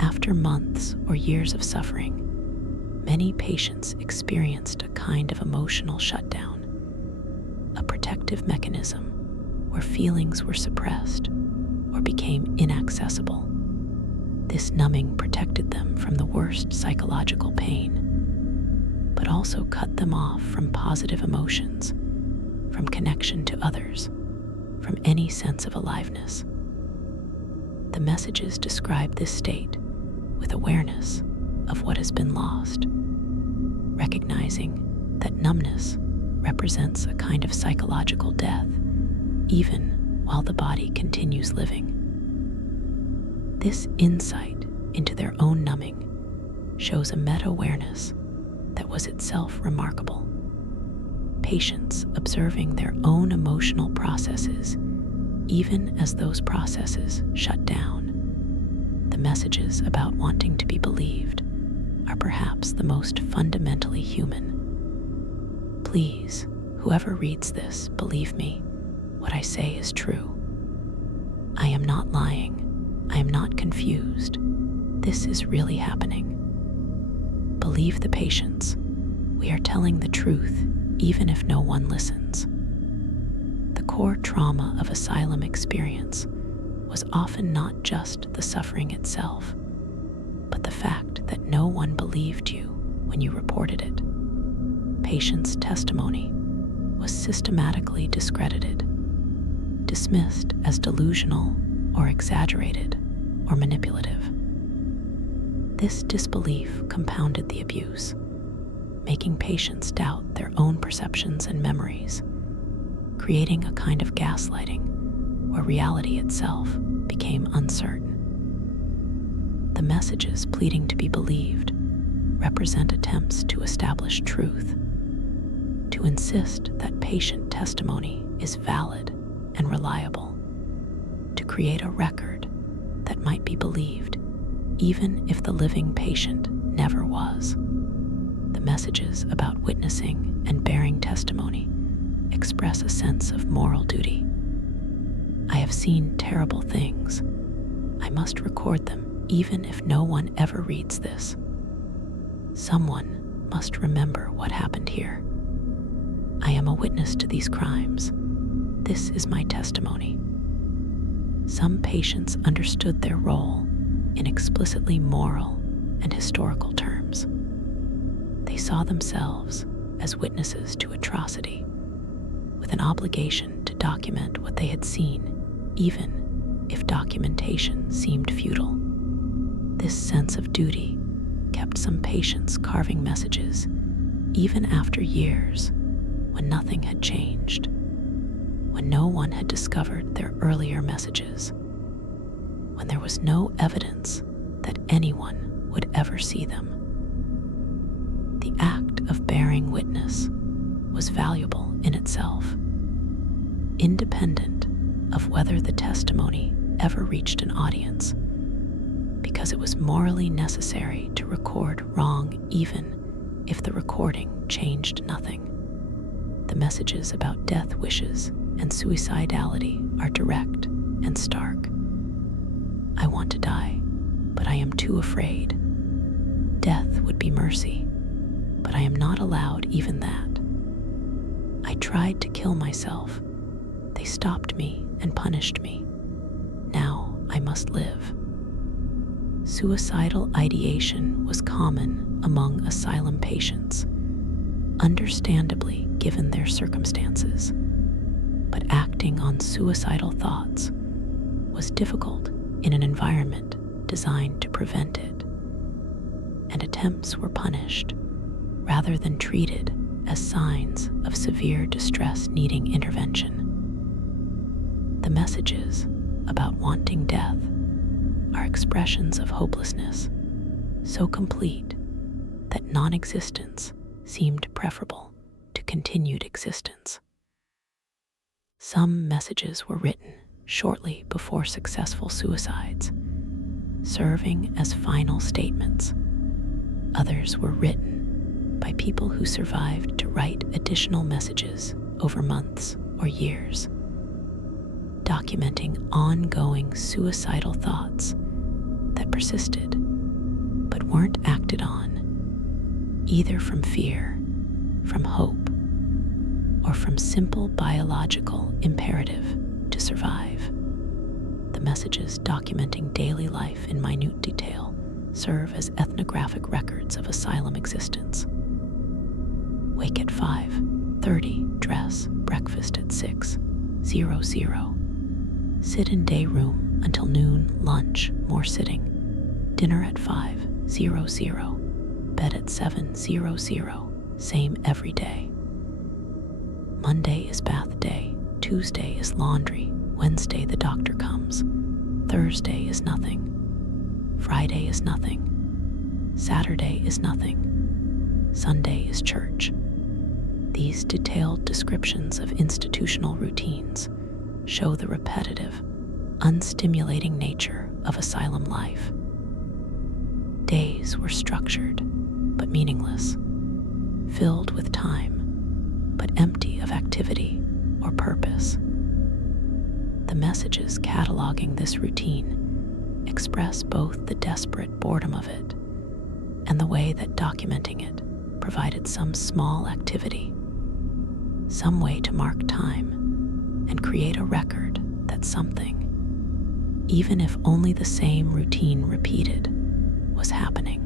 After months or years of suffering, many patients experienced a kind of emotional shutdown, a protective mechanism where feelings were suppressed or became inaccessible. This numbing protected them from the worst psychological pain, but also cut them off from positive emotions, from connection to others, from any sense of aliveness. The messages describe this state with awareness of what has been lost, recognizing that numbness represents a kind of psychological death, even while the body continues living. This insight into their own numbing shows a meta-awareness that was itself remarkable. Patients observing their own emotional processes, even as those processes shut down. The messages about wanting to be believed are perhaps the most fundamentally human. Please, whoever reads this, believe me, what I say is true. I am not lying. I am not confused. This is really happening. Believe the patients. We are telling the truth, even if no one listens. The core trauma of Asylum experience was often not just the suffering itself, but the fact that no one believed you when you reported it. Patients' testimony was systematically discredited, dismissed as delusional or exaggerated or manipulative. This disbelief compounded the abuse, making patients doubt their own perceptions and memories, creating a kind of gaslighting where reality itself became uncertain. The messages pleading to be believed represent attempts to establish truth, to insist that patient testimony is valid and reliable, to create a record that might be believed even if the living patient never was. The messages about witnessing and bearing testimony express a sense of moral duty. I have seen terrible things. I must record them even if no one ever reads this. Someone must remember what happened here. I am a witness to these crimes. This is my testimony. Some patients understood their role in explicitly moral and historical terms. They saw themselves as witnesses to atrocity, with an obligation to document what they had seen, even if documentation seemed futile. This sense of duty kept some patients carving messages, even after years when nothing had changed, when no one had discovered their earlier messages, when there was no evidence that anyone would ever see them. The act of bearing witness was valuable in itself, independent of whether the testimony ever reached an audience, because it was morally necessary to record wrong even if the recording changed nothing. The messages about death wishes and suicidality are direct and stark. I want to die, but I am too afraid. Death would be mercy, but I am not allowed even that. I tried to kill myself. They stopped me and punished me. Now I must live. Suicidal ideation was common among asylum patients, understandably given their circumstances, but acting on suicidal thoughts was difficult in an environment designed to prevent it, and attempts were punished rather than treated as signs of severe distress needing intervention. The messages about wanting death are expressions of hopelessness, so complete that non-existence seemed preferable to continued existence. Some messages were written shortly before successful suicides, serving as final statements. Others were written by people who survived to write additional messages over months or years, documenting ongoing suicidal thoughts that persisted but weren't acted on, either from fear, from hope, or from simple biological imperative to survive. The messages documenting daily life in minute detail serve as ethnographic records of asylum existence. Wake at 5:30, dress, breakfast at 6:00. Sit in day room until noon, lunch, more sitting. Dinner at 5:00. Bed at 7:00. Same every day. Monday is bath day. Tuesday is laundry. Wednesday the doctor comes. Thursday is nothing. Friday is nothing. Saturday is nothing. Sunday is church. These detailed descriptions of institutional routines show the repetitive, unstimulating nature of asylum life. Days were structured, but meaningless, filled with time, but empty of activity or purpose. The messages cataloging this routine express both the desperate boredom of it and the way that documenting it provided some small activity, some way to mark time and create a record that something, even if only the same routine repeated, was happening.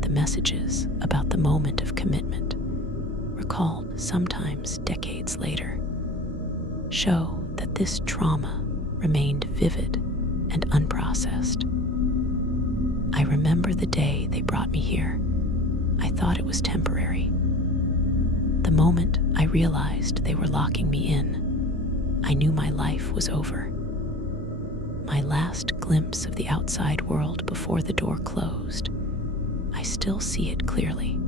The messages about the moment of commitment, recalled sometimes decades later, show that this trauma remained vivid and unprocessed. I remember the day they brought me here. I thought it was temporary. The moment I realized they were locking me in, I knew my life was over. My last glimpse of the outside world before the door closed, I still see it clearly.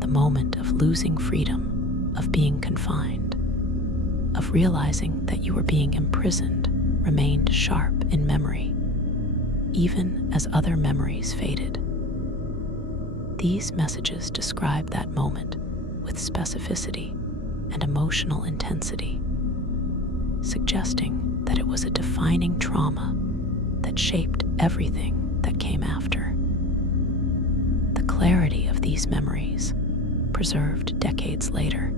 The moment of losing freedom, of being confined, of realizing that you were being imprisoned remained sharp in memory, even as other memories faded. These messages describe that moment with specificity and emotional intensity, suggesting that it was a defining trauma that shaped everything that came after. The clarity of these memories, preserved decades later,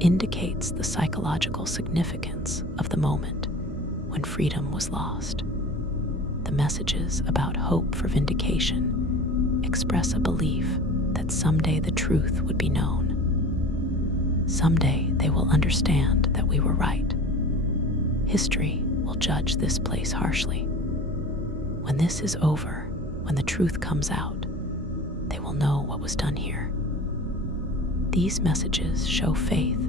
indicates the psychological significance of the moment when freedom was lost. The messages about hope for vindication express a belief that someday the truth would be known. Someday they will understand that we were right. History will judge this place harshly. When this is over, when the truth comes out, they will know what was done here. These messages show faith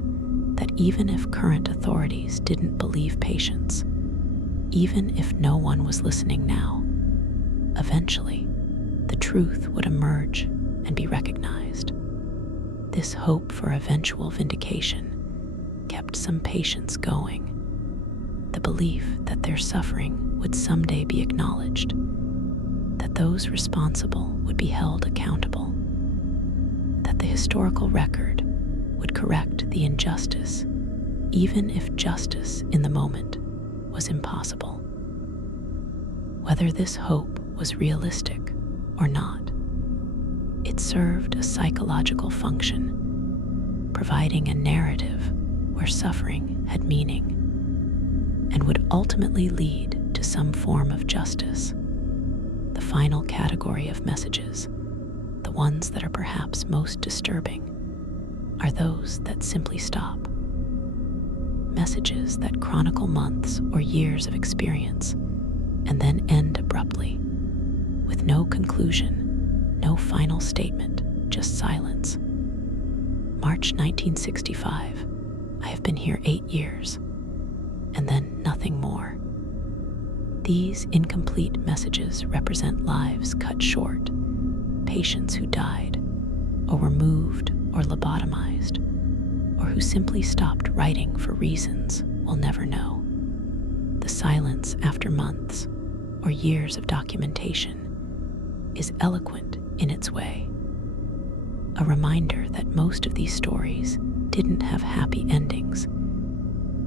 that even if current authorities didn't believe patients, even if no one was listening now, eventually the truth would emerge and be recognized. This hope for eventual vindication kept some patients going. The belief that their suffering would someday be acknowledged, that those responsible would be held accountable, that the historical record would correct the injustice, even if justice in the moment was impossible. Whether this hope was realistic or not, it served a psychological function, providing a narrative where suffering had meaning and would ultimately lead to some form of justice. The final category of messages, the ones that are perhaps most disturbing, are those that simply stop. Messages that chronicle months or years of experience and then end abruptly, with no conclusion, no final statement, just silence. March 1965, I have been here 8 years, and then nothing more. These incomplete messages represent lives cut short, patients who died, or were moved or lobotomized, or who simply stopped writing for reasons we'll never know. The silence after months or years of documentation is eloquent in its way, a reminder that most of these stories didn't have happy endings,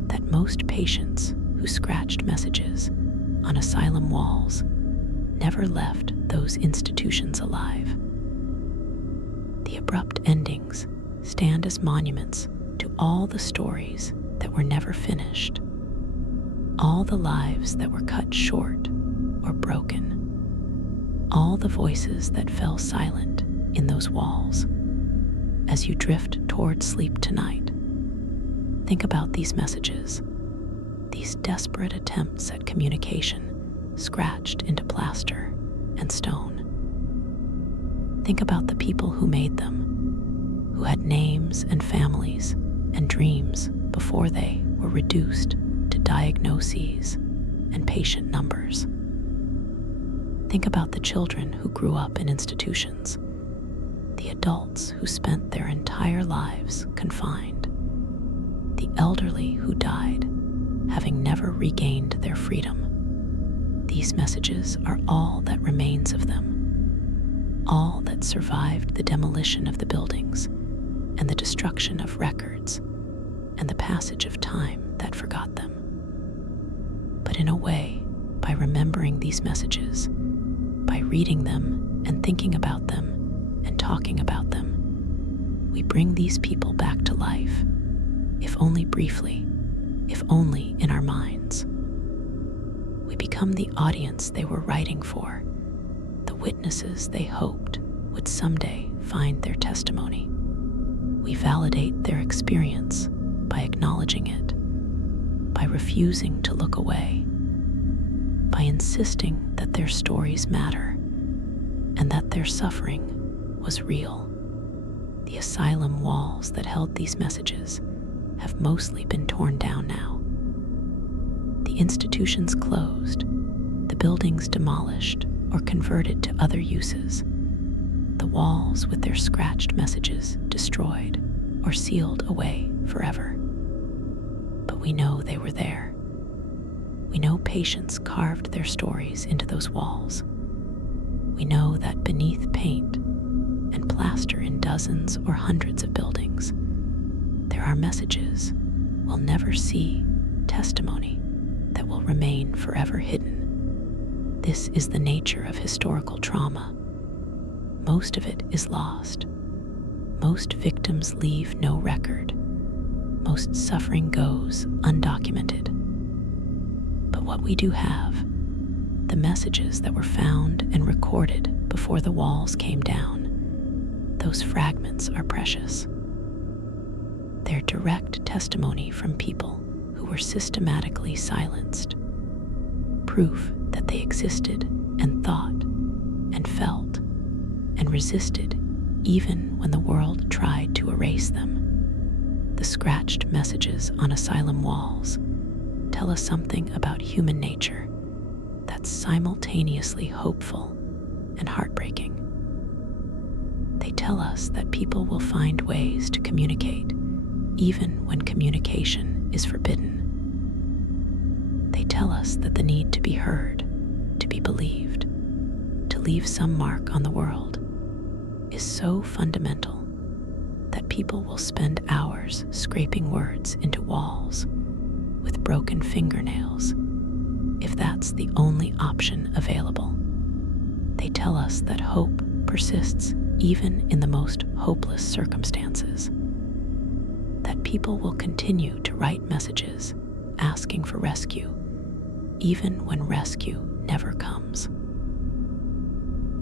that most patients who scratched messages on asylum walls never left those institutions alive. The abrupt endings stand as monuments to all the stories that were never finished, all the lives that were cut short or broken, all the voices that fell silent in those walls. As you drift toward sleep tonight, think about these messages, these desperate attempts at communication scratched into plaster and stone. Think about the people who made them, who had names and families and dreams before they were reduced to diagnoses and patient numbers. Think about the children who grew up in institutions, the adults who spent their entire lives confined, the elderly who died, having never regained their freedom. These messages are all that remains of them, all that survived the demolition of the buildings and the destruction of records and the passage of time that forgot them. But in a way, by remembering these messages, by reading them and thinking about them and talking about them, we bring these people back to life, if only briefly, if only in our minds. We become the audience they were writing for, the witnesses they hoped would someday find their testimony. We validate their experience by acknowledging it, by refusing to look away, by insisting that their stories matter and that their suffering was real. The asylum walls that held these messages have mostly been torn down now. The institutions closed, the buildings demolished or converted to other uses, the walls with their scratched messages destroyed or sealed away forever. But we know they were there. We know patients carved their stories into those walls. We know that beneath paint and plaster in dozens or hundreds of buildings, there are messages we'll never see, testimony that will remain forever hidden. This is the nature of historical trauma. Most of it is lost. Most victims leave no record. Most suffering goes undocumented. But what we do have, the messages that were found and recorded before the walls came down, those fragments are precious. They're direct testimony from people who were systematically silenced, proof that they existed and thought and felt and resisted even when the world tried to erase them. The scratched messages on asylum walls tell us something about human nature that's simultaneously hopeful and heartbreaking. They tell us that people will find ways to communicate even when communication is forbidden. They tell us that the need to be heard, to be believed, to leave some mark on the world is so fundamental that people will spend hours scraping words into walls with broken fingernails if that's the only option available. They tell us that hope persists even in the most hopeless circumstances, that people will continue to write messages asking for rescue even when rescue never comes.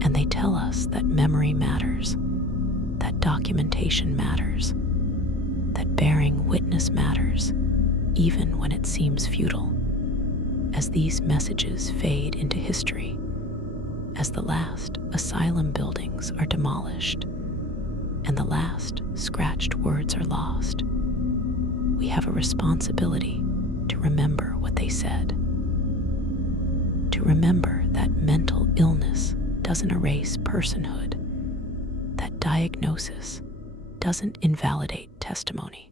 And they tell us that memory matters, that documentation matters, that bearing witness matters, even when it seems futile. As these messages fade into history, as the last asylum buildings are demolished, and the last scratched words are lost, we have a responsibility to remember what they said. To remember that mental illness doesn't erase personhood, diagnosis doesn't invalidate testimony.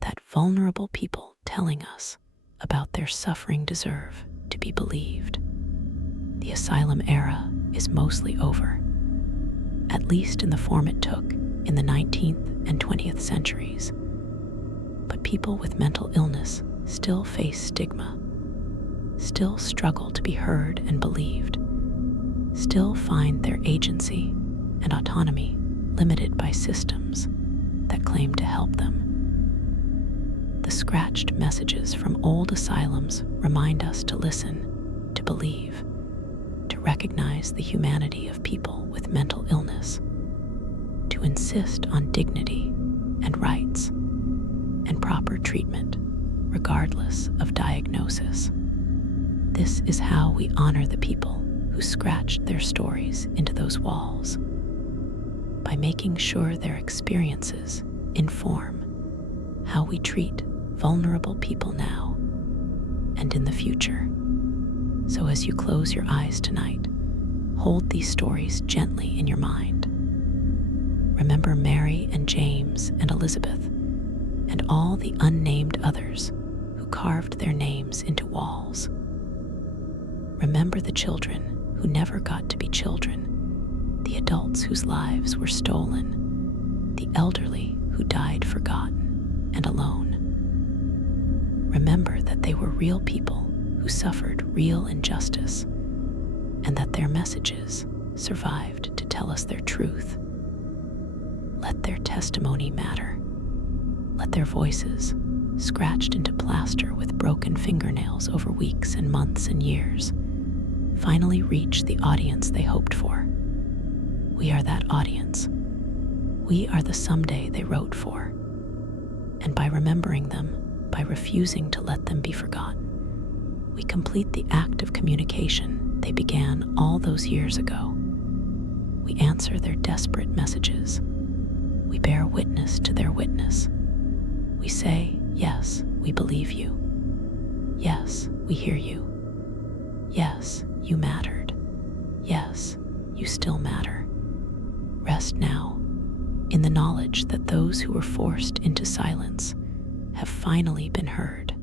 That vulnerable people telling us about their suffering deserve to be believed. The asylum era is mostly over, at least in the form it took in the 19th and 20th centuries. But people with mental illness still face stigma, still struggle to be heard and believed, still find their agency and autonomy limited by systems that claim to help them. The scratched messages from old asylums remind us to listen, to believe, to recognize the humanity of people with mental illness, to insist on dignity and rights and proper treatment, regardless of diagnosis. This is how we honor the people who scratched their stories into those walls, by making sure their experiences inform how we treat vulnerable people now and in the future. So as you close your eyes tonight, hold these stories gently in your mind. Remember Mary and James and Elizabeth and all the unnamed others who carved their names into walls. Remember the children who never got to be children, the adults whose lives were stolen, the elderly who died forgotten and alone. Remember that they were real people who suffered real injustice, and that their messages survived to tell us their truth. Let their testimony matter. Let their voices, scratched into plaster with broken fingernails over weeks and months and years, finally reach the audience they hoped for. We are that audience. We are the someday they wrote for. And by remembering them, by refusing to let them be forgotten, we complete the act of communication they began all those years ago. We answer their desperate messages. We bear witness to their witness. We say, yes, we believe you. Yes, we hear you. Yes, you mattered. Yes, you still matter. Rest now in the knowledge that those who were forced into silence have finally been heard.